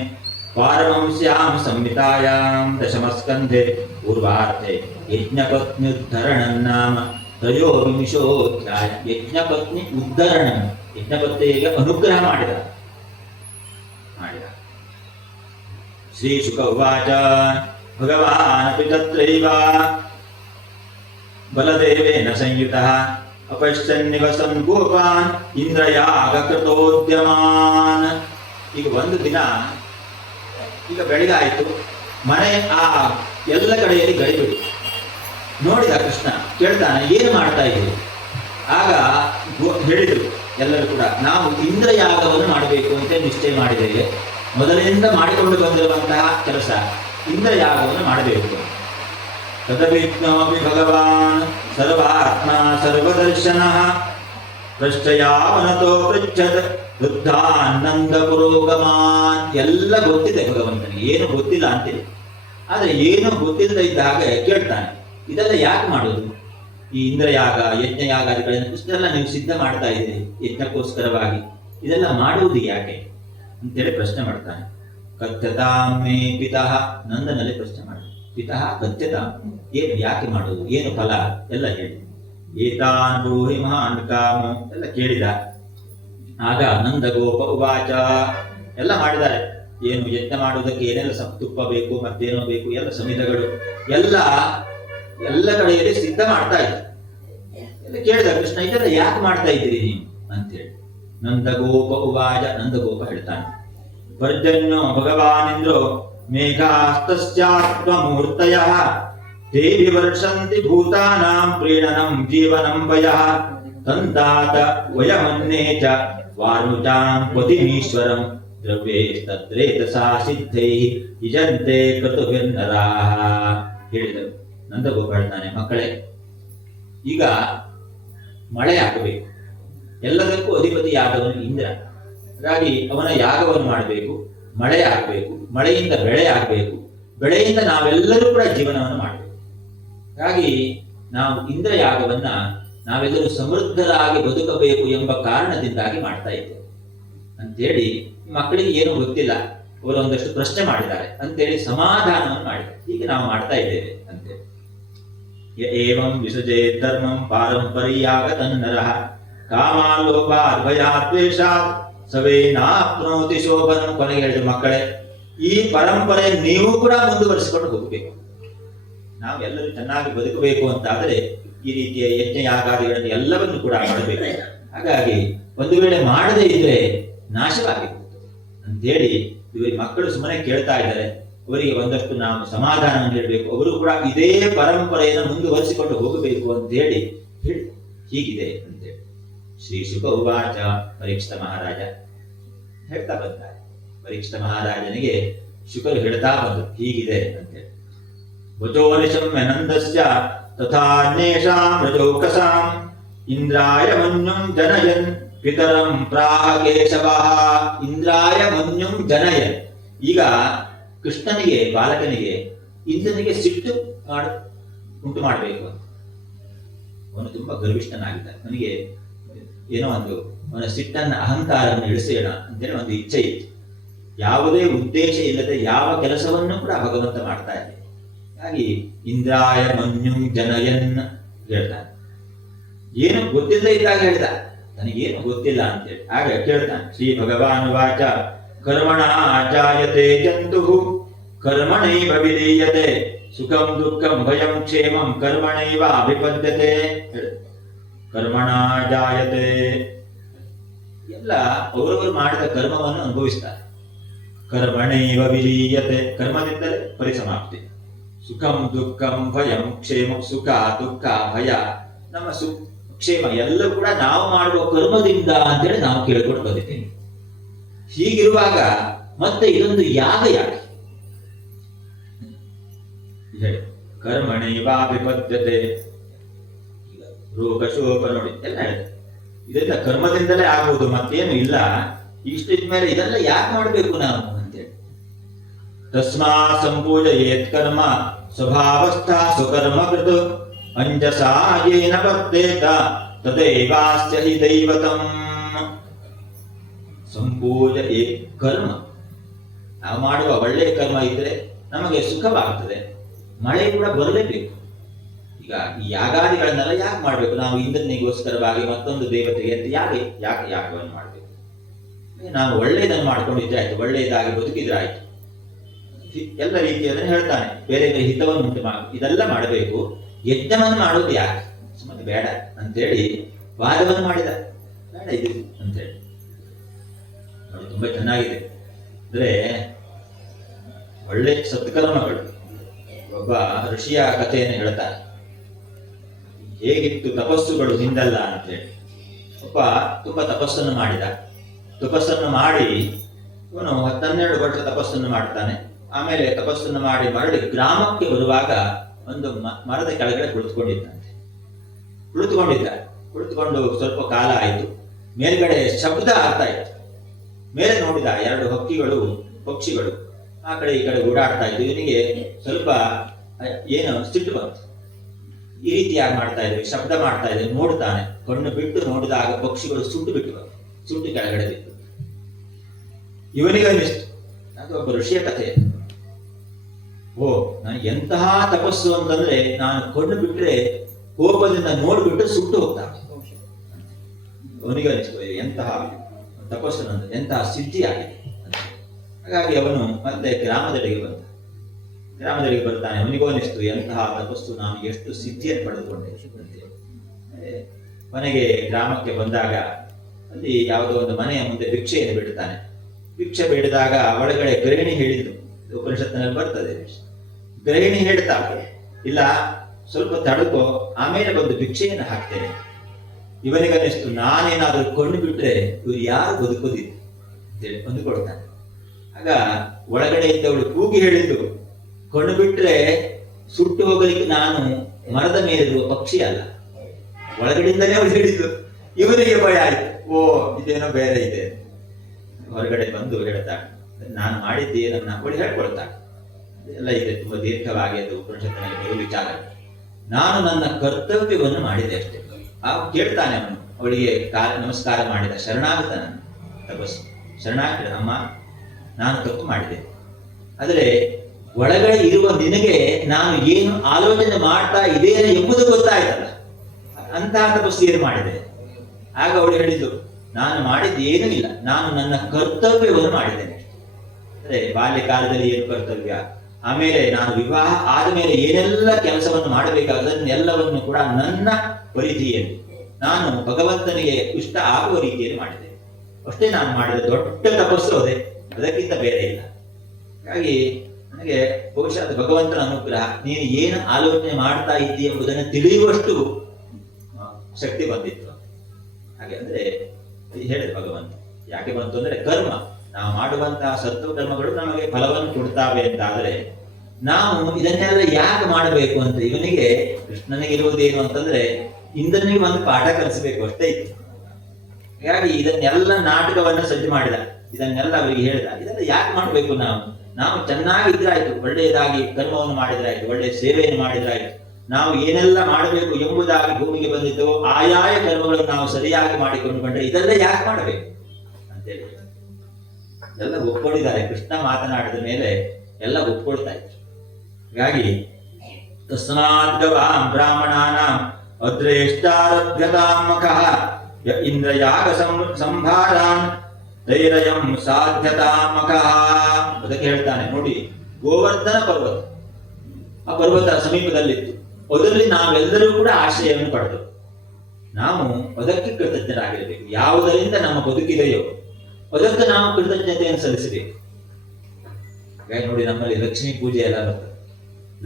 ಪಾರಮಂಸ್ಯಾಂ ಸಂಹಿತಾಯಾಂ ದಶಮಸ್ಕಂಧೆ ಪೂರ್ವಾರ್ಧೆ ಯಜ್ಞಪತ್ನ್ಯುದ್ಧರಣಂ ನಾಮ ತ್ರಯೋವಿಂಶೋಧ್ಯಾಯ. ಯಜ್ಞಪತ್ನಿ ಉದ್ಧರಣ, ಯಜ್ಞಪತ್ನಿಗೆ ಅನುಗ್ರಹ ಮಾಡಿದ. ಶ್ರೀ ಶುಕ ಉವಾಚ ಭಗವಾನಪಿ ತತ್ರೈವ ಬಲದೇವೇನ ಸಂಯುತಃ ಅಪಶ್ಯನ್ನಿವಸನ್ ಗೋಪಾನ್ ಇಂದ್ರಯಾಗಕೃತೋದ್ಯಮಾನ್. ಈಗ ಒಂದು ದಿನ, ಈಗ ಬೆಳಗಾಯಿತು, ಮನೆ ಆ ಎಲ್ಲ ಕಡೆಯಲ್ಲಿ ಗಡಿಬಿಡಿ. ನೋಡಿದ ಕೃಷ್ಣ, ಕೇಳ್ತಾನೆ ಏನು ಮಾಡ್ತಾ ಇದ್ದೀರಿ? ಆಗ ಹೇಳಿದರು ಎಲ್ಲರೂ ಕೂಡ, ನಾವು ಇಂದ್ರಯಾಗವನ್ನು ಮಾಡಬೇಕು ಅಂತ ನಿಶ್ಚಯ ಮಾಡಿದ್ದೇವೆ, ಮೊದಲಿನಿಂದ ಮಾಡಿಕೊಂಡು ಬಂದಿರುವಂತಹ ಕೆಲಸ ಇಂದ್ರಯಾಗವನ್ನು ಮಾಡಬೇಕು. ತದವಿಜ್ಞೋಪಿ ಭಗವಾನ್ ಸರ್ವಾತ್ಮ ಸರ್ವದರ್ಶನಃ ಪೃಷ್ಠಯಾವನತೋ ಪೃಚ್ಛತ್ ವೃದ್ಧಾನಂದ ಪುರೋಗಮಾನ್. ಎಲ್ಲ ಗೊತ್ತಿದೆ ಭಗವಂತನಿಗೆ, ಏನು ಗೊತ್ತಿಲ್ಲ ಅಂತಿದೆ. ಆದರೆ ಏನು ಗೊತ್ತಿಲ್ಲದ ಇದ್ದ ಹಾಗೆ ಕೇಳ್ತಾನೆ, ಇದೆಲ್ಲ ಯಾಕೆ ಮಾಡೋದು? ಈ ಇಂದ್ರಯಾಗ ಯಜ್ಞಯಾಗಾದಿಗಳನ್ನು ಇಷ್ಟೆಲ್ಲ ನೀವು ಸಿದ್ಧ ಮಾಡ್ತಾ ಇದ್ದೀರಿ ಯಜ್ಞಕ್ಕೋಸ್ಕರವಾಗಿ, ಇದೆಲ್ಲ ಮಾಡುವುದು ಯಾಕೆ ಅಂತೇಳಿ ಪ್ರಶ್ನೆ ಮಾಡ್ತಾನೆ. ಕಥ್ಯತಾಂ ಮೇ ಪಿತಃ, ನಂದನಲ್ಲಿ ಪ್ರಶ್ನೆ ಮಾಡಿ, ಪಿತಃ ಕಥ್ಯತಾಂ, ಏನು ಯಾಕೆ ಮಾಡುವುದು, ಏನು ಫಲ ಎಲ್ಲ ಹೇಳಿ. ಏತಾನ್ ಬ್ರೂಹಿ ಮಹಾನ್ ಕಾಮ ಎಲ್ಲ ಕೇಳಿದ. ಆಗ ನಂದ ಗೋಪ ಉವಾಚ, ಎಲ್ಲ ಮಾಡಿದ್ದಾರೆ, ಏನು ಯಜ್ಞ ಮಾಡುವುದಕ್ಕೆ ಏನೆಲ್ಲ ತುಪ್ಪ ಬೇಕು, ಮತ್ತೇನೋ ಬೇಕು, ಎಲ್ಲ ಸಮಿತಗಳು ಎಲ್ಲ ಎಲ್ಲ ಕಡೆಯಲ್ಲಿ ಸಿದ್ಧ ಮಾಡ್ತಾ ಇದ್ದ. ಎಲ್ಲ ಕೇಳಿದ ಕೃಷ್ಣ, ಇದೆಲ್ಲ ಯಾಕೆ ಮಾಡ್ತಾ ಇದ್ದೀರಿ ನೀವು ಅಂತೇಳಿ. ನಂದಗೋಪ ಉವಾಚ, ನಂದಗೋಪ ಹೇಳ್ತಾನೆ, ಪರ್ಜನ್ಯೋ ಭಗವಾನಿಂದ್ರೋ ಮೇಘಾಸ್ತಸ್ಯಾತ್ಮಮೂರ್ತಯಃ ತೇ ವಿವರ್ಷಂತಿ ಭೂತಾನಾಂ ಪ್ರೀಣನಂ ಜೀವನಂ ವಯಃ ತಂತಾತ ವಯಮನ್ನೇ ಚ ವಾರುಚಾಂ ಪತಿಮೀಶ್ವರಂ ದ್ರವ್ಯೇಸ್ತದ್ರೇತಸಾ ಸಿದ್ಧೈಃ ಇಜಂತೆ ಕ್ರತುಭಿರ್ನರಾಃ ಹೇಳಿದರು. ನಂದಗೋಪ ಹೇಳ್ತಾನೆ, ಮಕ್ಕಳೇ, ಈಗ ಮಳೆ ಆಗಬೇಕು, ಎಲ್ಲದಕ್ಕೂ ಅಧಿಪತಿಯಾದವನು ಇಂದ್ರ. ಹಾಗಾಗಿ ಅವನ ಯಾಗವನ್ನು ಮಾಡಬೇಕು, ಮಳೆ ಆಗಬೇಕು, ಮಳೆಯಿಂದ ಬೆಳೆ ಆಗಬೇಕು, ಬೆಳೆಯಿಂದ ನಾವೆಲ್ಲರೂ ಕೂಡ ಜೀವನವನ್ನು ಮಾಡಬೇಕು. ಹಾಗಾಗಿ ನಾವು ಇಂದ್ರ ಯಾಗವನ್ನ ನಾವೆಲ್ಲರೂ ಸಮೃದ್ಧರಾಗಿ ಬದುಕಬೇಕು ಎಂಬ ಕಾರಣದಿಂದಾಗಿ ಮಾಡ್ತಾ ಇದ್ದೇವೆ ಅಂತೇಳಿ. ಮಕ್ಕಳಿಗೆ ಏನು ಗೊತ್ತಿಲ್ಲ, ಅವರು ಒಂದಷ್ಟು ಪ್ರಶ್ನೆ ಮಾಡಿದ್ದಾರೆ ಅಂತೇಳಿ ಸಮಾಧಾನವನ್ನು ಮಾಡಿದ್ದಾರೆ. ಹೀಗೆ ನಾವು ಮಾಡ್ತಾ ಇದ್ದೇವೆ ಅಂತೇಳಿ. ಏವಂ ವಿಸಜೇ ಧರ್ಮಂ ಪಾರಂಪರ್ಯಾಗತನ್ನರಃ ಕಾಮಾಲೋಭಾದ್ಭಯಾದ್ವೇಷಾತ್ ಸವೇನಾಪ್ನೋತಿ ಶೋಭನಂ. ಕೊನೆಗೆ ಹೇಳಿದ, ಮಕ್ಕಳೇ, ಈ ಪರಂಪರೆ ನೀವು ಕೂಡ ಮುಂದುವರಿಸಿಕೊಂಡು ಹೋಗಬೇಕು. ನಾವೆಲ್ಲರೂ ಚೆನ್ನಾಗಿ ಬದುಕಬೇಕು ಅಂತಾದರೆ ಈ ರೀತಿಯ ಯಜ್ಞ ಯಾಗಾದಿಗಳನ್ನು ಎಲ್ಲವನ್ನು ಕೂಡ ಮಾಡಬೇಕು. ಹಾಗಾಗಿ ಒಂದು ವೇಳೆ ಮಾಡದೇ ಇದ್ರೆ ನಾಶವಾಗಿತ್ತು ಅಂತೇಳಿ ಇವರಿಗೆ ಮಕ್ಕಳು ಸುಮ್ಮನೆ ಕೇಳ್ತಾ ಇದ್ದಾರೆ. ಅವರಿಗೆ ಒಂದಷ್ಟು ನಾವು ಸಮಾಧಾನವನ್ನು ಹೇಳಬೇಕು, ಅವರು ಕೂಡ ಇದೇ ಪರಂಪರೆಯನ್ನು ಮುಂದುವರಿಸಿಕೊಂಡು ಹೋಗಬೇಕು ಅಂತ ಹೇಳಿ ಹೀಗಿದೆ ಅಂತೇಳಿ. ಶ್ರೀ ಶುಕ ಉವಾಚ, ಪರೀಕ್ಷಿತ ಮಹಾರಾಜ ಹೇಳ್ತಾ ಬಂದ್ದಾರೆ. ಪರೀಕ್ಷಿತ ಮಹಾರಾಜನಿಗೆ ಶುಕರು ಹೇಳ್ತಾ ಬಂದರು, ಹೀಗಿದೆ ಅಂತೇಳಿ. ವಚೋನಿಶಮ್ಯನಂದಸ್ಯ ತಥಾನ್ಯೇಷಾಂ ರಜೋಕಸಾಂ ಇಂದ್ರಾಯ ಮನ್ಯುಂ ಜನಯನ್ ಪಿತರಂ ಪ್ರಾಹ ಕೇಶವಃ. ಇಂದ್ರಾಯ ಮನ್ಯುಂ ಜನಯನ್. ಈಗ ಕೃಷ್ಣನಿಗೆ, ಬಾಲಕನಿಗೆ ಇಂದ್ರನಿಗೆ ಸಿಟ್ಟು ಉಂಟು ಮಾಡಬೇಕು ಅಂತ. ಅವನು ತುಂಬಾ ಗರ್ವಿಷ್ಠನಾಗಿದ್ದ. ಅವನಿಗೆ ಏನೋ ಒಂದು ಅವನ ಸಿಟ್ಟನ್ನ, ಅಹಂಕಾರವನ್ನು ಇಳಿಸೋಣ ಅಂತೇಳಿ ಒಂದು ಇಚ್ಛೆ ಇತ್ತು. ಯಾವುದೇ ಉದ್ದೇಶ ಇಲ್ಲದೆ ಯಾವ ಕೆಲಸವನ್ನು ಕೂಡ ಭಗವಂತ ಮಾಡ್ತಾ ಇದ್ದ. ಹಾಗಾಗಿ ಇಂದ್ರಾಯ ಮನ್ಯುಂ ಜನಯನ್ ಹೇಳ್ತಾನೆ. ಏನು ಗೊತ್ತಿಲ್ಲದೆ ಇದ್ದಾಗ ಹೇಳ್ದ, ನನಗೇನು ಗೊತ್ತಿಲ್ಲ ಅಂತೇಳಿ. ಆಗ ಕೇಳ್ತಾನೆ, ಶ್ರೀ ಭಗವಾನ್ ವಾಚ, ಕರ್ಮಣ ಆಚಾಯತೆ ಜಂತುಃ ಕರ್ಮಣೈವ ವಿಲೀಯತೆ ಸುಖಂ ದುಃಖಂ ಭಯಂ ಕ್ಷೇಮಂ ಕರ್ಮಣೈವ ಅಭಿಪದ್ಯತೆ. ಕರ್ಮಣ ಜಾಯತೆ, ಎಲ್ಲ ಅವರವರು ಮಾಡಿದ ಕರ್ಮವನ್ನು ಅನುಭವಿಸ್ತಾರೆ. ಕರ್ಮಣೈವ ವಿಲೀಯತೆ, ಕರ್ಮದಿಂದಲೇ ಪರಿಸಮಾಪ್ತಿ. ಸುಖಂ ದುಃಖಂ ಭಯಂ ಕ್ಷೇಮ, ಸುಖ ದುಃಖ ಭಯ ನಮ್ಮ ಕ್ಷೇಮ ಎಲ್ಲ ಕೂಡ ನಾವು ಮಾಡುವ ಕರ್ಮದಿಂದ ಅಂತೇಳಿ ನಾವು ಕೇಳ್ಕೊಂಡು ಬಂದಿದ್ದೇವೆ. ಹೀಗಿರುವಾಗ ಮತ್ತೆ ಇದೊಂದು ಯಾಗ ಯಾಕೆ ಹೇಳಿ. ಕರ್ಮಣೈವಾಭಿಪದ್ಯತೆ, ರೋಗ ಶೋಕ ನೋಡಿ ಎಲ್ಲ ಹೇಳಿದೆ. ಇದೆಲ್ಲ ಕರ್ಮದಿಂದಲೇ ಆಗುವುದು, ಮತ್ತೇನು ಇಲ್ಲ. ಇಷ್ಟಿದ್ಮೇಲೆ ಇದೆಲ್ಲ ಯಾಕೆ ಮಾಡಬೇಕು ನಾವು ಅಂತೇಳಿ. ತಸ್ಮಾ ಸಂಪೂಜಯೇತ್ ಕರ್ಮ ಸ್ವಭಾವಸ್ಥಾ ಸ್ವಕರ್ಮ ಕೃತ ಅಂಜಸಾ ಯೇನ ಪತ್ತೇತ ತದೇವಾಸ್ಯ ಹಿ ದೈವತಂ. ಸಂಪೂಜಯೇ ಕರ್ಮ, ನಾವು ಮಾಡುವ ಒಳ್ಳೆಯ ಕರ್ಮ ಇದ್ರೆ ನಮಗೆ ಸುಖವಾಗ್ತದೆ, ಮಳೆ ಕೂಡ ಬರಲೇಬೇಕು. ಈಗ ಈ ಯಾಗಾದಿಗಳನ್ನೆಲ್ಲ ಯಾಕೆ ಮಾಡಬೇಕು ನಾವು? ಇಂದ್ರನಿಗೋಸ್ಕರವಾಗಿ ಮತ್ತೊಂದು ದೇವತೆಗೆ ಅಂತ ಯಾಕೆ ಯಾಗವನ್ನು ಮಾಡಬೇಕು? ನಾವು ಒಳ್ಳೆಯದನ್ನು ಮಾಡ್ಕೊಂಡಿದ್ರೆ ಆಯ್ತು, ಒಳ್ಳೆಯದಾಗಿ ಬದುಕಿದ್ರೆ ಆಯ್ತು. ಎಲ್ಲ ರೀತಿಯನ್ನು ಹೇಳ್ತಾನೆ. ಬೇರೆ ಬೇರೆ ಹಿತವನ್ನು ಉಂಟು ಮಾಡಿ ಇದೆಲ್ಲ ಮಾಡಬೇಕು, ಯಜ್ಞವನ್ನು ಮಾಡೋದು ಯಾಕೆ? ಸುಮ್ಮನೆ ಬೇಡ ಅಂತೇಳಿ ವಾದವನ್ನು ಮಾಡಿದ. ಬೇಡ ಇದು ಅಂತೇಳಿ ನೋಡಿ, ತುಂಬಾ ಚೆನ್ನಾಗಿದೆ. ಅಂದ್ರೆ ಒಳ್ಳೆ ಸತ್ಕರ್ಮಗಳು. ಒಬ್ಬ ಋಷಿಯ ಕಥೆಯನ್ನು ಹೇಳ್ತಾರೆ. ಹೇಗಿತ್ತು ತಪಸ್ಸುಗಳು ಹಿಂದಲ್ಲ ಅಂತೇಳಿ. ಒಬ್ಬ ತುಂಬಾ ತಪಸ್ಸನ್ನು ಮಾಡಿದ. ತಪಸ್ಸನ್ನು ಮಾಡಿ ಇವನು 12 ವರ್ಷ ತಪಸ್ಸನ್ನು ಮಾಡ್ತಾನೆ. ಆಮೇಲೆ ತಪಸ್ಸನ್ನು ಮಾಡಿ ಮರಳಿ ಗ್ರಾಮಕ್ಕೆ ಬರುವಾಗ ಒಂದು ಮರದ ಕೆಳಗಡೆ ಕುಳಿತುಕೊಂಡಿದ್ದು ಸ್ವಲ್ಪ ಕಾಲ ಆಯಿತು. ಮೇಲ್ಗಡೆ ಶಬ್ದ ಆಗ್ತಾ ಇತ್ತು. ಮೇಲೆ ನೋಡಿದ 2 ಪಕ್ಷಿಗಳು ಆ ಕಡೆ ಈ ಕಡೆ ಓಡಾಡ್ತಾ ಇದ್ದು. ಇವನಿಗೆ ಸ್ವಲ್ಪ ಏನು ಸಿಟ್ಟು ಬಂತು. ಈ ರೀತಿಯಾಗಿ ಮಾಡ್ತಾ ಇದ್ವಿ, ಶಬ್ದ ಮಾಡ್ತಾ ಇದ್ವಿ. ನೋಡ್ತಾನೆ, ಕಣ್ಣು ಬಿಟ್ಟು ನೋಡಿದಾಗ ಪಕ್ಷಿಗಳು ಸುಟ್ಟು ಕೆಳಗಡೆ ಬಿತ್ತು. ಇವನಿಗೆ ಅನ್ನಿಸ್ತು, ಅದು ಒಬ್ಬ ಋಷಿಯ ಕಥೆ. ಓ, ನನಗೆ ಎಂತಹ ತಪಸ್ಸು ಅಂತಂದ್ರೆ ನಾನು ಕಣ್ಣು ಬಿಟ್ರೆ ಕೋಪದಿಂದ ನೋಡ್ಬಿಟ್ಟು ಸುಟ್ಟು ಹೋಗ್ತಾನೆ. ಅವನಿಗೆ ಅನಿಸ್ತು, ಎಂತಹ ತಪಸ್ಸು ನಂದು, ಎಂತಹ ಸಿದ್ಧಿ ಆಗಿದೆ. ಹಾಗಾಗಿ ಅವನು ಮತ್ತೆ ಗ್ರಾಮದೆಡೆಗೆ ಬಂದ. ಗ್ರಾಮದಲ್ಲಿ ಬರ್ತಾನೆ. ಅವನಿಗೂ ಅನಿಸ್ತು ಎಂತಹ ತಪಸ್ಸು, ನಾನು ಎಷ್ಟು ಸಿದ್ಧಿಯನ್ನು ಪಡೆದುಕೊಂಡೆ ಅಂತೇಳಿ. ಕೊನೆಗೆ ಗ್ರಾಮಕ್ಕೆ ಬಂದಾಗ ಅಲ್ಲಿ ಯಾವುದೋ ಒಂದು ಮನೆಯ ಮುಂದೆ ಭಿಕ್ಷೆಯನ್ನು ಬಿಡ್ತಾನೆ. ಭಿಕ್ಷೆ ಬೇಡಿದಾಗ ಒಳಗಡೆ ಗೃಹಿಣಿ ಹೇಳಿದ್ದು, ಉಪನಿಷತ್ತಿನಲ್ಲಿ ಬರ್ತದೆ. ಗೃಹಿಣಿ ಹೇಳ್ತಾಳೆ, ಇಲ್ಲ ಸ್ವಲ್ಪ ತಡಕೋ, ಆಮೇಲೆ ಬಂದು ಭಿಕ್ಷೆಯನ್ನು ಹಾಕ್ತೇನೆ. ಇವನಿಗನ್ನಿಸ್ತು, ನಾನೇನಾದ್ರೂ ಕೊಂಡು ಬಿಟ್ರೆ ಇವ್ರು ಯಾರು ಬದುಕೋದಿಲ್ಲ ಅಂತೇಳಿ ಅಂದುಕೊಳ್ತಾನೆ. ಆಗ ಒಳಗಡೆ ಇದ್ದವಳು ಕೂಗಿ ಹೇಳಿದ್ದು, ಕೊಂಡು ಬಿಟ್ರೆ ಸುಟ್ಟು ಹೋಗಲಿಕ್ಕೆ ನಾನು ಮರದ ಮೇಲಿರುವ ಪಕ್ಷಿ ಅಲ್ಲ. ಒಳಗಡೆಯಿಂದಲೇ ಅವಳು ಹೇಳಿದ್ದು. ಇವನಿಗೆ ಭಯ ಆಯ್ತು, ಓ ಇದೇನೋ ಬೇರೆ ಇದೆ. ಹೊರಗಡೆ ಬಂದು ಹೇಳ್ತಾಳೆ, ನಾನು ಮಾಡಿದ್ದೇನನ್ನ ಅವಳು ಹೇಳ್ಕೊಳ್ತಾಳೆ. ಎಲ್ಲ ಇದೆ, ತುಂಬಾ ದೀರ್ಘವಾಗಿ ಅದು ಉಪನಿಷತ್ತಿನಲ್ಲಿ ಬರುವ ವಿಚಾರ. ನಾನು ನನ್ನ ಕರ್ತವ್ಯವನ್ನು ಮಾಡಿದೆ ಅಷ್ಟೇ. ಕೇಳ್ತಾನೆ ಅವನು, ಅವಳಿಗೆ ನಮಸ್ಕಾರ ಮಾಡಿದ, ಶರಣಾಗತ ನಾನು ತಪಸ್ಸು ಶರಣಾಗ್ತದೆ. ಅಮ್ಮ ನಾನು ತಪ್ಪು ಮಾಡಿದೆ, ಆದರೆ ಒಳಗಡೆ ಇರುವ ನಿನಗೆ ನಾನು ಏನು ಆಲೋಚನೆ ಮಾಡ್ತಾ ಇದ್ದೇನೆ ಎಂಬುದು ಗೊತ್ತಾಯ್ತಲ್ಲ, ಅಂತಹ ತಪಸ್ಸು ಏನು ಮಾಡಿದೆ. ಆಗ ಅವಳು ಹೇಳಿದ್ದು, ನಾನು ಮಾಡಿದ್ದು ಏನೂ ಇಲ್ಲ, ನಾನು ನನ್ನ ಕರ್ತವ್ಯವನ್ನು ಮಾಡಿದ್ದೇನೆ. ಅಂದ್ರೆ ಬಾಲ್ಯಕಾಲದಲ್ಲಿ ಏನು ಕರ್ತವ್ಯ, ಆಮೇಲೆ ನಾನು ವಿವಾಹ ಆದ ಮೇಲೆ ಏನೆಲ್ಲ ಕೆಲಸವನ್ನು ಮಾಡಬೇಕಾದನ್ನೆಲ್ಲವನ್ನು ಕೂಡ ನನ್ನ ಪರಿಧಿಯಲ್ಲಿ ನಾನು ಭಗವಂತನಿಗೆ ಇಷ್ಟ ಆಗುವ ರೀತಿಯಲ್ಲಿ ಮಾಡಿದೆ. ಅಷ್ಟೇ ನಾನು ಮಾಡಿದ ದೊಡ್ಡ ತಪಸ್ಸು ಅದೇ, ಅದಕ್ಕಿಂತ ಬೇರೆ ಇಲ್ಲ. ಹಾಗಾಗಿ ನನಗೆ ಬಹುಶಃ ಅದು ಭಗವಂತನ ಅನುಗ್ರಹ. ನೀನು ಏನು ಆಲೋಚನೆ ಮಾಡ್ತಾ ಇದ್ದಿ ಎಂಬುದನ್ನು ತಿಳಿಯುವಷ್ಟು ಶಕ್ತಿ ಬಂದಿತ್ತು. ಹಾಗೆ ಅಂದ್ರೆ ಹೇಳಿದ ಭಗವಂತ. ಯಾಕೆ ಬಂತು ಅಂದ್ರೆ ಕರ್ಮ, ನಾವು ಮಾಡುವಂತಹ ಸತ್ವ ಕರ್ಮಗಳು ನಮಗೆ ಫಲವನ್ನು ಕೊಡ್ತಾವೆ ಅಂತಾದ್ರೆ ನಾವು ಇದನ್ನೆಲ್ಲ ಯಾಕೆ ಮಾಡಬೇಕು ಅಂತ ಇವನಿಗೆ, ಕೃಷ್ಣನಿಗೆ ಇರುವುದೇನು ಅಂತಂದ್ರೆ ಇಂದ್ರನಿಗೆ ಒಂದು ಪಾಠ ಕಲಿಸಬೇಕು ಅಷ್ಟೇ ಇತ್ತು. ಹಾಗಾಗಿ ಇದನ್ನೆಲ್ಲ ನಾಟಕವನ್ನ ಸಜ್ಜು ಮಾಡಿದ, ಇದನ್ನೆಲ್ಲ ಅವರಿಗೆ ಹೇಳಿದ. ಇದೆಲ್ಲ ಯಾಕೆ ಮಾಡಬೇಕು, ನಾವು ಚೆನ್ನಾಗಿದ್ರಾಯ್ತು, ಒಳ್ಳೆಯದಾಗಿ ಕರ್ಮವನ್ನು ಮಾಡಿದ್ರಾಯ್ತು, ಒಳ್ಳೆಯ ಸೇವೆಯನ್ನು ಮಾಡಿದ್ರಾಯ್ತು. ನಾವು ಏನೆಲ್ಲ ಮಾಡಬೇಕು ಎಂಬುದಾಗಿ ಭೂಮಿಗೆ ಬಂದಿದ್ದು ಆಯಾಯ ಕರ್ಮಗಳನ್ನು ನಾವು ಸರಿಯಾಗಿ ಮಾಡಿಕೊಂಡು ಬಂದ್ರೆ ಇದೆಲ್ಲ ಯಾಕೆ ಮಾಡಬೇಕು ಅಂತೇಳಿ ಎಲ್ಲ ಒಪ್ಕೊಂಡಿದ್ದಾರೆ. ಕೃಷ್ಣ ಮಾತನಾಡಿದ ಮೇಲೆ ಎಲ್ಲ ಒಪ್ಕೊಳ್ತಾ ಇದ್ರು. ಹಾಗಾಗಿ ತಸ್ಮಾತ್ ಗವಾಂ ಬ್ರಾಹ್ಮಣಾನಾಂ ಅದ್ರೇಷ್ಟಾರಭ್ಯತಾಮಕಃ ಇಂದ್ರಯಾಗ ಸಂಭಾರಾನ್ ಧೈರ್ಯಂ ಸಾಧ್ಯತಾಮಕಃ. ಅದಕ್ಕೆ ಹೇಳ್ತಾನೆ ನೋಡಿ, ಗೋವರ್ಧನ ಪರ್ವತ, ಆ ಪರ್ವತ ಸಮೀಪದಲ್ಲಿತ್ತು. ಅದರಲ್ಲಿ ನಾವೆಲ್ಲರೂ ಕೂಡ ಆಶ್ರಯವನ್ನು ಪಡೆದು ನಾವು ಅದಕ್ಕೆ ಕೃತಜ್ಞರಾಗಿರಬೇಕು. ಯಾವುದರಿಂದ ನಮ್ಮ ಬದುಕಿದೆಯೋ ಅದಕ್ಕೆ ನಾವು ಕೃತಜ್ಞತೆಯನ್ನು ಸಲ್ಲಿಸಬೇಕು. ನೋಡಿ, ನಮ್ಮಲ್ಲಿ ಲಕ್ಷ್ಮೀ ಪೂಜೆ ಎಲ್ಲ ಬರ್ತದೆ.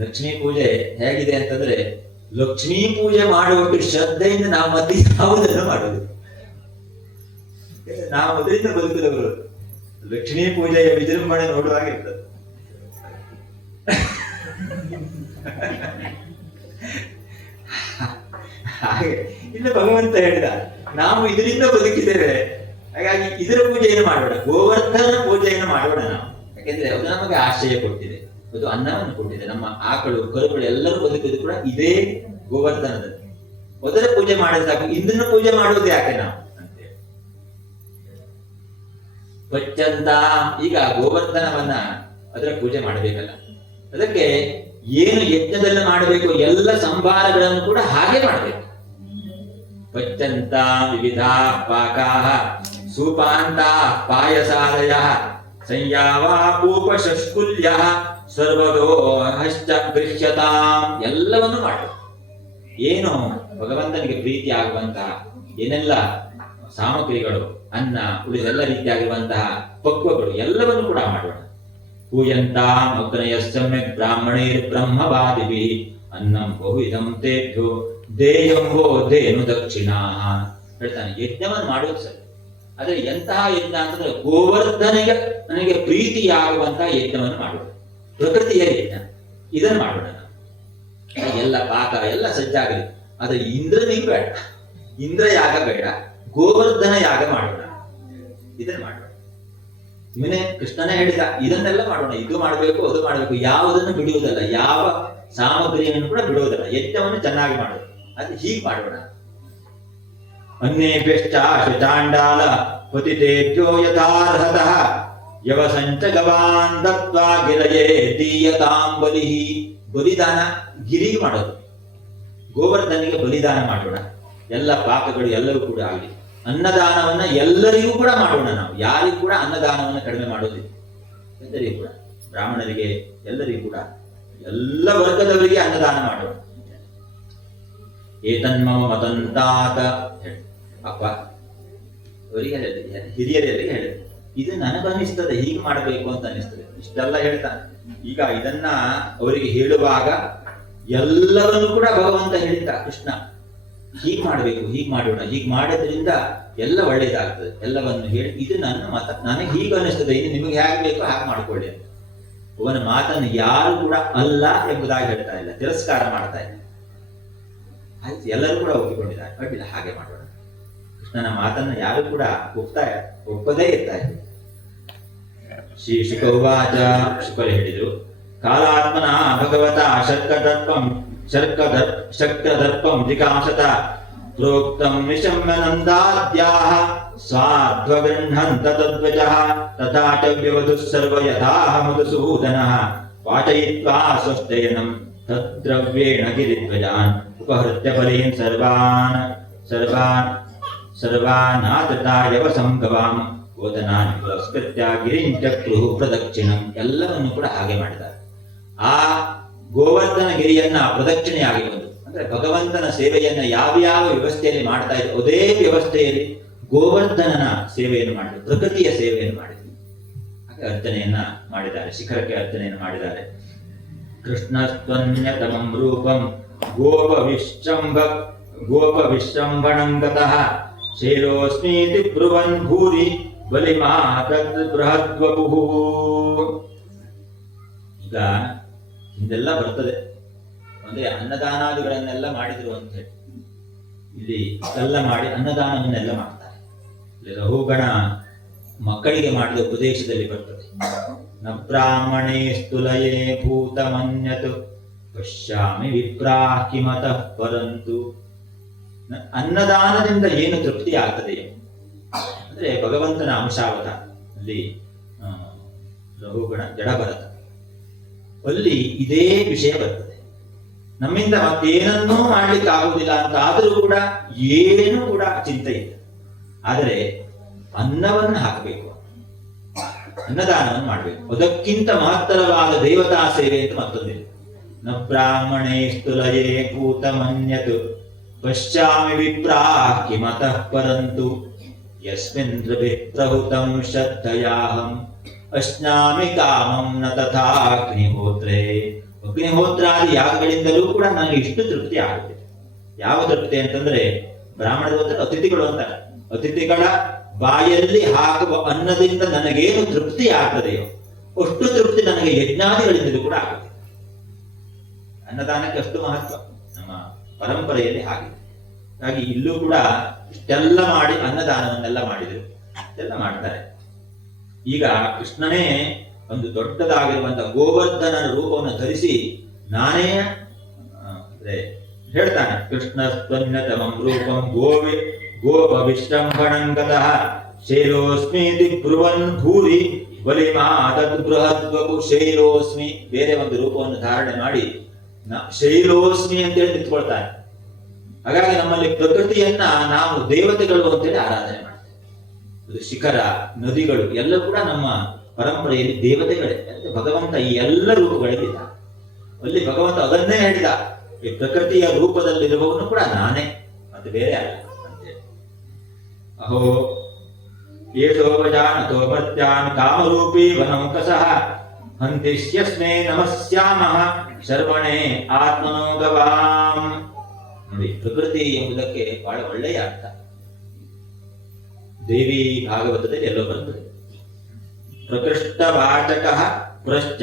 ಲಕ್ಷ್ಮೀ ಪೂಜೆ ಹೇಗಿದೆ ಅಂತಂದ್ರೆ, ಲಕ್ಷ್ಮೀ ಪೂಜೆ ಮಾಡುವಷ್ಟು ಶ್ರದ್ಧೆಯಿಂದ ನಾವು ಮತ್ತೆ ಯಾವುದನ್ನು ಮಾಡೋದು, ನಾವು ಅದರಿಂದ ಬದುಕಿದವರು. ಲಕ್ಷ್ಮೀ ಪೂಜೆಯ ವಿಜೃಂಭಣೆ ನೋಡುವಾಗಿರ್ತದೆ. ಹಾಗೆ ಇನ್ನು ಭಗವಂತ ಹೇಳಿದ, ನಾವು ಇದರಿಂದ ಬದುಕಿದ್ದೇವೆ, ಹಾಗಾಗಿ ಇದರ ಪೂಜೆಯನ್ನು ಮಾಡೋಣ, ಗೋವರ್ಧನ ಪೂಜೆಯನ್ನು ಮಾಡೋಣ ನಾವು. ಯಾಕೆಂದ್ರೆ ಅದು ನಮಗೆ ಆಶ್ರಯ ಕೊಟ್ಟಿದೆ, ಅದು ಅನ್ನವನ್ನು ಕೊಟ್ಟಿದೆ. ನಮ್ಮ ಆಕಳು ಕರುಗಳು ಎಲ್ಲರೂ ಬದುಕಿದ್ರು ಕೂಡ ಇದೇ ಗೋವರ್ಧನದಲ್ಲಿ. ಅದರ ಪೂಜೆ ಮಾಡಿದಾಗ ಇಂದ್ರನ ಪೂಜೆ ಮಾಡುವುದು ಯಾಕೆ ನಾವು ಅಂತೇಳಿ ಪಚ್ಚಂತ. ಈಗ ಗೋವರ್ಧನವನ್ನ ಅದರ ಪೂಜೆ ಮಾಡಬೇಕಲ್ಲ, ಅದಕ್ಕೆ ಏನು ಯಜ್ಞದಲ್ಲಿ ಮಾಡಬೇಕು ಎಲ್ಲ ಸಂಭಾರಗಳನ್ನು ಕೂಡ ಹಾಗೆ ಮಾಡಬೇಕು. ಪಚ್ಚಂತ ವಿವಿಧ ಪಾಕಾಹ ಸೂಪಾಂತ ಪಾಯಸಾದಯ ಸಂಯಾವಾಪೂಪಶುಲ್ಯ ಸರ್ವದೋ ಹಶ್ಚ ಗೃಹ್ಯತಾಂ. ಎಲ್ಲವನ್ನು ಮಾಡಬೇಕು. ಏನು ಭಗವಂತನಿಗೆ ಪ್ರೀತಿ ಆಗುವಂತಹ ಏನೆಲ್ಲ ಸಾಮಗ್ರಿಗಳು, ಅನ್ನ, ಉಳಿದೆಲ್ಲ ರೀತಿಯಾಗಿರುವಂತಹ ಪಕ್ವಗಳು ಎಲ್ಲವನ್ನು ಕೂಡ ಮಾಡೋಣ. ಪೂಯಂತಾಂ ಅಗ್ನಯ ಸಮ್ಯಕ್ ಬ್ರಾಹ್ಮಣೇರ್ ಬ್ರಹ್ಮವಾದಿಭಿ ಅನ್ನಂ ಬಹುವಿಧಂ ತೇಭ್ಯೋ ದೇಯಂಭೋ ದೇನು ದಕ್ಷಿಣಾ. ಹೇಳ್ತಾನೆ, ಯಜ್ಞವನ್ನು ಮಾಡುವುದು ಸರಿ, ಆದ್ರೆ ಎಂತಹ ಯಜ್ಞ ಅಂತಂದ್ರೆ ಗೋವರ್ಧನಿಗೆ ನನಗೆ ಪ್ರೀತಿಯಾಗುವಂತಹ ಯಜ್ಞವನ್ನು ಮಾಡುವುದು, ಪ್ರಕೃತಿಯ ಯಜ್ಞ, ಇದನ್ನು ಮಾಡೋಣ. ಎಲ್ಲ ಪಾಕ ಎಲ್ಲ ಸಜ್ಜಾಗಲಿ, ಆದ್ರೆ ಇಂದ್ರನಿಗೆ ಬೇಡ, ಇಂದ್ರ ಯಾಗ ಬೇಡ, ಗೋವರ್ಧನ ಯಾಗ ಮಾಡೋಣ, ಇದನ್ನು ಮಾಡೋಣ. ಇವನೇ ಕೃಷ್ಣನೇ ಹೇಳಿದ, ಇದನ್ನೆಲ್ಲ ಮಾಡೋಣ, ಇದು ಮಾಡಬೇಕು ಅದು ಮಾಡಬೇಕು, ಯಾವುದನ್ನು ಬಿಡುವುದಲ್ಲ, ಯಾವ ಸಾಮಗ್ರಿಯನ್ನು ಕೂಡ ಬಿಡುವುದಲ್ಲ, ಯಜ್ಞವನ್ನು ಚೆನ್ನಾಗಿ ಮಾಡೋದು, ಅದು ಹೀಗೆ ಮಾಡೋಣ. ಅನ್ಯೇಭ್ಯಶ್ಚ ಚಾಂಡಾಲ ಪತಿತೇಭ್ಯೋ ಯಥಾರ್ಹತಃ ಯವಸಂಚ ಗವಾನ್ ದತ್ವಾ ಗಿರಯೇ ದೀಯತಾಂ ಬಲಿಹಿ. ಬಲಿದಾನ ಗಿರಿಗೆ ಮಾಡೋದು, ಗೋವರ್ಧನಿಗೆ ಬಲಿದಾನ ಮಾಡೋಣ. ಎಲ್ಲ ಪಾಕಗಳು ಎಲ್ಲರೂ ಕೂಡ ಆಗಲಿ. ಅನ್ನದಾನವನ್ನ ಎಲ್ಲರಿಗೂ ಕೂಡ ಮಾಡೋಣ. ನಾವು ಯಾರಿಗೂ ಕೂಡ ಅನ್ನದಾನವನ್ನ ಕಡಿಮೆ ಮಾಡೋದಿಲ್ಲ, ಎಲ್ಲರಿಗೂ ಕೂಡ, ಬ್ರಾಹ್ಮಣರಿಗೆ ಎಲ್ಲರಿಗೂ ಕೂಡ ಎಲ್ಲ ವರ್ಗದವರಿಗೆ ಅನ್ನದಾನ ಮಾಡೋಣ. ಏತನ್ಮಮ ಮತಂತಾತ ಅಪ್ಪ ಅವರಿಗೆ ಹೇಳಿದೆ, ಹಿರಿಯರಿಗೆ ಹೇಳಿದೆ, ಇದು ನನಗನ್ನಿಸ್ತದೆ ಹೀಗೆ ಮಾಡಬೇಕು ಅಂತ ಅನಿಸ್ತದೆ, ಇಷ್ಟೆಲ್ಲ ಹೇಳ್ತಾನೆ. ಈಗ ಇದನ್ನ ಅವರಿಗೆ ಹೇಳುವಾಗ ಎಲ್ಲವನ್ನೂ ಕೂಡ ಭಗವಂತ ಹೇಳಿದ್ದ ಕೃಷ್ಣ, ಹೀಗೆ ಮಾಡಬೇಕು, ಹೀಗೆ ಮಾಡೋಣ, ಹೀಗೆ ಮಾಡೋದ್ರಿಂದ ಎಲ್ಲ ಒಳ್ಳೇದಾಗ್ತದೆ ಎಲ್ಲವನ್ನು ಹೇಳಿ, ಇದು ನನ್ನ ಮತ, ನನಗೆ ಹೀಗೆ ಅನಿಸ್ತದೆ, ಇದು ನಿಮಗೆ ಹೇಗೆ ಬೇಕೋ ಹಾಗೆ ಮಾಡ್ಕೊಳ್ಳಿ ಅಂತ. ಅವನ ಮಾತನ್ನು ಯಾರು ಕೂಡ ಅಲ್ಲ ಎಂಬುದಾಗಿ ಹೇಳ್ತಾ ಇಲ್ಲ, ತಿರಸ್ಕಾರ ಮಾಡ್ತಾ ಇಲ್ಲ. ಆಯ್ತು, ಎಲ್ಲರೂ ಕೂಡ ಒಪ್ಪಿಕೊಂಡಿದ್ದಾರೆ, ಅಡ್ಡಿಲ್ಲ ಹಾಗೆ ಮಾಡೋಣ. ಕೃಷ್ಣನ ಮಾತನ್ನು ಯಾರು ಕೂಡ ಒಪ್ಪದೇ ಇರ್ತಾ ಇದ್ರು. ಶ್ರೀ ಶುಕವಾಚ, ಶುಕರು ಹೇಳಿದ್ರು, ಕಾಲಾತ್ಮನ ಭಗವತ ಶರ್ಕದರ್ಪಂ ಜಿಕಾಂಸತ ಪ್ರೋಕ್ತಂ ನಿಶಮ್ಯ ನಂದಾದ್ಯಾಹ ಸ್ವಾಧ್ವಗೃಹಂತ ತದ್ವಚಃ ತಥಾ ಚ ವ್ಯವಧುಃ ಸರ್ವ ಯಥಾಹ ಮಧುಸೂದನಃ ಪಾಠಯಿತ್ವಾ ಸ್ವಸ್ಥಯನಂ ತದ್ದ್ರವ್ಯೇಣ ಗಿರಿಧ್ವಜಾನ್ ಉಪಹೃತ್ಯ ಬಲೀನ್ ಸರ್ವಾನಾದೃತಾಯವ ಸಂಗವಾಂ ಗೋಧನಾನ್ ಪುರಸ್ಕೃತ್ಯ ಗಿರಿಂಚಕ್ರುಃ ಪ್ರದಕ್ಷಿಣಂ. ಎಲ್ಲವನ್ನು ಕೂಡ ಹಾಗೆ ಮಾಡಿದ್ದಾರೆ. ಆ ಗೋವರ್ಧನ ಗಿರಿಯನ್ನ ಪ್ರದಕ್ಷಿಣೆಯಾಗಿ ಬಂದು, ಅಂದ್ರೆ ಭಗವಂತನ ಸೇವೆಯನ್ನ ಯಾವ ವ್ಯವಸ್ಥೆಯಲ್ಲಿ ಮಾಡ್ತಾ ಇದ್ರು ಅದೇ ವ್ಯವಸ್ಥೆಯಲ್ಲಿ ಗೋವರ್ಧನನ ಸೇವೆಯನ್ನು ಮಾಡಿದ್ರು, ಪ್ರಕೃತಿಯ ಸೇವೆಯನ್ನು ಮಾಡಿದ್ರು. ಹಾಗೆ ಅರ್ಚನೆಯನ್ನ ಮಾಡಿದ್ದಾರೆ, ಶಿಖರಕ್ಕೆ ಅರ್ಚನೆಯನ್ನು ಮಾಡಿದ್ದಾರೆ. ಕೃಷ್ಣಸ್ತ್ವನ್ಯತಮಂ ರೂಪಂ ಗೋಪ ವಿಶ್ರಂಭಣಂ ಗತಃ ಶೈಲೋಸ್ಮೀತಿ ಬ್ರುವನ್ ಭೂರಿ ಬಲಿಮಾ ತದ್ ಬೃಹದ್ವಪುಃ. ಈಗ ಹಿಂದೆಲ್ಲ ಬರ್ತದೆ, ಅಂದ್ರೆ ಅನ್ನದಾನಾದಿಗಳನ್ನೆಲ್ಲ ಮಾಡಿದ್ರು ಅಂತ ಹೇಳಿ ಇಲ್ಲಿ ಎಲ್ಲ ಮಾಡಿ ಅನ್ನದಾನವನ್ನೆಲ್ಲ ಮಾಡ್ತಾರೆ. ಇಲ್ಲಿ ರಹುಗಣ ಮಕ್ಕಳಿಗೆ ಮಾಡಿದ ಉಪದೇಶದಲ್ಲಿ ಬರ್ತದೆ, ನ ಬ್ರಾಹ್ಮಣೇ ಸ್ತುಲಯೇ ಭೂತಮನ್ಯತ್ ಪಶ್ಯಾಮಿ ವಿಪ್ರಾಃ ಕಿಮತಃ ಪರಂತು. ಅನ್ನದಾನದಿಂದ ಏನು ತೃಪ್ತಿ ಆಗ್ತದೆಯೋ, ಅಂದ್ರೆ ಭಗವಂತನ ಅಂಶಾವತ ಅಲ್ಲಿ ರಹುಗಣ ಜಡಭರತ ಅಲ್ಲಿ ಇದೇ ವಿಷಯ ಬರ್ತದೆ. ನಮ್ಮಿಂದ ಮತ್ತೇನನ್ನೂ ಮಾಡ್ಲಿಕ್ಕೆ ಆಗುವುದಿಲ್ಲ ಅಂತ ಆದರೂ ಕೂಡ ಏನೂ ಕೂಡ ಚಿಂತೆ ಇಲ್ಲ, ಆದರೆ ಅನ್ನವನ್ನು ಹಾಕಬೇಕು, ಅನ್ನದಾನವನ್ನು ಮಾಡಬೇಕು. ಅದಕ್ಕಿಂತ ಮಹತ್ತರವಾದ ದೇವತಾ ಸೇವೆ ಅಂತ ಮತ್ತೊಂದಿಲ್ಲ. ನ ಬ್ರಾಹ್ಮಣೇ ಸ್ತುಲಯೇ ಭೂತಮನ್ಯತ್ ಪಶ್ಚಾಮಿ ವಿಪ್ರಾಃ ಕಿಮತಃ ಪರಂತು ಯಸ್ಮಿನ್ ಪ್ರಹುತಂ ಶ್ರದ್ಧಯಾಹಂ ಅಶ್ನಾಮಿ ಕಾಮಂ ನ ತಥಾ ಅಗ್ನಿಹೋತ್ರೇ. ಅಗ್ನಿಹೋತ್ರಾದಿ ಯಾಗಗಳಿಂದಲೂ ಕೂಡ ನನಗೆ ಇಷ್ಟು ತೃಪ್ತಿ ಆಗುತ್ತೆ. ಯಾವ ತೃಪ್ತಿ ಅಂತಂದ್ರೆ, ಬ್ರಾಹ್ಮಣದ ಅತಿಥಿಗಳು ಅಂತಾರೆ, ಅತಿಥಿಗಳ ಬಾಯಲ್ಲಿ ಹಾಕುವ ಅನ್ನದಿಂದ ನನಗೇನು ತೃಪ್ತಿ ಆಗ್ತದೆಯೋ ಅಷ್ಟು ತೃಪ್ತಿ ನನಗೆ ಯಜ್ಞಾದಿಗಳಿಂದಲೂ ಕೂಡ ಆಗುತ್ತೆ. ಅನ್ನದಾನಕ್ಕೆ ಅಷ್ಟು ಮಹತ್ವ ನಮ್ಮ ಪರಂಪರೆಯಲ್ಲಿ ಆಗಿದೆ. ಹಾಗಾಗಿ ಇಲ್ಲೂ ಕೂಡ ಇಷ್ಟೆಲ್ಲ ಮಾಡಿ ಅನ್ನದಾನವನ್ನೆಲ್ಲ ಮಾಡಿದ್ರು, ಇಷ್ಟೆಲ್ಲ ಮಾಡ್ತಾರೆ. ಈಗ ಕೃಷ್ಣನೇ ಒಂದು ದೊಡ್ಡದಾಗಿರುವಂತಹ ಗೋವರ್ಧನನ ರೂಪವನ್ನು ಧರಿಸಿ ನಾನೇ ಹೇಳ್ತಾನೆ, ಕೃಷ್ಣ ಸ್ತನ್ಯತಮಂ ರೂಪಂ ಗೋಪ ವಿಶ್ರಂಭಣಂಗತಃ ಶೈಲೋಸ್ಮೀತಿ ಬ್ರುವನ್ ಭೂರಿ ಬಲಿಮಾ ತದ್ ಬೃಹದ್ವಪು. ಶೈಲೋಸ್ಮಿ ಬೇರೆ ಒಂದು ರೂಪವನ್ನು ಧಾರಣೆ ಮಾಡಿ ಶೈಲೋಸ್ಮಿ ಅಂತೇಳಿ ನಿಂತ್ಕೊಳ್ತಾನೆ. ಹಾಗಾಗಿ ನಮ್ಮಲ್ಲಿ ಪ್ರಕೃತಿಯನ್ನ ನಾವು ದೇವತೆಗಳು ಅಂತೇಳಿ ಆರಾಧನೆ ಮಾಡ್ತೇವೆ. ಅದು ಶಿಖರ, ನದಿಗಳು ಎಲ್ಲ ಕೂಡ ನಮ್ಮ ಪರಂಪರೆಯಲ್ಲಿ ದೇವತೆಗಳೇ. ಭಗವಂತ ಈ ಎಲ್ಲ ರೂಪಗಳಿದ್ದ ಅಲ್ಲಿ ಭಗವಂತ ಅದನ್ನೇ ಹೇಳಿದ, ಈ ಪ್ರಕೃತಿಯ ರೂಪದಲ್ಲಿರುವವನು ಕೂಡ ನಾನೇ, ಮತ್ತೆ ಬೇರೆ ಅಲ್ಲ ಅಂತೇಳಿ. ಅಹೋ ಯೇಷೋಪಜಾನತೋ ಮರ್ತ್ಯಾನ್ ಕಾಮರೂಪೀ ವನೌಕಸಃ ಹಂತಿಷ್ಯಸ್ಮೇ ನಮಸ್ಯಾಮಃ ಶರ್ವಣೆ ಆತ್ಮನೋ ಗವಾಂ. ನೋಡಿ, ಪ್ರಕೃತಿ ಎಂಬುದಕ್ಕೆ ಬಹಳ ಒಳ್ಳೆಯ ಅರ್ಥ ದೇವಿ ಭಾಗವತದಲ್ಲಿ ಎಲ್ಲೋ ಬರ್ತದೆ. ಪ್ರಕೃಷ್ಟವಾಚಕ ಪುರಶ್ಚ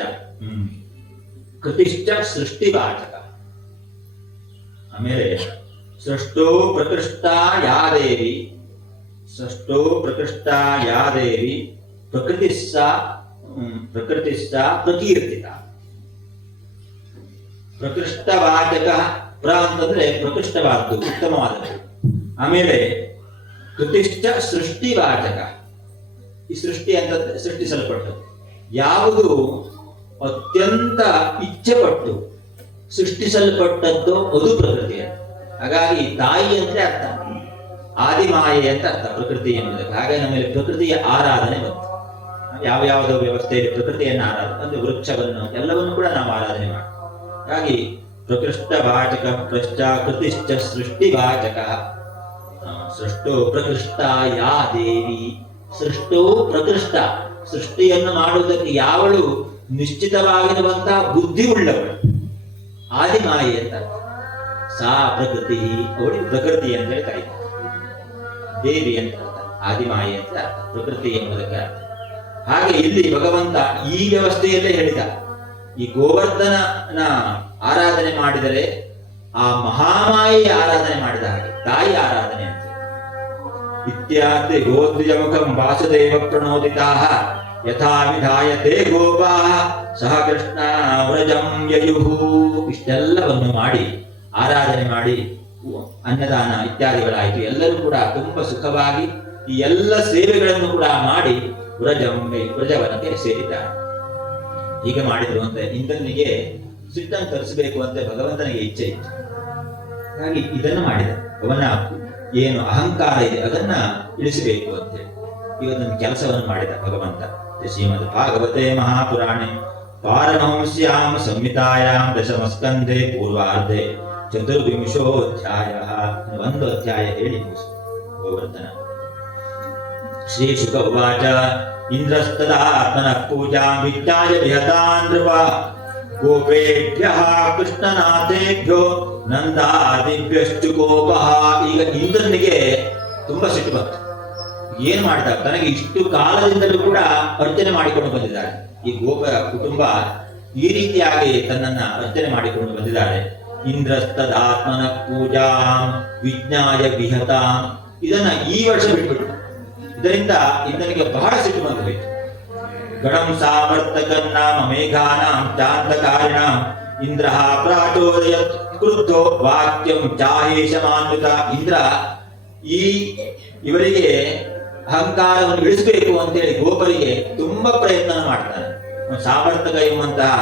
ಕೃತಿಶ್ಚ ಸೃಷ್ಟಿವಾಚಕ. ಆಮೇಲೆ ಸೃಷ್ಟೋ ಪ್ರಕೃಷ್ಟ ಯಾದೇವಿ ಪ್ರಕೃತಿಸ್ಸ ಪ್ರಕೀರ್ತಿತ. ಪ್ರಕೃಷ್ಟವಾಚಕ ಪ್ರ ಅಂತಂದ್ರೆ ಪ್ರಕೃಷ್ಟವಾದದ್ದು, ಉತ್ತಮವಾದದ್ದು. ಆಮೇಲೆ ಕೃತಿಶ್ಚ ಸೃಷ್ಟಿವಾಚಕ, ಈ ಸೃಷ್ಟಿ ಅಂತ ಸೃಷ್ಟಿಸಲ್ಪಟ್ಟದ್ದು ಯಾವುದು ಅತ್ಯಂತ ಇಚ್ಛೆಪಟ್ಟು ಸೃಷ್ಟಿಸಲ್ಪಟ್ಟದ್ದು ಅದು ಪ್ರಕೃತಿ. ಹಾಗಾಗಿ ತಾಯಿ ಅಂದ್ರೆ ಅರ್ಥ ಆದಿಮಾಯೆ ಅಂತ ಅರ್ಥ ಪ್ರಕೃತಿ ಎಂಬುದಕ್ಕೆ. ಹಾಗಾಗಿ ನಮ್ಮಲ್ಲಿ ಪ್ರಕೃತಿಯ ಆರಾಧನೆ ಬಂತು. ಯಾವ ವ್ಯವಸ್ಥೆಯಲ್ಲಿ ಪ್ರಕೃತಿಯನ್ನು ಆರಾಧನೆ ಅಂದ್ರೆ ವೃಕ್ಷವನ್ನು ಎಲ್ಲವನ್ನು ಕೂಡ ನಾವು ಆರಾಧನೆ ಮಾಡ್ತೀವಿ. ಹಾಗಾಗಿ ಪ್ರಕೃಷ್ಟವಾಚಕ ಪ್ರಶ್ಚಾಕೃತಿಶ್ಚ ಸೃಷ್ಟಿವಾಚಕ. ಸೃಷ್ಟೋ ಪ್ರಕೃಷ್ಟ ಯಾ ದೇವಿ, ಸೃಷ್ಟೋ ಪ್ರಕೃಷ್ಟ, ಸೃಷ್ಟಿಯನ್ನು ಮಾಡುವುದಕ್ಕೆ ಯಾವಳು ನಿಶ್ಚಿತವಾಗಿರುವಂತಹ ಬುದ್ಧಿ ಉಳ್ಳವಳು, ಆದಿಮಾಯಿ ಅಂತ. ಸಾ ಪ್ರಕೃತಿ, ಅವಳಿಗೆ ಪ್ರಕೃತಿ ಅಂತ ಹೇಳಿ ಕರೀತಾರೆ. ದೇವಿ ಅಂತ ಅರ್ಥ, ಆದಿಮಾಯಿ ಅಂತ ಅರ್ಥ, ಪ್ರಕೃತಿ ಎಂಬುದಕ್ಕೆ ಅರ್ಥ. ಹಾಗೆ ಇಲ್ಲಿ ಭಗವಂತ ಈ ವ್ಯವಸ್ಥೆಯಲ್ಲೇ ಹೇಳಿದ, ಈ ಗೋವರ್ಧನ ಆರಾಧನೆ ಮಾಡಿದರೆ ಆ ಮಹಾಮಾಯಿಯ ಆರಾಧನೆ ಮಾಡಿದ ಹಾಗೆ, ತಾಯಿ ಆರಾಧನೆ ಅಂತ. ಇತ್ಯಾದಿ ಗೋದ್ವಿಜಮುಖಂ ವಾಸುದೇವ ಪ್ರಣೋದಿತಾಃ ಯಥಾ ವಿಧಾಯ ತೇ ಗೋಪಾಃ ಸಹ ಕೃಷ್ಣ ವ್ರಜಂ ಯಯುಃ. ಇಷ್ಟೆಲ್ಲವನ್ನು ಮಾಡಿ ಆರಾಧನೆ ಮಾಡಿ ಅನ್ನದಾನ ಇತ್ಯಾದಿಗಳಾಯಿತು. ಎಲ್ಲರೂ ಕೂಡ ತುಂಬಾ ಸುಖವಾಗಿ ಈ ಎಲ್ಲ ಸೇವೆಗಳನ್ನು ಕೂಡ ಮಾಡಿ ವ್ರಜವನಕ್ಕೆ ಸೇರಿದ್ದಾರೆ. ಹೀಗೆ ಮಾಡಿದ್ರು ಅಂತ ಇಂದ್ರನಿಗೆ ಸಿಟ್ಟನ್ನು ತರಿಸಬೇಕು ಅಂತ ಭಗವಂತನಿಗೆ ಇಚ್ಛೆ ಇತ್ತು. ಹಾಗಾಗಿ ಇದನ್ನು ಮಾಡಿದ. ಅವನ ಏನು ಅಹಂಕಾರ ಇದೆ ಅದನ್ನ ಇಳಿಸಬೇಕು ಅಂತೇಳಿ ಇವತ್ತೊಂದು ಕೆಲಸವನ್ನು ಮಾಡಿದ ಭಗವಂತ. ಶ್ರೀಮದ್ ಭಾಗವತೆ ಮಹಾಪುರಾಣೆ ಪಾರಮಹಂಸ್ಯಾಂ ಸಂಹಿತಾಯಾಂ ದಶಮಸ್ಕಂಧೆ ಪೂರ್ವಾರ್ಧೆ ಚತುರ್ವಿಂಶೋಧ್ಯಾಯ. ಒಂದು ಅಧ್ಯಾಯ ಹೇಳಿ ಮುಗಿಸು ಗೋವರ್ಧನ. ಶ್ರೀ ಶುಕ ಉವಾಚ ಇಂದ್ರಸ್ತದಾತ್ಮನಃ ಪೂಜಾಂ ವಿಜ್ಞಾಯ ವಿಹತಾನ್ ನೃಪ ಗೋಪೇಭ್ಯಃ ಕೃಷ್ಣನಾಥೇಭ್ಯೋ ನಂದಾದಿಭ್ಯಶ್ಚು ಕೋಪಃ. ಈಗ ಇಂದ್ರನಿಗೆ ತುಂಬಾ ಸಿಟ್ಟು ಬಂತು. ಏನ್ ಮಾಡಿದ, ತನಗೆ ಇಷ್ಟು ಕಾಲದಿಂದಲೂ ಕೂಡ ಅರ್ಚನೆ ಮಾಡಿಕೊಂಡು ಬಂದಿದ್ದಾರೆ ಈ ಗೋಪ ಕುಟುಂಬ, ಈ ರೀತಿಯಾಗಿ ತನ್ನನ್ನ ಅರ್ಚನೆ ಮಾಡಿಕೊಂಡು ಬಂದಿದ್ದಾರೆ. ಇಂದ್ರಸ್ತದಾತ್ಮನ ಪೂಜಾಂ ವಿಜ್ಞಾಯ ವಿಹತಾಂ, ಇದನ್ನ ಈ ವರ್ಷ ಬಿಟ್ಬಿಟ್ಟು ಇದರಿಂದ ಇಂದ್ರನಿಗೆ ಬಹಳ ಸಿಟ್ಟು ಬಂದು ಹೋಯಿತು. ಗಣಂ ಸಾವರ್ತಕನ್ನಾಮ ಮೇಘಾನಾಂ ಚಾಂತಕಾರಿಣಾಂ ಇಂದ್ರ ಪ್ರಾಚೋದಯತ್ ಕ್ರುದ್ಧೋ ವಾಕ್ಯಂ ಚಾಹೇಶಮಾನ್ವಿತ. ಇಂದ್ರ ಇವರಿಗೆ ಅಹಂಕಾರವನ್ನು ಇಳಿಸಬೇಕು ಅಂತೇಳಿ ಗೋಪರಿಗೆ ತುಂಬಾ ಪ್ರಯತ್ನ ಮಾಡ್ತಾನೆ. ಸಾವರ್ತಕ ಎಂಬಂತಹ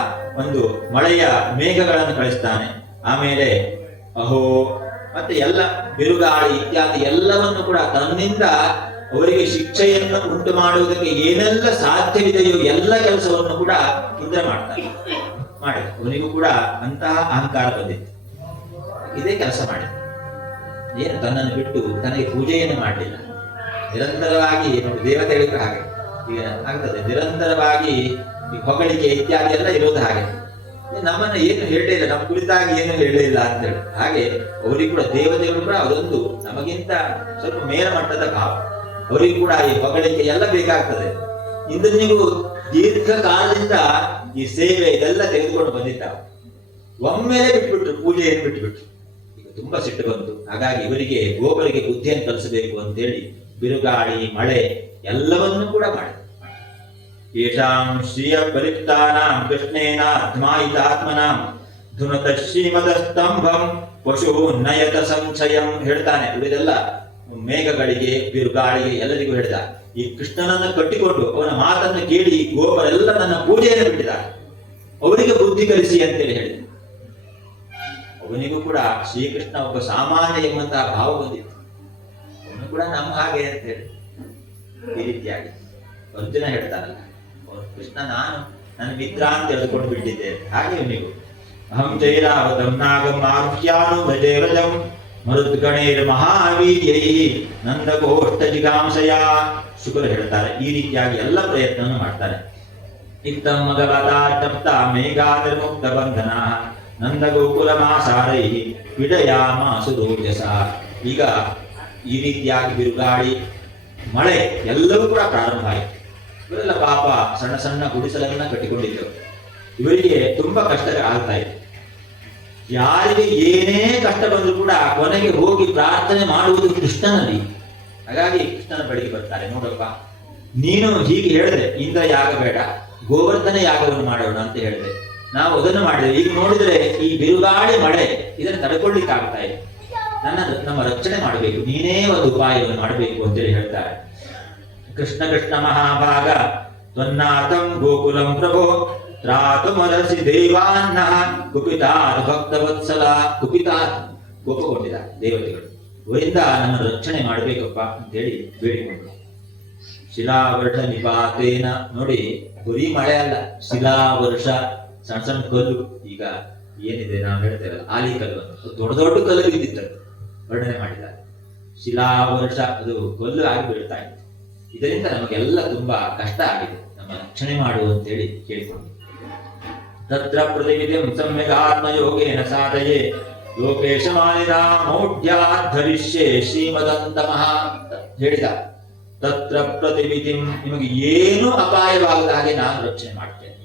ಒಂದು ಮಳೆಯ ಮೇಘಗಳನ್ನು ಕಳಿಸ್ತಾನೆ. ಆಮೇಲೆ ಅಹೋ ಮತ್ತೆ ಎಲ್ಲ ಬಿರುಗಾಳಿ ಇತ್ಯಾದಿ ಎಲ್ಲವನ್ನು ಕೂಡ ತನ್ನಿಂದ ಅವರಿಗೆ ಶಿಕ್ಷೆಯನ್ನು ಉಂಟು ಮಾಡುವುದಕ್ಕೆ ಏನೆಲ್ಲ ಸಾಧ್ಯವಿದೆಯೋ ಎಲ್ಲ ಕೆಲಸವನ್ನು ಕೂಡ ಇಂದ್ರ ಮಾಡ್ತಾನೆ. ಅವನಿಗೂ ಕೂಡ ಅಂತಹ ಅಹಂಕಾರ ಬಂದಿತ್ತು. ಇದೇ ಕೆಲಸ ಮಾಡಿದ. ಏನು ತನ್ನನ್ನು ಬಿಟ್ಟು ತನಗೆ ಪೂಜೆಯನ್ನು ಮಾಡಲಿಲ್ಲ. ನಿರಂತರವಾಗಿ ದೇವತೆಗಳಿಗೂ ಹಾಗೆ ಈಗ ಆಗ್ತದೆ. ನಿರಂತರವಾಗಿ ಈ ಹೊಗಳಿಕೆ ಇತ್ಯಾದಿ ಎಲ್ಲ ಇರೋದು ಹಾಗೆ. ನಮ್ಮನ್ನ ಏನು ಹೇಳಲೇ ಇಲ್ಲ, ನಮ್ಮ ಕುರಿತಾಗಿ ಏನು ಹೇಳಲೇ ಇಲ್ಲ ಅಂತೇಳಿ. ಹಾಗೆ ಅವರಿಗೂ ಕೂಡ ದೇವತೆಗಳು ಕೂಡ ಅದೊಂದು ನಮಗಿಂತ ಸ್ವಲ್ಪ ಮೇಲ ಮಟ್ಟದ ಭಾವ. ಅವರಿಗೂ ಕೂಡ ಈ ಹೊಗಳಿಕೆ ಎಲ್ಲ ಬೇಕಾಗ್ತದೆ. ಇಂದ್ರನಿಗೂ ದೀರ್ಘ ಕಾಲದಿಂದ ಈ ಸೇವೆ ಇದೆಲ್ಲ ತೆಗೆದುಕೊಂಡು ಬಂದಿದ್ದಾವೆ. ಒಮ್ಮೆಲೆ ಬಿಟ್ಬಿಟ್ರು, ಪೂಜೆಯನ್ನು ಬಿಟ್ಟುಬಿಟ್ರು. ಈಗ ತುಂಬಾ ಸಿಟ್ಟು ಬಂತು. ಹಾಗಾಗಿ ಇವರಿಗೆ ಗೋಪರಿಗೆ ಬುದ್ಧಿಯನ್ನು ಕಲಿಸಬೇಕು ಅಂತೇಳಿ ಬಿರುಗಾಳಿ ಮಳೆ ಎಲ್ಲವನ್ನೂ ಕೂಡ ಮಾಡಿದ್ರು. ಯೇಷಾಂ ಶ್ರಿಯ ಪರಿಪ್ತಾನಾಂ ಕೃಷ್ಣೇನ ಧ್ಮಾಯಿತಾತ್ಮನಾಂ ಧುನತ ಶ್ರೀಮದ ಸ್ತಂಭಂ ಪಶು ನಯತ ಸಂಶಯಂ ಹೇಳ್ತಾನೆ. ಇವರೆಲ್ಲ ಮೇಘಗಳಿಗೆ ಬಿರುಗಾಳಿಗೆ ಎಲ್ಲರಿಗೂ ಹೇಳಿದ. ಈ ಕೃಷ್ಣನನ್ನು ಕಟ್ಟಿಕೊಂಡು ಅವನ ಮಾತನ್ನು ಕೇಳಿ ಗೋಪರೆಲ್ಲ ನನ್ನ ಪೂಜೆಯನ್ನು ಬಿಟ್ಟಿದ್ದಾರೆ, ಅವರಿಗೆ ಬುದ್ಧಿ ಕಲಿಸಿ ಅಂತೇಳಿ ಹೇಳಿದ. ಅವನಿಗೂ ಕೂಡ ಶ್ರೀಕೃಷ್ಣ ಒಬ್ಬ ಸಾಮಾನ್ಯ ಎಂಬಂತಹ ಭಾವ ಬಂದಿತ್ತು. ಅವನು ಕೂಡ ನಮ್ಮ ಹಾಗೆ ಅಂತೇಳಿ ಈ ರೀತಿಯಾಗಿ ಅರ್ಜುನ ಹೇಳ್ತಾನಲ್ಲ, ಕೃಷ್ಣ ನಾನು ನನ್ನ ಮಿತ್ರ ಅಂತ ಹೇಳ್ಕೊಂಡು ಬಿಟ್ಟಿದ್ದೆ. ಹಾಗೆ ಇವನಿಗೂ ಅಹಂ ಚೈರಾವತಂ ನಾಗಂ ಆರುಹ್ಯಾನು ಭಜೇರಜಂ ಮರುದ್ಗಣೇರ್ ಮಹಾವೀರ್ಯೈ ನಂದಗೋಷ್ಠ ಜಿಗಾಂಸಯ. ಶುಕರು ಹೇಳ್ತಾರೆ. ಈ ರೀತಿಯಾಗಿ ಎಲ್ಲ ಪ್ರಯತ್ನವನ್ನು ಮಾಡ್ತಾರೆ. ಇತ್ತಂ ಮಗವತಾ ತಪ್ತ ಮೇಘಾ ನಿರ್ಮುಕ್ತ ಬಂಧನ ನಂದಗೋಕುಲ ಮಾಸಾರೈ ವಿಡಯಾಮ ಸುದೋಜಸ. ಈಗ ಈ ರೀತಿಯಾಗಿ ಬಿರುಗಾಳಿ ಮಳೆ ಎಲ್ಲವೂ ಕೂಡ ಪ್ರಾರಂಭ ಆಯಿತು. ಇವರೆಲ್ಲ ಪಾಪ ಸಣ್ಣ ಸಣ್ಣ ಗುಡಿಸಲನ್ನ ಕಟ್ಟಿಕೊಂಡಿದ್ದರು. ಇವರಿಗೆ ತುಂಬಾ ಕಷ್ಟ ಆಗ್ತಾ ಇದೆ. ಯಾರಿಗೆ ಏನೇ ಕಷ್ಟ ಬಂದರೂ ಕೂಡ ಕೊನೆಗೆ ಹೋಗಿ ಪ್ರಾರ್ಥನೆ ಮಾಡುವುದು ಕೃಷ್ಣನಲ್ಲಿ. ಹಾಗಾಗಿ ಕೃಷ್ಣನ ಬಳಿಗೆ ಬರ್ತಾರೆ. ನೋಡಪ್ಪ, ನೀನು ಹೀಗೆ ಹೇಳಿದೆ, ಇಂದ್ರ ಯಾಗ ಬೇಡ, ಗೋವರ್ಧನ ಯಾಗವನ್ನು ಮಾಡೋಣ ಅಂತ ಹೇಳಿದೆ. ನಾವು ಅದನ್ನು ಮಾಡಿದೆ. ಈಗ ನೋಡಿದ್ರೆ ಈ ಬಿರುಗಾಳಿ ಮಳೆ ಇದನ್ನು ತಡ್ಕೊಳ್ಳಿಕ್ಕೆ ಆಗ್ತಾ ಇದೆ. ನಮ್ಮ ರಕ್ಷಣೆ ಮಾಡಬೇಕು, ನೀನೇ ಒಂದು ಉಪಾಯವನ್ನು ಮಾಡಬೇಕು ಅಂತೇಳಿ ಹೇಳ್ತಾರೆ. ಕೃಷ್ಣ ಕೃಷ್ಣ ಮಹಾಭಾಗ ತ್ವನ್ನಾಥಂ ಗೋಕುಲಂ ಪ್ರಭೋ ತ್ರಾತುಮರಸಿ ದೇವಾನ್ನ ಕುಪಿತಾತ್ ಭಕ್ತವತ್ಸಲ. ಕುಪಿತಾತ್ ಕೋಪಗೊಂಡಿದ ದೇವತೆಗಳು, ಅವರಿಂದ ನಮ್ಮ ರಕ್ಷಣೆ ಮಾಡಬೇಕಪ್ಪ ಅಂತೇಳಿ ಬೇಡಿಕೊಂಡ್ರು. ಶಿಲಾವರ್ಷ ನಿಪಾತೇನ, ನೋಡಿ ಬರೀ ಮಳೆ ಅಲ್ಲ, ಶಿಲಾವರ್ಷ, ಸಣ್ಣ ಸಣ್ಣ ಕಲ್ಲು. ಈಗ ಏನಿದೆ ನಾವು ಹೇಳ್ತೇವೆ ಆಲಿಕಲ್ಲು ಅಂತ ದೊಡ್ಡ ದೊಡ್ಡ ಕಲ್ಲು ಬಿದ್ದಿತ್ತು ವರ್ಣನೆ ಮಾಡಿದ್ದಾರೆ. ಶಿಲಾವರ್ಷ ಅದು ಕಲ್ಲು ಆಗಿ ಬೀಳ್ತಾ ಇತ್ತು. ಇದರಿಂದ ನಮಗೆಲ್ಲ ತುಂಬಾ ಕಷ್ಟ ಆಗಿದೆ. ನಮ್ಮ ರಕ್ಷಣೆ ಮಾಡು ಅಂತೇಳಿ ಕೇಳಿಕೊಂಡು ತತ್ರ ಪ್ರತಿವಿಧಿಂ ಸಮ್ಯಗಾತ್ಮಯೋಗೇನ ಸಾಧಯೇ ಲೋಕೇಶ ಮಾನಿನಾ ಮೌಢ್ಯಾಧರಿಷ್ಯೆ ಶ್ರೀಮದಂತಮಃ ಅಂತ ಹೇಳಿದ. ತತ್ರ ಪ್ರತಿವಿಧಿಂ, ನಿಮಗೆ ಏನೂ ಅಪಾಯವಾಗದ ಹಾಗೆ ನಾನು ರಕ್ಷಣೆ ಮಾಡ್ತೇನೆ.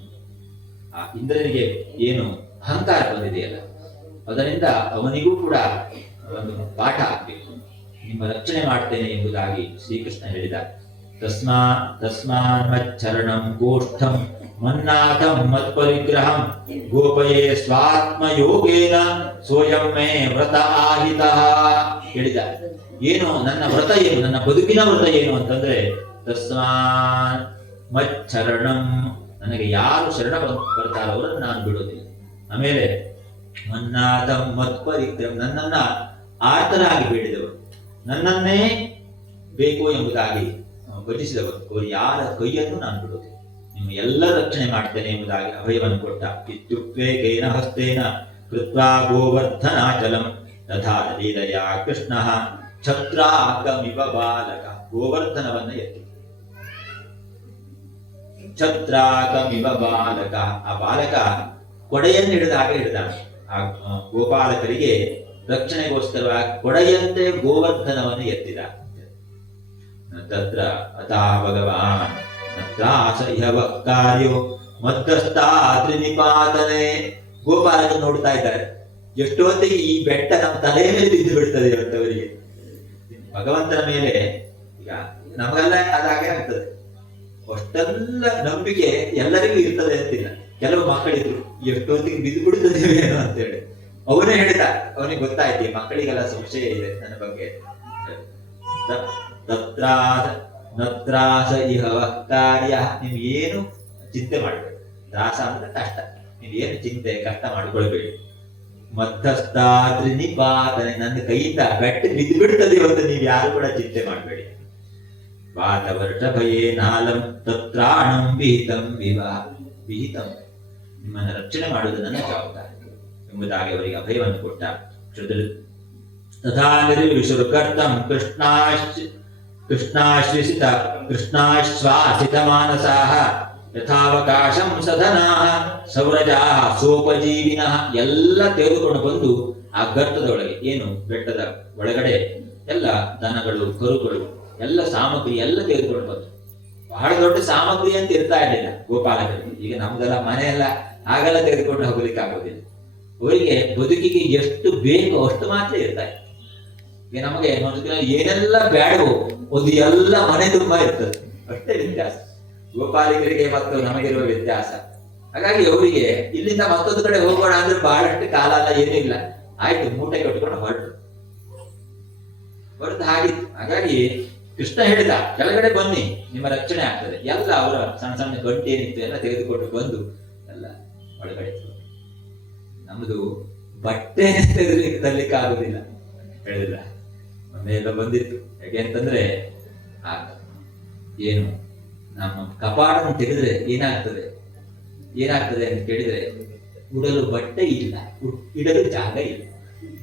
ಆ ಇಂದ್ರನಿಗೆ ಏನು ಅಹಂಕಾರ ಬಂದಿದೆಯಲ್ಲ, ಅದರಿಂದ ಅವನಿಗೂ ಕೂಡ ಒಂದು ಪಾಠ ಆಗ್ಬೇಕು. ನಿಮ್ಮ ರಕ್ಷಣೆ ಮಾಡ್ತೇನೆ ಎಂಬುದಾಗಿ ಶ್ರೀಕೃಷ್ಣ ಹೇಳಿದ. ತಸ್ಮಾನ್ ಮಚ್ಚರಣಂ ಗೋಷ್ಠಂ ಮನ್ನಾಥಂ ಮತ್ಪರಿಗ್ರಹಂ ಗೋಪಯೇ ಸ್ವಾತ್ಮಯೋಗೇನ ಸ್ವಯಂ ಮೇ ವ್ರತ ಆಹಿತಃ ಹೇಳಿದ. ಏನು ನನ್ನ ವ್ರತ ಏನು, ನನ್ನ ಬದುಕಿನ ವ್ರತ ಏನು ಅಂತಂದ್ರೆ ತಸ್ಮಾನ್ ಮಚ್ಚರಣಂ, ನನಗೆ ಯಾರು ಶರಣ ಬರ್ತಾರೋ ಅವರನ್ನು ನಾನು ಬಿಡೋದಿಲ್ಲ. ಆಮೇಲೆ ಮನ್ನಾಥಂ ಮತ್ಪರಿಗ್ರಹಂ, ನನ್ನನ್ನ ಆರ್ತರಾಗಿ ಬೇಡಿದವರು, ನನ್ನನ್ನೇ ಬೇಕು ಎಂಬುದಾಗಿ ಭಜಿಸಿದವರು, ಅವರು ಯಾರ ಕೈಯನ್ನು ನಾನು ಬಿಡೋದಿಲ್ಲ, ನಿಮ್ಮ ಎಲ್ಲ ರಕ್ಷಣೆ ಮಾಡ್ತೇನೆ ಎಂಬುದಾಗಿ ಅಭಯವನ್ನು ಕೊಟ್ಟ. ಇತ್ಯುಕ್ತೇನ ಹಸ್ತೇನ ಕೃತ್ವಾ ಗೋವರ್ಧನಾಚಲಂ ತಥಾ ಲೀಲಯ ಕೃಷ್ಣ ಛತ್ರಾಕಮಿವ ಬಾಲಕ, ಗೋವರ್ಧನವನ್ನ ಎತ್ತಿ ಛತ್ರಾಕಮಿವ ಬಾಲಕ, ಆ ಬಾಲಕ ಕೊಡೆಯನ್ನು ಹಿಡಿದ ಹಾಗೆ ಹಿಡಿದಾನೆ. ಆ ಗೋಪಾಲಕರಿಗೆ ರಕ್ಷಣೆಗೋಸ್ಕರವಾಗಿ ಕೊಡೆಯಂತೆ ಗೋವರ್ಧನವನ್ನು ಎತ್ತಿದ. ತತ್ರ ಅತಾ ಭಗವಾನ್ ಕಾರ್ಯೋ ಮಧ್ಯಸ್ಥಾದ್ರಿ ನಿಪಾತನೆ, ಗೋಪಾಲಕ ನೋಡ್ತಾ ಇದ್ದಾರೆ, ಎಷ್ಟೊತ್ತಿಗೆ ಈ ಬೆಟ್ಟ ನಮ್ಮ ತಲೆಯ ಮೇಲೆ ಬಿದ್ದು ಬಿಡ್ತದೆ ಅಂತವರಿಗೆ. ಭಗವಂತನ ಮೇಲೆ ಈಗ ನಮಗೆಲ್ಲ ಅದಾಗೆ ಆಗ್ತದೆ. ಅಷ್ಟೆಲ್ಲ ನಂಬಿಕೆ ಎಲ್ಲರಿಗೂ ಇರ್ತದೆ ಅಂತಿಲ್ಲ. ಕೆಲವು ಮಕ್ಕಳಿದ್ರು ಎಷ್ಟೊತ್ತಿಗೆ ಬಿದ್ದು ಬಿಡುತ್ತದೆ ಏನೋ ಅಂತೇಳಿ ಅವನೇ ಹೇಳಿದ. ಅವನಿಗೆ ಗೊತ್ತಾಯ್ತು ಈ ಮಕ್ಕಳಿಗೆಲ್ಲ ಸಂಶಯ ಇದೆ ನನ್ನ ಬಗ್ಗೆ. ನತ್ರಾಸ ಇಹ ಕಾರ್ಯ, ನೀವು ಏನು ಚಿಂತೆ ಮಾಡಬೇಡಿ. ತ್ರಾಸ ಅಂದ್ರೆ ಕಷ್ಟ, ನೀವೇನು ಚಿಂತೆ ಕಷ್ಟ ಮಾಡ್ಕೊಳ್ಬೇಡಿ. ಮಧ್ಯಸ್ಥಾದ್ರಿ ನಿಪಾತನೆ, ನನ್ನ ಕೈಯಿಂದ ಬೆಟ್ಟ ಬಿದ್ದು ಬಿಡ್ತದೆ ಇವತ್ತು, ನೀವು ಯಾರು ಕೂಡ ಚಿಂತೆ ಮಾಡಬೇಡಿ. ವಾತವರ್ಷ ಭಯೇ ನಾಲಂ ತತ್ರಾಣಂ ವಿಹಿತಂ ವಿಹಿತಂ, ನಿಮ್ಮನ್ನು ರಕ್ಷಣೆ ಮಾಡುವುದು ನನ್ನ ಜವಾಬ್ದಾರಿ ಎಂಬುದಾಗಿ ಅವರಿಗೆ ಅಭಯವನ್ನು ಕೊಟ್ಟ. ತಥಾ ನಿರ್ವಿಶುರ್ಗರ್ತಂ ಕೃಷ್ಣಾಶ್ವಾಸಿತ ಮಾನಸಾಃ ಯಥಾವಕಾಶಂ ಸಧನಾಃ ಸೌರಜಾಃ ಸೋಪಜೀವಿನಃ, ಎಲ್ಲ ತೆಗೆದುಕೊಂಡು ಬಂದು ಆ ಗರ್ತದೊಳಗೆ, ಏನು ಬೆಟ್ಟದ ಒಳಗಡೆ ಎಲ್ಲ ದನಗಳು ಕರುಗಳು ಎಲ್ಲ ಸಾಮಗ್ರಿ ಎಲ್ಲ ತೆಗೆದುಕೊಂಡು ಬಂದು. ಬಹಳ ದೊಡ್ಡ ಸಾಮಗ್ರಿ ಅಂತ ಇರ್ತಾ ಇರಲಿಲ್ಲ ಗೋಪಾಲಕರಿಗೆ. ಈಗ ನಮ್ದೆಲ್ಲ ಮನೆ ಎಲ್ಲ ಹಾಗೆಲ್ಲ ತೆಗೆದುಕೊಂಡು ಹೋಗ್ಲಿಕ್ಕೆ ಆಗೋದಿಲ್ಲ. ಅವರಿಗೆ ಬದುಕಿಗೆ ಎಷ್ಟು ಬೇಕೋ ಅಷ್ಟು ಮಾತ್ರ ಇರ್ತಾರೆ. ಈಗ ನಮಗೆ ಏನೆಲ್ಲ ಬೇಡವೋ ಒಂದು ಎಲ್ಲ ಮನೆ ತುಂಬಾ ಇರ್ತದೆ, ಅಷ್ಟೇ ವ್ಯತ್ಯಾಸ ಗೋಪಾಲಕರಿಗೆ ಮತ್ತು ನಮಗಿರುವ ವ್ಯತ್ಯಾಸ. ಹಾಗಾಗಿ ಅವರಿಗೆ ಇಲ್ಲಿಂದ ಮತ್ತೊಂದು ಕಡೆ ಹೋಗೋಣ ಅಂದ್ರೆ ಬಹಳಷ್ಟು ಕಾಲ ಅಲ್ಲ, ಏನೂ ಇಲ್ಲ, ಆಯ್ತು ಮೂಟೆ ಕಟ್ಕೊಂಡು ಹೊರಟು ಹಾಗಿತ್ತು. ಹಾಗಾಗಿ ಕೃಷ್ಣ ಹೇಳಿದ, ಕೆಳಗಡೆ ಬನ್ನಿ ನಿಮ್ಮ ರಕ್ಷಣೆ ಆಗ್ತದೆ. ಎಲ್ಲ ಅವರ ಸಣ್ಣ ಸಣ್ಣ ಗಂಟೆ ಏನಿತ್ತು ಎಲ್ಲ ತೆಗೆದುಕೊಂಡು ಬಂದು ಎಲ್ಲ ಒಳಗಡೆ. ನಮ್ದು ಬಟ್ಟೆ ತರಲಿಕ್ಕೆ ಆಗುದಿಲ್ಲ ಹೇಳಿಲ್ಲ, ಮೊನ್ನೆಲ್ಲ ಬಂದಿತ್ತು. ಯಾಕೆ ಅಂತಂದ್ರೆ ಏನು ನಮ್ಮ ಕಪಾಟನ್ನು ತೆಗೆದ್ರೆ ಏನಾಗ್ತದೆ ಅಂತ ಕೇಳಿದ್ರೆ ಉಡಲು ಬಟ್ಟೆ ಇಲ್ಲ, ಇಡಲು ಜಾಗ ಇಲ್ಲ.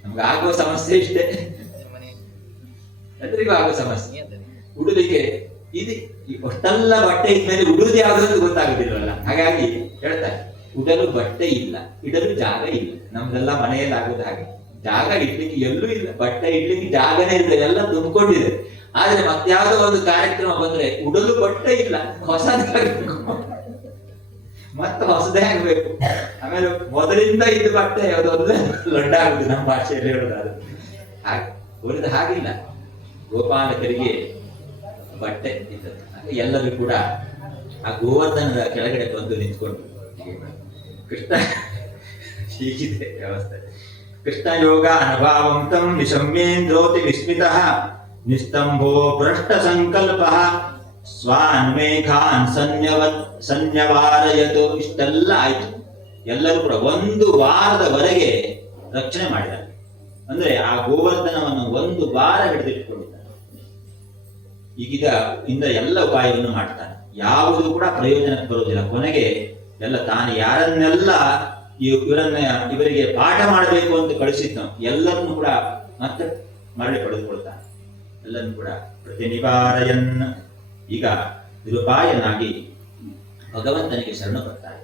ನಮ್ಗೆ ಆಗುವ ಸಮಸ್ಯೆ ಇಷ್ಟೇ, ಎಲ್ಲರಿಗೂ ಆಗುವ ಸಮಸ್ಯೆ. ಉಡಲಿಕ್ಕೆ ಇದು ಅಷ್ಟೆಲ್ಲ ಬಟ್ಟೆ ಇದ್ಮೇಲೆ ಉಡುವುದು ಯಾವ್ದು ಗೊತ್ತಾಗುದಿಲ್ವಲ್ಲ. ಹಾಗಾಗಿ ಹೇಳ್ತಾರೆ ಉಡಲು ಬಟ್ಟೆ ಇಲ್ಲ, ಇಡಲು ಜಾಗ ಇಲ್ಲ. ನಮ್ದೆಲ್ಲ ಮನೆಯಲ್ಲಿ ಆಗೋದು ಹಾಗೆ, ಜಾಗ ಇಡ್ಲಿಕ್ಕೆ ಎಲ್ಲೂ ಇಲ್ಲ, ಬಟ್ಟೆ ಇಡ್ಲಿಕ್ಕೆ ಜಾಗನೇ ಇಲ್ಲ, ಎಲ್ಲ ತುಂಬಿಕೊಂಡಿದೆ. ಆದ್ರೆ ಮತ್ಯಾವುದೋ ಒಂದು ಕಾರ್ಯಕ್ರಮ ಬಂದ್ರೆ ಉಡಲು ಬಟ್ಟೆ ಇಲ್ಲ, ಹೊಸದಾಗಬೇಕು, ಮತ್ತೆ ಹೊಸದೇ ಆಗ್ಬೇಕು. ಆಮೇಲೆ ಮೊದಲಿಂದ ಇದ್ದ ಬಟ್ಟೆ ಯಾವುದೊಂದು ಲೊಡ್ಡಾಗುದು, ನಮ್ಮ ಭಾಷೆಯಲ್ಲಿ ಹೇಳೋದಾದ್ರೆ. ಹಾಗೆ ಉಳಿದ ಹಾಗಿಲ್ಲ, ಗೋಪಾಲಕರಿಗೆ ಬಟ್ಟೆ ಇದ್ದದ್ದು. ಎಲ್ಲರೂ ಕೂಡ ಆ ಗೋವರ್ಧನದ ಕೆಳಗಡೆ ಬಂದು ನಿಂತ್ಕೊಂಡು ಕೃಷ್ಣ ಹೀಗಿದೆ ವ್ಯವಸ್ಥೆ. ಕೃಷ್ಣ ಯೋಗ ಅನುಭಾವಂತಂ ನಿಶಮ್ಯೇಂದ್ರೋತಿ ವಿಸ್ಮಿತಃ ನಿಸ್ತಂಭೋ ಭ್ರಷ್ಟ ಸಂಕಲ್ಪ ಸ್ವಾನ್ಮೇಘಾನ್ ಸನ್ಯವಾರಯತು. ಇಷ್ಟೆಲ್ಲ ಆಯ್ತು. ಎಲ್ಲರೂ ಕೂಡ ಒಂದು ವಾರದವರೆಗೆ ರಕ್ಷಣೆ ಮಾಡಿದ್ದಾರೆ. ಅಂದ್ರೆ ಆ ಗೋವರ್ಧನವನ್ನು ಒಂದು ವಾರ ಹಿಡಿದಿಟ್ಟುಕೊಂಡಿದ್ದಾರೆ. ಈಗೀಗ ಇಂದ ಎಲ್ಲ ಉಪಾಯವನ್ನು ಮಾಡ್ತಾನೆ, ಯಾವುದು ಕೂಡ ಪ್ರಯೋಜನಕ್ಕೆ ಬರುವುದಿಲ್ಲ. ಕೊನೆಗೆ ಎಲ್ಲ ತಾನು ಯಾರನ್ನೆಲ್ಲ ಇವರಿಗೆ ಪಾಠ ಮಾಡಬೇಕು ಅಂತ ಕಳಿಸಿದ್ನು, ಎಲ್ಲರನ್ನು ಕೂಡ ಮತ್ತೆ ಮರಳಿ ಪಡೆದುಕೊಳ್ತಾನೆ. ಎಲ್ಲರನ್ನು ಕೂಡ ಪ್ರತಿನಿವಾರಯನ್, ಈಗ ನಿರುಪಾಯನಾಗಿ ಭಗವಂತನಿಗೆ ಶರಣ ಬರ್ತಾನೆ.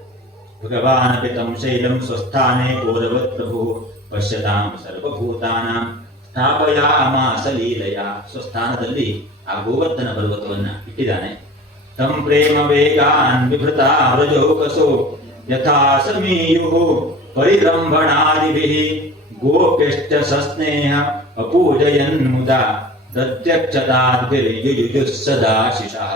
ಭಗವಾನ್ ಪಿತಂ ಶೈಲಂ ಸ್ವಸ್ಥಾನೇ ಪೂರ್ವವತ್ ಪ್ರಭು ಪಶ್ಯತಾಂ ಸರ್ವಭೂತಾನಾಂ ಸ್ಥಾಪಯಾಮಾಸ ಲೀಲಯ. ಸ್ವಸ್ಥಾನದಲ್ಲಿ ಆ ಗೋವರ್ಧನ ಪರ್ವತವನ್ನ ಇಟ್ಟಿದ್ದಾನೆ. ತಂ ಪ್ರೇಮ ವೇಗಾನ್ ವಿಭೃತ ವ್ರಜೌಕಸೋ ಯಥಾ ಸಮೀಯುಃ ಪರಿರಂಭಣಾದಿಭಿಃ ಗೋಪ್ಯಶ್ಚ ಸಸ್ನೇಹ ಅಪೂಜಯನ್ ಮುದಾ ಪ್ರತ್ಯಕ್ಷತಾದ್ಭಿರ್ಯುಜುಜುಃ ಸದಾಶಿಷಃ.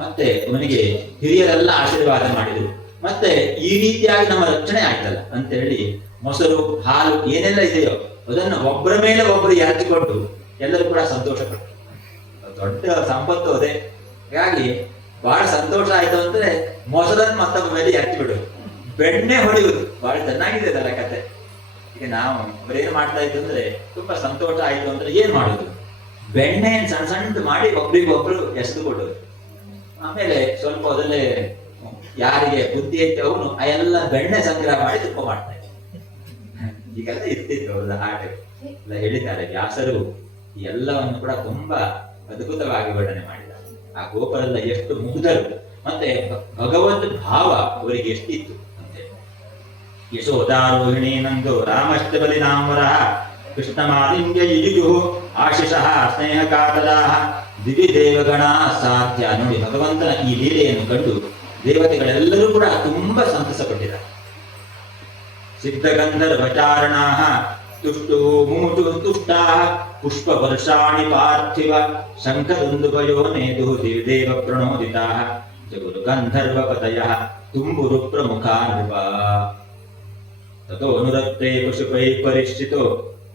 ಮತ್ತೆ ಅವನಿಗೆ ಹಿರಿಯರೆಲ್ಲ ಆಶೀರ್ವಾದ ಮಾಡಿದರು. ಮತ್ತೆ ಈ ರೀತಿಯಾಗಿ ನಮ್ಮ ರಕ್ಷಣೆ ಆಯ್ತಲ್ಲ ಅಂತ ಹೇಳಿ ಮೊಸರು ಹಾಲು ಏನೆಲ್ಲ ಇದೆಯೋ ಅದನ್ನು ಒಬ್ಬರ ಮೇಲೆ ಒಬ್ಬರು ಎರಚಿಕೊಂಡು ಎಲ್ಲರೂ ಕೂಡ ಸಂತೋಷ ಪಟ್ಟರು. ದೊಡ್ಡ ಸಂಪತ್ತು ಅದೇ. ಹಾಗಾಗಿ ಬಹಳ ಸಂತೋಷ ಆಯ್ತು ಅಂದ್ರೆ ಮೊಸರನ್ನು ಮತ್ತೊಬ್ಬ ಮೇಲೆ ಎರಚಿ ಬಿಡೋದು, ಬೆಣ್ಣೆ ಹೊಡೆಯುವುದು. ಬಹಳ ಚೆನ್ನಾಗಿದೆ ಅದಲ್ಲ ಕತೆ. ಈಗ ನಾವು ಅವ್ರೇನ್ ಮಾಡ್ತಾ ಇದ್ದು ಅಂದ್ರೆ ತುಂಬಾ ಸಂತೋಷ ಆಯ್ತು ಅಂದ್ರೆ ಏನ್ ಮಾಡೋದು, ಬೆಣ್ಣೆಯನ್ನು ಸಣ್ಣ ಸಣ್ಣ ಮಾಡಿ ಒಬ್ರಿಗೊಬ್ರು ಎಸೆದು ಕೊಡೋದು. ಆಮೇಲೆ ಸ್ವಲ್ಪ ಅದಲ್ಲೇ ಯಾರಿಗೆ ಬುದ್ಧಿ ಐತೆ ಅವನು ಆ ಎಲ್ಲ ಬೆಣ್ಣೆ ಸಂಗ್ರಹ ಮಾಡಿ ತುಪ್ಪ ಮಾಡ್ತಾ ಇದ್ದ. ಈಗೆಲ್ಲ ಇರ್ತಿದ್ರು ಅವರ ಆಟ ಎಲ್ಲ ಹೇಳಿದ್ದಾರೆ ವ್ಯಾಸರು. ಈ ಎಲ್ಲವನ್ನು ಕೂಡ ತುಂಬಾ ಅದ್ಭುತವಾಗಿ ವರ್ಣನೆ ಮಾಡಿದ್ದಾರೆ. ಆ ಗೋಪರೆಲ್ಲ ಎಷ್ಟು ಮುಗ್ಧರು, ಮತ್ತೆ ಭಗವದ್ ಭಾವ ಅವರಿಗೆ ಎಷ್ಟಿತ್ತು ಅಂತೆ. ಯಶೋದಾರೋಹಿಣಿ ನಂದು ರಾಮಶ್ಚ ಬಲಿನಾಮರಃ ಕೃಷ್ಣಮಾಲಿಂಗ್ಯ ಯುಜುಜು ಆಶಿಷಃ ಸ್ನೇಹ ಕಾತರಾಹ ದಿವಿ ದೇವಗಣ ಸಾಧ್ಯ. ನೋಡಿ, ಭಗವಂತನ ಈ ಲೀಲೆಯನ್ನು ಕಂಡು ದೇವತೆಗಳೆಲ್ಲರೂ ಕೂಡ ತುಂಬಾ ಸಂತಸ ಪಟ್ಟಿದ್ದಾರೆ. ಸಿದ್ಧಗಂಧರ್ವಚಾರಣಾಃ ತುಷ್ಟು ಮುಮುಟು ತುಷ್ಟಾಃ ಪುಷ್ಪ ವರ್ಷಾಣಿ ಪಾರ್ಥಿವ ಶಂಖದುಂದುಭಯೋ ನೇದು ದೇವ ಪ್ರಣೋದಿತಾಃ ಜಗುರು ಗಂಧರ್ವಪತಯಃ ತುಂಬುರು ಪ್ರಮುಖಾ ನೃಪ. ತತೋ ಅನುರಕ್ತೆ ಪಶುಪೈ ಪರಿಶ್ಚಿತೋ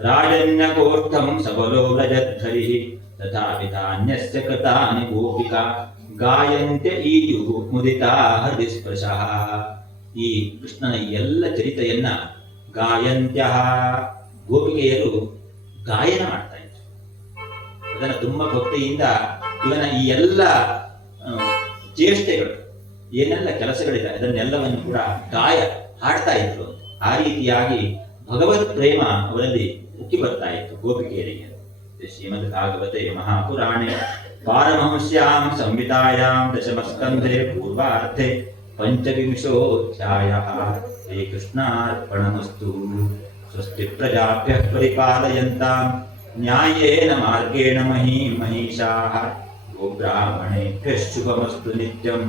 ರಾಜನ್ಯಕೋಷ್ಠಂ ಸಬಲೋ ವ್ರಜದ್ಧರಿಃ ತಥಾ ವಿಧಾನ್ಯಸ್ಯ ಕೃತಾನಿ ಗೋಪಿಕಾ ಗಾಯಂತ್ಯ ಈಯುಃ ಮುದಿತಾ ಹೃದಯ ಸ್ಪರ್ಶಃ. ಈ ಕೃಷ್ಣನ ಎಲ್ಲ ಚರಿತೆಯನ್ನ ಗಾಯಂತ್ಯ ಗೋಪಿಕೆಯರು ಗಾಯನ ಮಾಡ್ತಾ ಇದ್ರು. ಅದನ್ನ ತುಂಬಾ ಭಕ್ತಿಯಿಂದ ಇವನ ಈ ಎಲ್ಲ ಚೇಷ್ಟೆಗಳು ಏನೆಲ್ಲ ಕೆಲಸಗಳಿದೆ ಅದನ್ನೆಲ್ಲವನ್ನು ಕೂಡ ಹಾಡ್ತಾ ಇದ್ರು. ಆ ರೀತಿಯಾಗಿ ಭಗವತ್ ಪ್ರೇಮ ಅವರಲ್ಲಿ ಉಕ್ಕಿ ಬರ್ತಾ ಇತ್ತು ಗೋಪಿಕೆಯರಿಗೆ. ಶ್ರೀಮದ್ ಭಾಗವತೆ ಮಹಾಪುರಾಣೆ ಪಾರಮಹಂಸ್ಯಾಂ ಸಂಹಿತಾಯಾಂ ದಶಮಸ್ಕಂಧೆ ಪೂರ್ವಾರ್ಧೆ ಪಂಚವಿಂಶೋಧ್ಯಾಯಃ. ಶ್ರೀಕೃಷ್ಣಾರ್ಪಣಮಸ್ತು. ಸ್ವಸ್ತಿ ಪ್ರಜಾಭ್ಯಃ ಪರಿಪಾಲಯಂತಾಂ ನ್ಯಾಯೇನ ಮಾರ್ಗೇಣ ಮಹೀಷಾಃ. ಗೋಬ್ರಾಹ್ಮಣೇಭ್ಯಃ ಶುಭಮಸ್ತು ನಿತ್ಯಂ.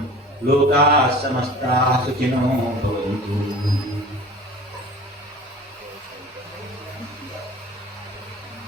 ಲೋಕಾಃ ಸಮಸ್ತಾಃ ಸುಖಿನೋ ಭವಂತು.